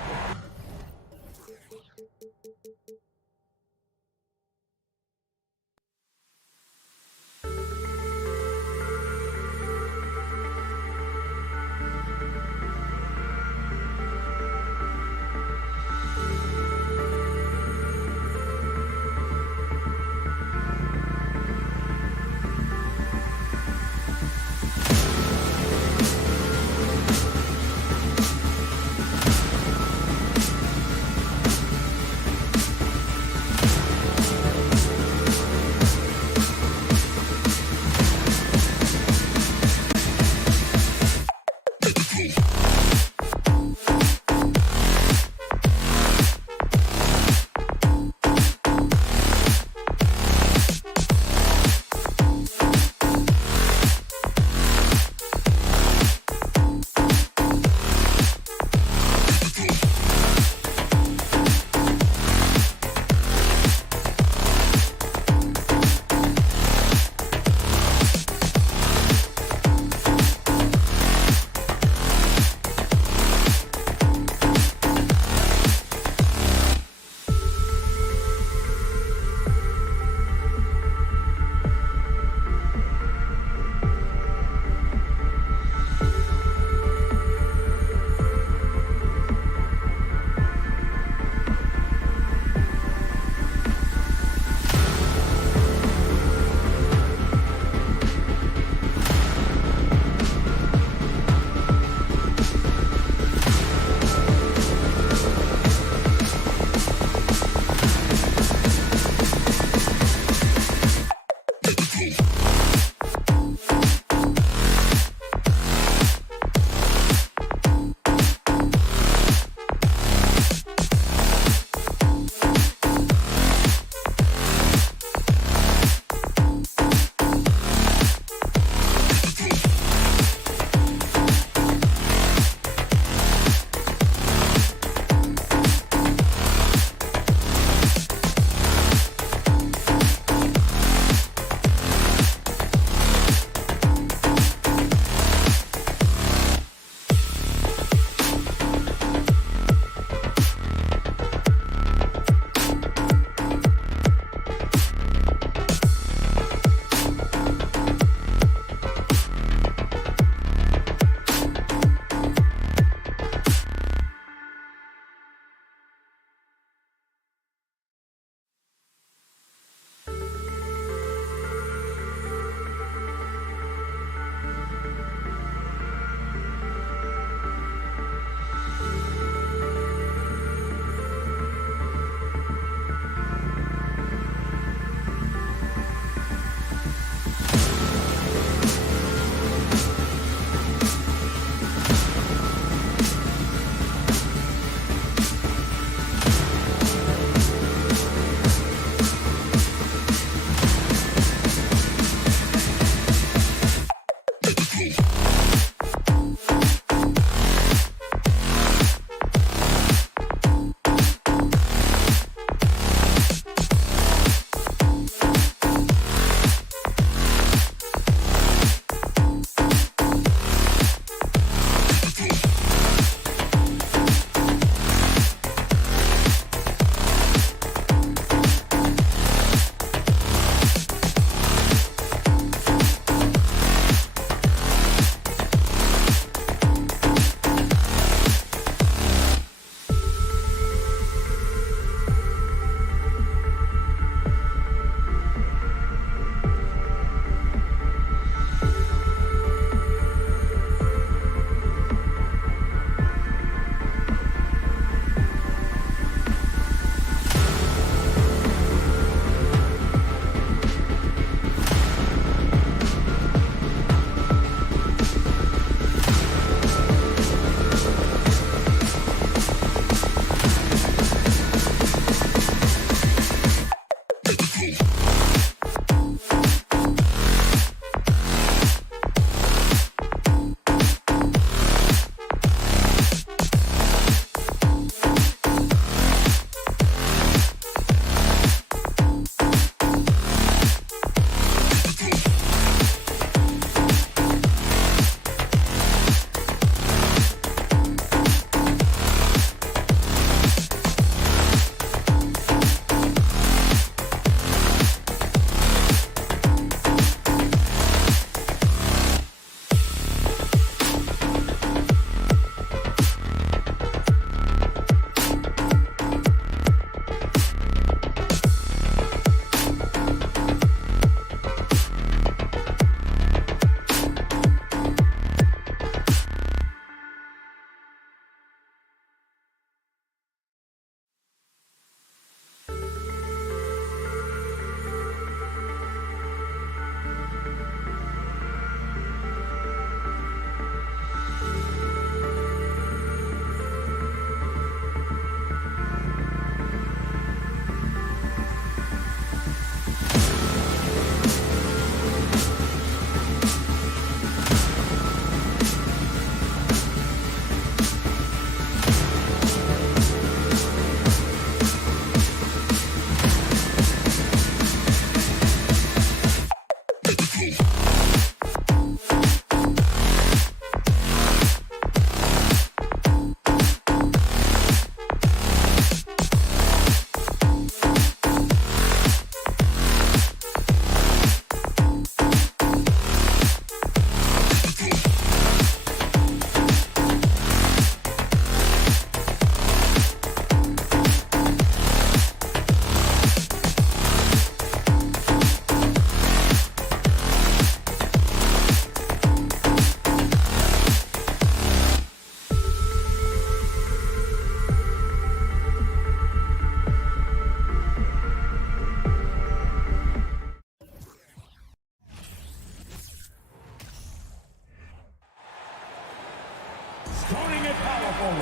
throwing it powerful.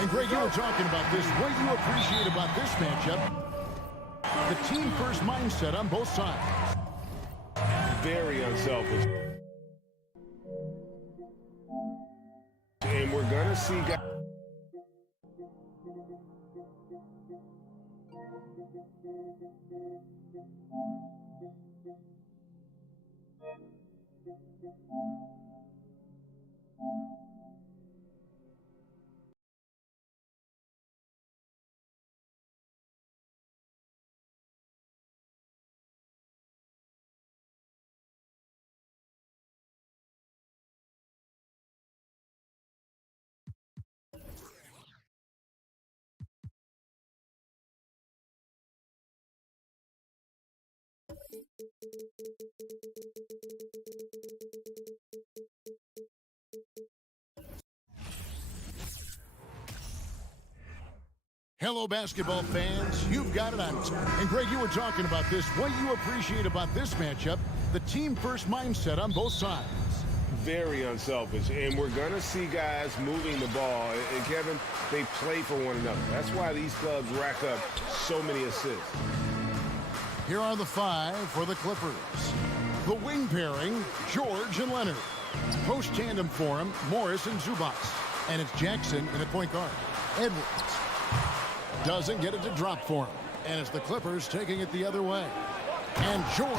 And Greg, you were talking about this. What you appreciate about this matchup, the team first mindset on both sides. Very unselfish. And we're going to see guys. Hello, basketball fans. You've got it on. And Greg, you were talking about this. What you appreciate about this matchup, the team first mindset on both sides. Very unselfish. And we're going to see guys moving the ball. And Kevin, they play for one another. That's why these clubs rack up so many assists. Here are the five for the Clippers. The wing pairing, George and Leonard. Post tandem for him, Morris and Zubac. And it's Jackson in at point guard. Edwards doesn't get it to drop for him. And it's the Clippers taking it the other way. And George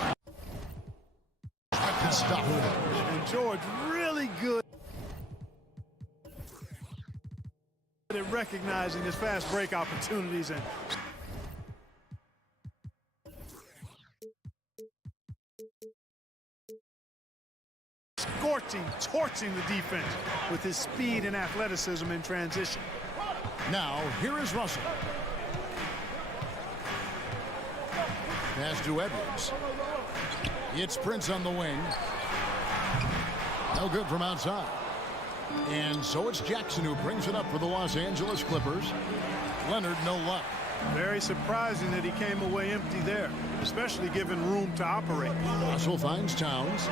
can stop it. And George really good at recognizing his fast break opportunities and torching the defense with his speed and athleticism in transition. Now, here is Russell. Pass to Edwards. It's Prince on the wing. No good from outside. And so it's Jackson who brings it up for the Los Angeles Clippers. Leonard, no luck. Very surprising that he came away empty there, especially given room to operate. Russell finds Towns.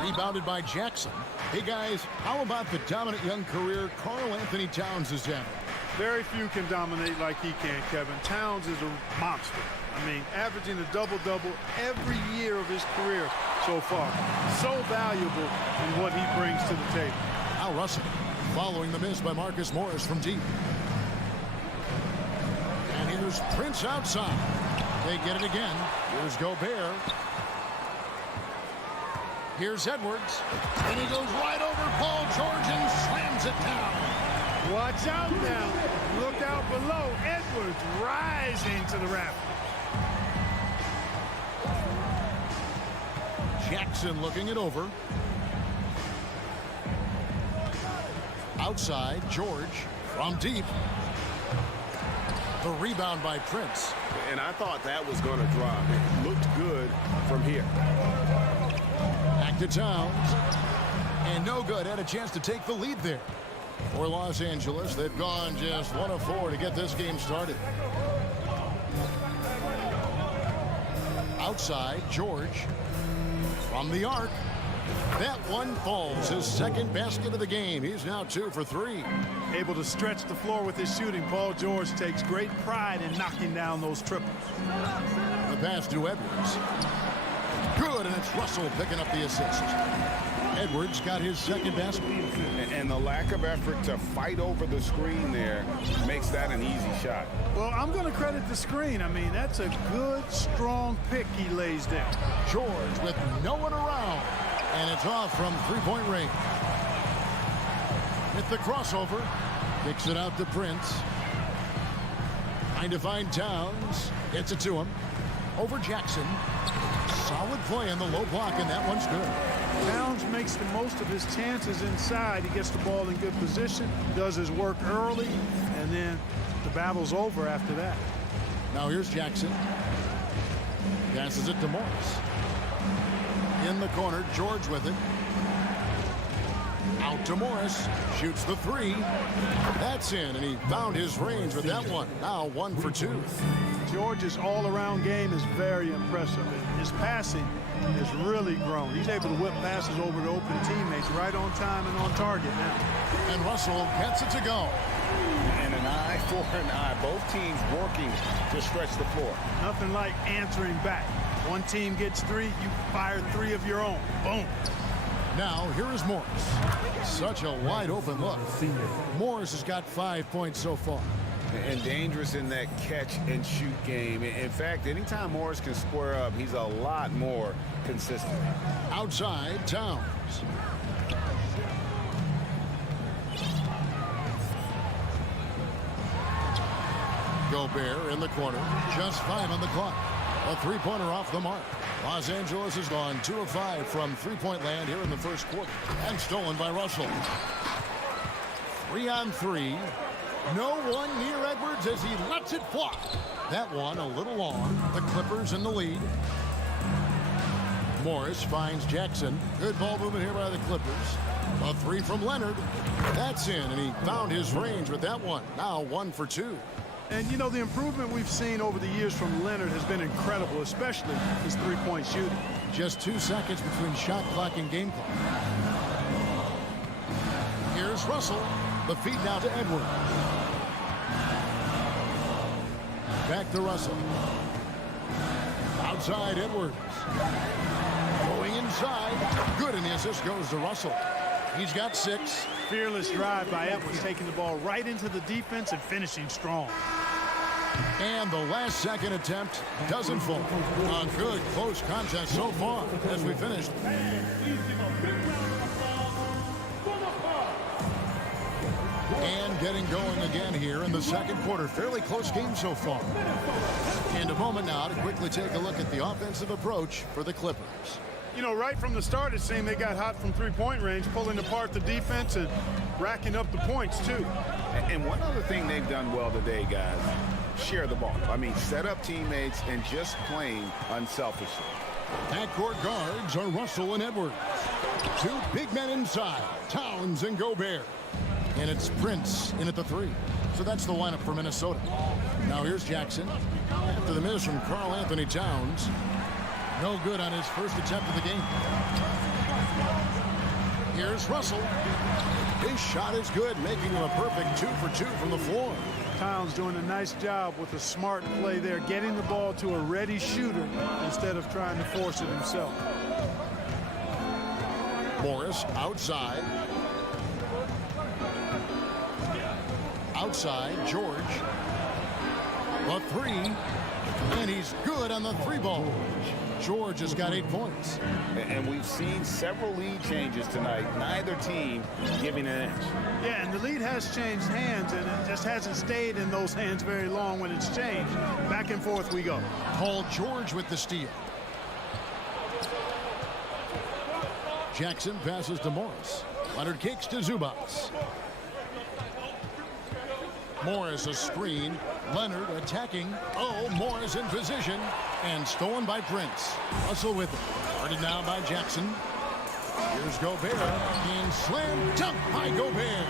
Rebounded by Jackson. Hey, guys, how about the dominant young career Karl Anthony Towns is having? Very few can dominate like he can, Kevin. Towns is a monster. I mean, averaging a double-double every year of his career so far. So valuable in what he brings to the table. Now Russell following the miss by Marcus Morris from deep. And here's Prince outside. They get it again. Here's Gobert. Here's Edwards. And he goes right over Paul George and slams it down. Watch out now. Look out below. Edwards rising to the raft. Jackson looking it over. Outside, George from deep. The rebound by Prince. And I thought that was going to drop. It looked good from here. Back to Towns. And no good. Had a chance to take the lead there. For Los Angeles, they've gone just 1 of 4 to get this game started. Outside, George from the arc. That one falls. His second basket of the game. He's now 2 for 3. Able to stretch the floor with his shooting. Paul George takes great pride in knocking down those triples. The pass to Edwards. Good, and it's Russell picking up the assist. Edwards got his second basket. And the lack of effort to fight over the screen there makes that an easy shot. Well, I'm going to credit the screen. I mean, that's a good, strong pick he lays down. George with no one around. And it's off from three-point range. With the crossover. Kicks it out to Prince. Trying to find Towns. Gets it to him. Over Jackson. Solid play on the low block, and that one's good. Towns makes the most of his chances inside. He gets the ball in good position, does his work early, and then the battle's over after that. Now here's Jackson. Passes it to Morris. In the corner, George with it. Out to Morris. Shoots the three. That's in, and he found his range with that one. Now 1 for 2. George's all-around game is very impressive. His passing has really grown. He's able to whip passes over to open teammates right on time and on target now. And Russell gets it to go. And an eye for an eye. Both teams working to stretch the floor. Nothing like answering back. One team gets 3, you fire 3 of your own. Boom. Now, here is Morris. Such a wide-open look. Morris has got 5 points so far. And dangerous in that catch-and-shoot game. In fact, anytime Morris can square up, he's a lot more consistent. Outside, Towns. Gobert in the corner. Just 5 on the clock. A three-pointer off the mark. Los Angeles has gone 2 of 5 from three-point land here in the first quarter. And stolen by Russell. 3 on 3. No one near Edwards as he lets it fly. That one a little long. The Clippers in the lead. Morris finds Jackson. Good ball movement here by the Clippers. A 3 from Leonard. That's in, and he found his range with that one. Now 1 for 2. And, you know, the improvement we've seen over the years from Leonard has been incredible, especially his three-point shooting. Just 2 seconds between shot clock and game clock. Here's Russell. The feed now to Edwards. Back to Russell. Outside Edwards. Going inside. Good, and the assist goes to Russell. He's got 6. Fearless drive by Edwards, taking the ball right into the defense and finishing strong. And the last second attempt doesn't fall. A good close contest so far as we finished. And getting going again here in the second quarter. Fairly close game so far. And a moment now to quickly take a look at the offensive approach for the Clippers. You know, right from the start, it seemed they got hot from three-point range, pulling apart the defense and racking up the points, too. And one other thing they've done well today, guys, share the ball. I mean, set up teammates and just playing unselfishly. Backcourt guards are Russell and Edwards. 2 big men inside, Towns and Gobert. And it's Prince in at the 3. So that's the lineup for Minnesota. Now here's Jackson. After the miss from Karl Anthony Towns. No good on his first attempt of the game. Here's Russell. His shot is good, making him a perfect 2 for 2 from the floor. Towns doing a nice job with a smart play there, getting the ball to a ready shooter instead of trying to force it himself. Morris outside. Outside, George. A 3. And he's good on the 3-ball. George has got 8 points. And we've seen several lead changes tonight. Neither team giving an inch. Yeah, and the lead has changed hands, and it just hasn't stayed in those hands very long when it's changed. Back and forth we go. Paul George with the steal. Jackson passes to Morris. Leonard kicks to Zubats. Morris a screen. Leonard attacking. Oh, Morris in position. And stolen by Prince. Russell with it. Guarded now by Jackson. Here's Gobert. And slam dunk by Gobert.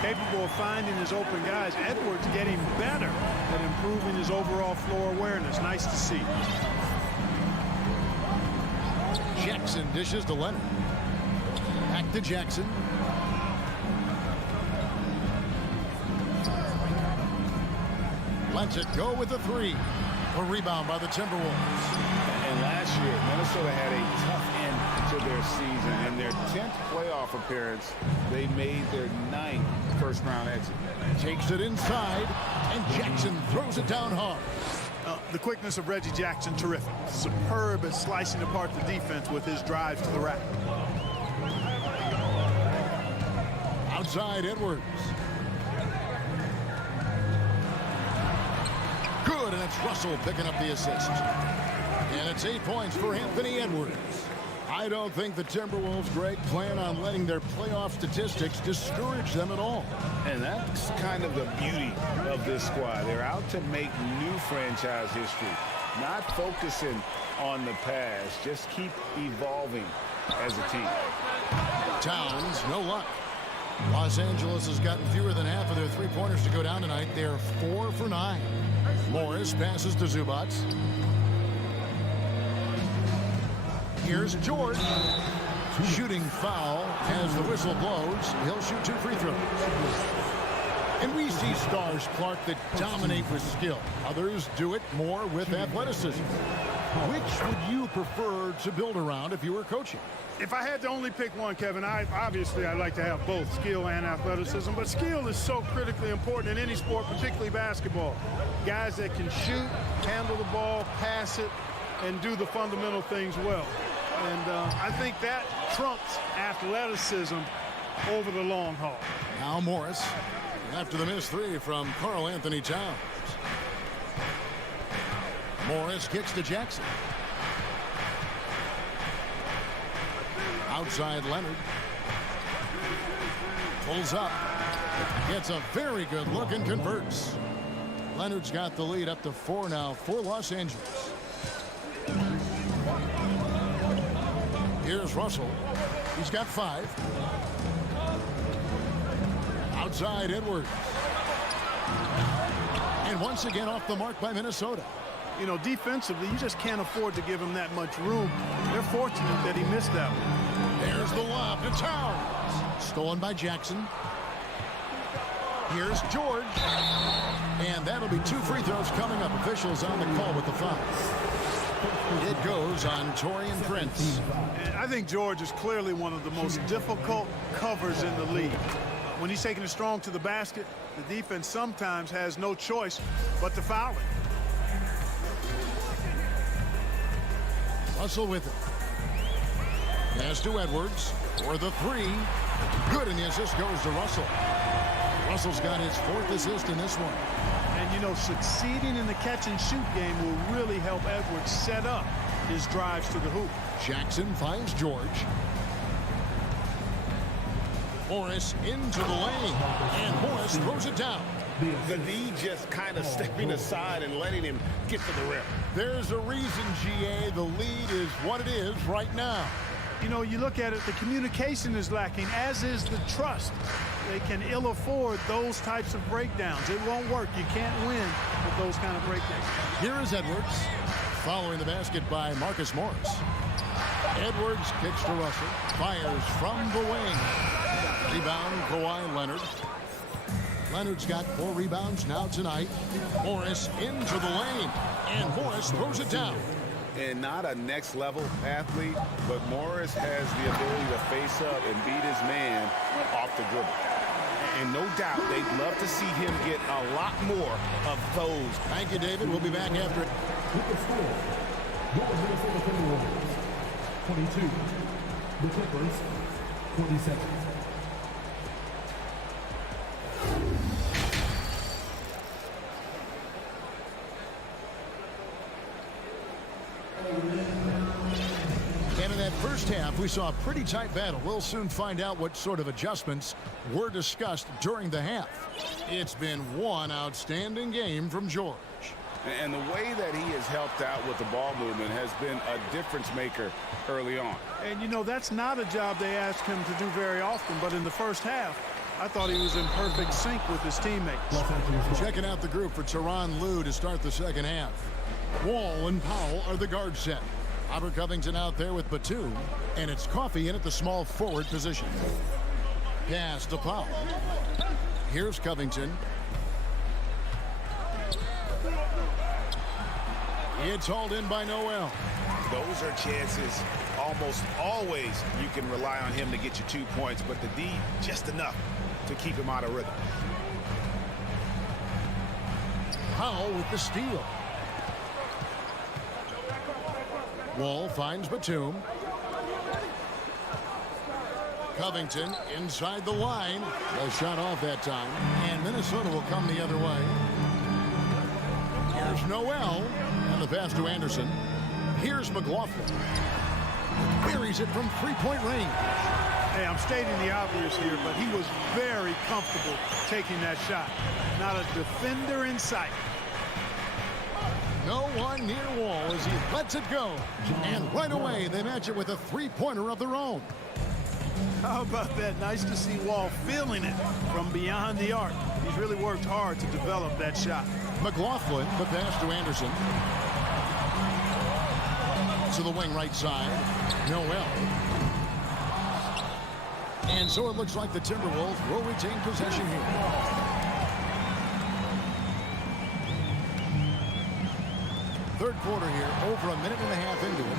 Capable of finding his open guys. Edwards getting better at improving his overall floor awareness. Nice to see. Jackson dishes to Leonard. Back to Jackson. Lets it go with a 3. A rebound by the Timberwolves. And last year, Minnesota had a tough end to their season. In their 10th playoff appearance, they made their 9th first-round exit. Takes it inside, and Jackson throws it down hard. The quickness of Reggie Jackson, terrific. Superb at slicing apart the defense with his drives to the rack. Outside Edwards. Good, and it's Russell picking up the assist. And it's 8 points for Anthony Edwards. I don't think the Timberwolves, Greg, plan on letting their playoff statistics discourage them at all. And that's kind of the beauty of this squad. They're out to make new franchise history, not focusing on the past. Just keep evolving as a team. Towns, no luck. Los Angeles has gotten fewer than half of their three-pointers to go down tonight. They're 4 for 9. Morris passes to Zubats. Here's George. Shooting foul as the whistle blows. He'll shoot 2 free throws. And we see stars, Clark, that dominate with skill. Others do it more with athleticism. Which would you prefer to build around if you were coaching? If I had to only pick one, Kevin, I'd like to have both skill and athleticism, but skill is so critically important in any sport, particularly basketball. Guys that can shoot, handle the ball, pass it, and do the fundamental things well. And I think that trumps athleticism over the long haul. Now Morris, after the missed 3 from Karl Anthony Towns. Morris kicks to Jackson. Outside Leonard. Pulls up. Gets a very good look and converts. Leonard's got the lead up to 4 now for Los Angeles. Here's Russell. He's got 5. Outside Edwards. And once again off the mark by Minnesota. You know, defensively, you just can't afford to give him that much room. They're fortunate that he missed that one. There's the lob to Towns. Stolen by Jackson. Here's George. And that'll be 2 free throws coming up. Officials on the call with the foul. It goes on Taurean Prince. And I think George is clearly one of the most difficult covers in the league. When he's taking it strong to the basket, the defense sometimes has no choice but to foul it. Russell with it. Pass to Edwards for the 3. Good, and the assist goes to Russell. Russell's got his 4th assist in this one. And, you know, succeeding in the catch-and-shoot game will really help Edwards set up his drives to the hoop. Jackson finds George. Morris into the lane, and Morris throws it down. The D just kind of stepping aside and letting him get to the rim. There's a reason, GA, the lead is what it is right now. You know, you look at it, the communication is lacking, as is the trust. They can ill afford those types of breakdowns. It won't work. You can't win with those kind of breakdowns. Here is Edwards, following the basket by Marcus Morris. Edwards kicks to Russell, fires from the wing. Rebound, Kawhi Leonard. Leonard's got 4 rebounds now tonight. Morris into the lane, and Morris throws it down. And not a next-level athlete, but Morris has the ability to face up and beat his man off the dribble. And no doubt, they'd love to see him get a lot more of those. Thank you, David. We'll be back after it. With the score, your Minnesota Timberwolves, 22. The Clippers, 27. And in that first half, we saw a pretty tight battle. We'll soon find out what sort of adjustments were discussed during the half. It's been one outstanding game from George. And the way that he has helped out with the ball movement has been a difference maker early on. And, you know, that's not a job they ask him to do very often, but in the first half, I thought he was in perfect sync with his teammates. Checking out the group for Tyronn Lue to start the second half. Wall and Powell are the guard set. Robert Covington out there with Batum, and it's Coffey in at the small forward position. Pass to Powell. Here's Covington. It's hauled in by Noel. Those are chances almost always you can rely on him to get you 2 points, but the D just enough to keep him out of rhythm. Powell with the steal. Wall finds Batum. Covington inside the line. A shot off that time. And Minnesota will come the other way. Here's Noel. And the pass to Anderson. Here's McLaughlin. Buries it from three-point range. Hey, I'm stating the obvious here, but he was very comfortable taking that shot. Not a defender in sight. No one near Wall as he lets it go. And right away, they match it with a three-pointer of their own. How about that? Nice to see Wall feeling it from beyond the arc. He's really worked hard to develop that shot. McLaughlin, the pass to Anderson. to the wing right side. Noel. And so it looks like the Timberwolves will retain possession here. Third quarter here, over a minute and a half into it.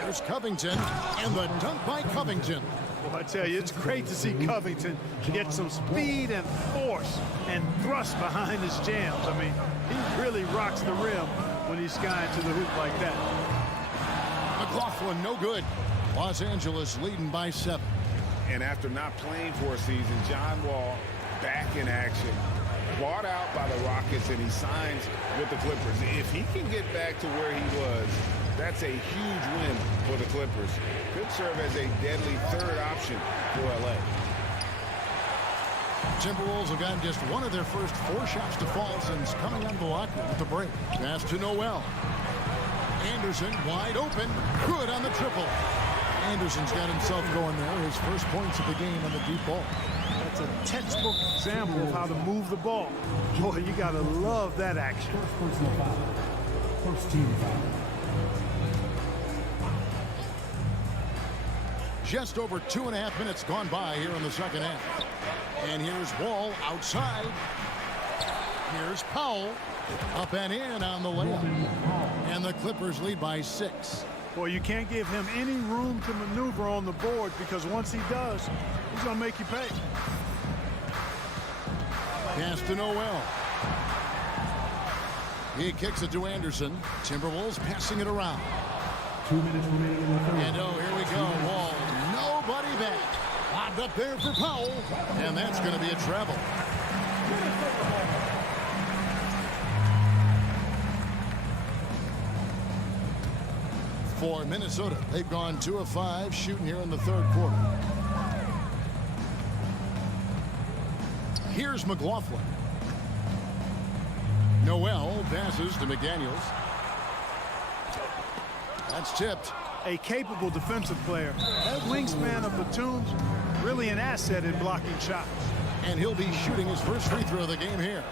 Here's Covington, and the dunk by Covington. Well, I tell you, it's great to see Covington get some speed and force and thrust behind his jams. I mean, he really rocks the rim when he's skying to the hoop like that. McLaughlin, no good. Los Angeles leading by 7. And after not playing for a season, John Wall back in action. Bought out by the Rockets, and he signs with the Clippers. If he can get back to where he was, that's a huge win for the Clippers. Could serve as a deadly third option for LA. Timberwolves have gotten just one of their first 4 shots to fall since coming out of the locker room at the break. Pass to Noel. Anderson wide open. Good on the triple. Anderson's got himself going there. His first points of the game on the deep ball. That's a textbook example of how to move the ball. Boy, you got to love that action. First team foul. Just over 2.5 minutes gone by here in the second half. And here's Wall outside. Here's Powell. Up and in on the layup. And the Clippers lead by 6. Boy, you can't give him any room to maneuver on the board, because once he does, he's going to make you pay. Pass to Noel. He kicks it to Anderson. Timberwolves passing it around. 2 minutes remaining in the third. And oh, here we go. Wall. Nobody back. Lobbed up there for Powell. And that's going to be a travel. For Minnesota, they've gone 2 of 5 shooting here in the third quarter. Here's McLaughlin. Noel passes to McDaniels. That's tipped. A capable defensive player. That wingspan of Batum's really an asset in blocking shots. And he'll be shooting his first free throw of the game here.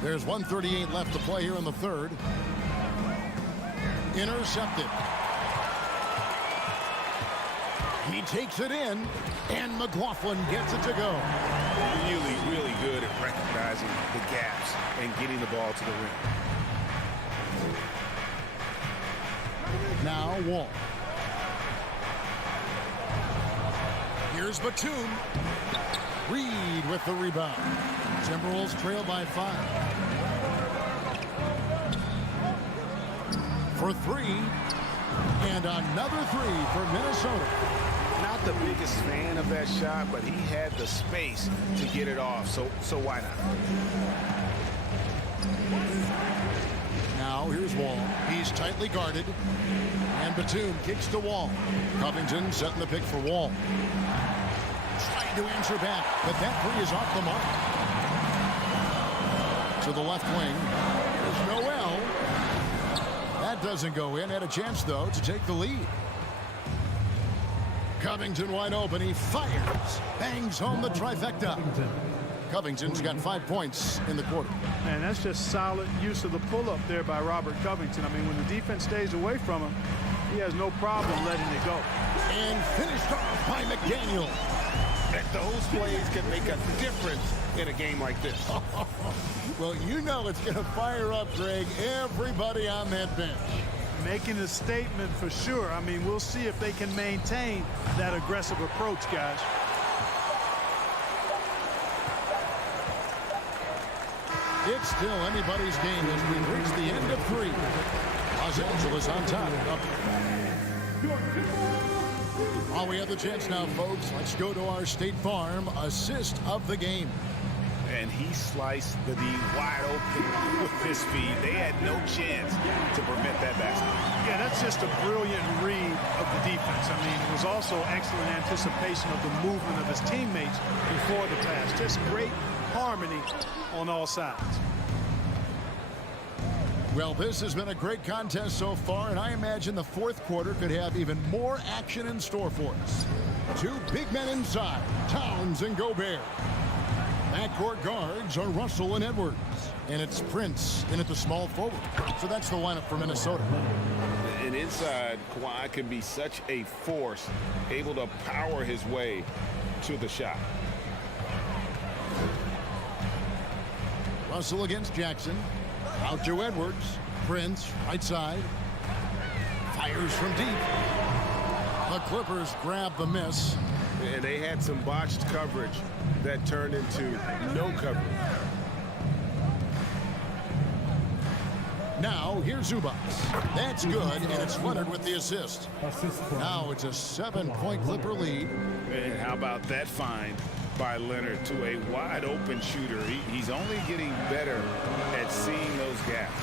There's 1:38 left to play here in the third. Intercepted. He takes it in, and McLaughlin gets it to go. Really, really good at recognizing the gaps and getting the ball to the rim. Now Wall. Here's Batum. Reed with the rebound. Timberwolves trail by 5. For 3. And another 3 for Minnesota. Not the biggest fan of that shot, but he had the space to get it off, so why not? Now here's Wall. He's tightly guarded. And Batum kicks to Wall. Covington setting the pick for Wall. Trying to answer back, but that 3 is off the mark. To the left wing. Here's Noel. That doesn't go in. Had a chance, though, to take the lead. Covington wide open. He fires. Bangs home the trifecta. Covington's got 5 points in the quarter. And that's just solid use of the pull-up there by Robert Covington. I mean, when the defense stays away from him, he has no problem letting it go. And finished off by McDaniel. And those plays can make a difference in a game like this. Well, you know it's going to fire up, Greg, everybody on that bench. Making a statement for sure. I mean, we'll see if they can maintain that aggressive approach, guys. It's still anybody's game as we reach the end of 3. Los Angeles on top. Oh, we have the chance now, folks. Let's go to our State Farm assist of the game. And he sliced the D wide open with his speed. They had no chance to prevent that basket. Yeah, that's just a brilliant read of the defense. I mean, it was also excellent anticipation of the movement of his teammates before the pass. Just great harmony on all sides. Well, this has been a great contest so far, and I imagine the fourth quarter could have even more action in store for us. 2 big men inside, Towns and Gobert. Backcourt guards are Russell and Edwards. And it's Prince in at the small forward. So that's the lineup for Minnesota. And inside, Kawhi can be such a force, able to power his way to the shot. Russell against Jackson. Out to Edwards. Prince, right side. Fires from deep. The Clippers grab the miss. And they had some botched coverage that turned into no coverage. Now, here's Zubac. That's good, and it's Leonard with the assist. Now it's a 7-point Clipper lead. And how about that find by Leonard to a wide-open shooter? He's only getting better at seeing those gaps.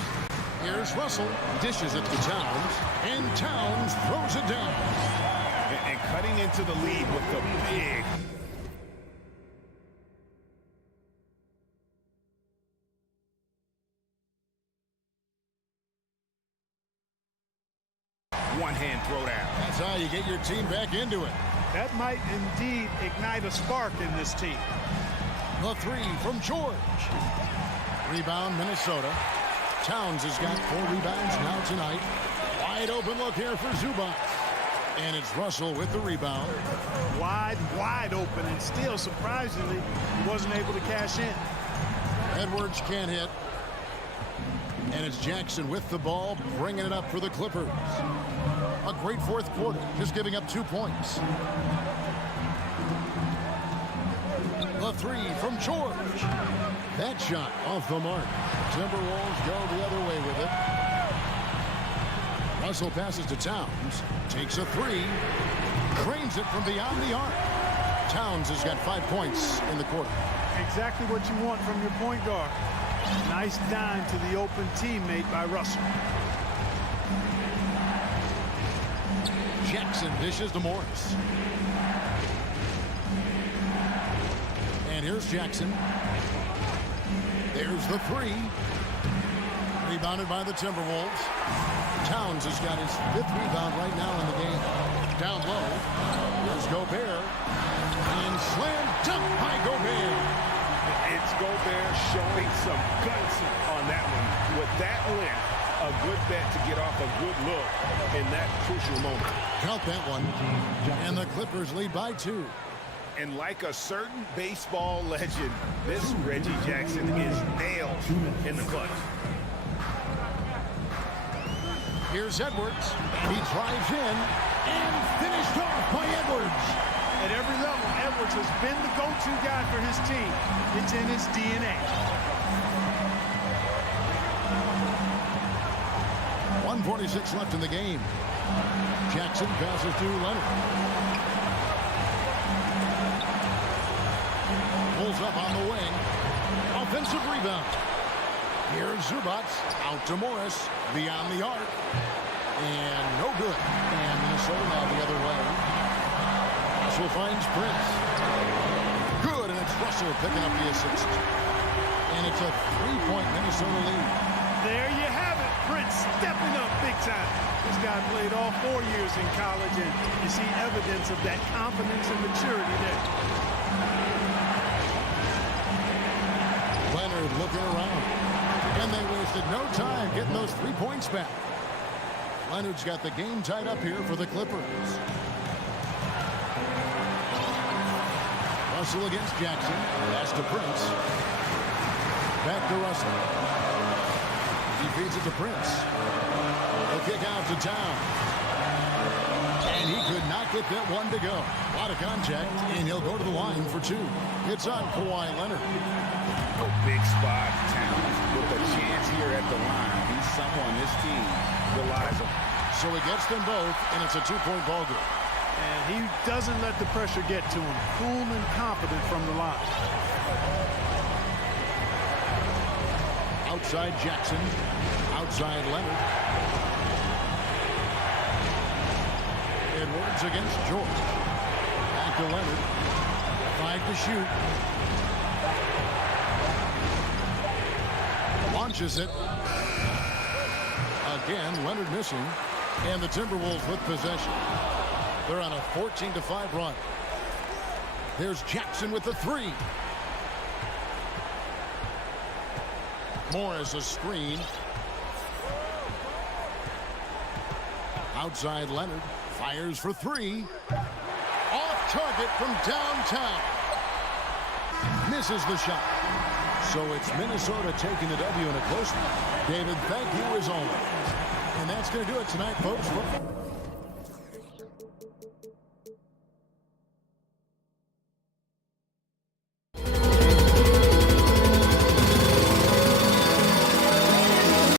Here's Russell. Dishes it to Towns, and Towns throws it down. And cutting into the lead with the big... one-hand throwdown. That's how you get your team back into it. That might indeed ignite a spark in this team. The three from George. Rebound, Minnesota. Towns has got 4 rebounds now tonight. Wide open look here for Zubac. And it's Russell with the rebound. Wide open, and still, surprisingly, he wasn't able to cash in. Edwards can't hit. And it's Jackson with the ball, bringing it up for the Clippers. A great fourth quarter, just giving up 2 points. The three from George. That shot off the mark. Timberwolves go the other way with it. Russell passes to Towns. Takes a three. Drains it from beyond the arc. Towns has got 5 points in the quarter. Exactly what you want from your point guard. Nice dime to the open teammate by Russell. Jackson dishes to Morris. And here's Jackson. There's the three. Rebounded by the Timberwolves. Towns has got his 5th rebound right now in the game. Down low. Here's Gobert. And slam dunk by Gobert. It's Gobert showing some guts on that one. With that length, a good bet to get off a good look in that crucial moment. Count that one. And the Clippers lead by 2. And like a certain baseball legend, this Reggie Jackson is nailed in the clutch. Here's Edwards. He drives in and finished off by Edwards. At every level, Edwards has been the go-to guy for his team. It's in his DNA. 1:46 left in the game. Jackson passes to Leonard. Pulls up on the wing. Offensive rebound. Here's Zubac. Out to Morris. Beyond the arc. And no good. And Minnesota now the other way. Russell finds Prince. Good, and it's Russell picking up the assist. And it's a 3-point Minnesota lead. There you have it. Prince stepping up big time. This guy played all 4 years in college, and you see evidence of that confidence and maturity there. Leonard looking around. And they wasted no time getting those 3 points back. Leonard's got the game tied up here for the Clippers. Russell against Jackson. Pass to Prince. Back to Russell. He feeds it to Prince. The kick out to Town. And he could not get that one to go. A lot of contact, and he'll go to the line for 2. It's on Kawhi Leonard. A big spot, Towns with a chance here at the line. He's someone this team relies on. So he gets them both, and it's a 2-point ball game. And he doesn't let the pressure get to him. Cool and confident from the line. Outside Jackson. Outside Leonard. Edwards against George. Back to Leonard. 5 to shoot. Launches it. Again, Leonard missing. And the Timberwolves with possession. They're on a 14-5 run. There's Jackson with the three. Moore as a screen. Outside Leonard. Fires for three. Off target from downtown. Misses the shot. So it's Minnesota taking the W in a close one. David, thank you as always. And that's going to do it tonight, folks.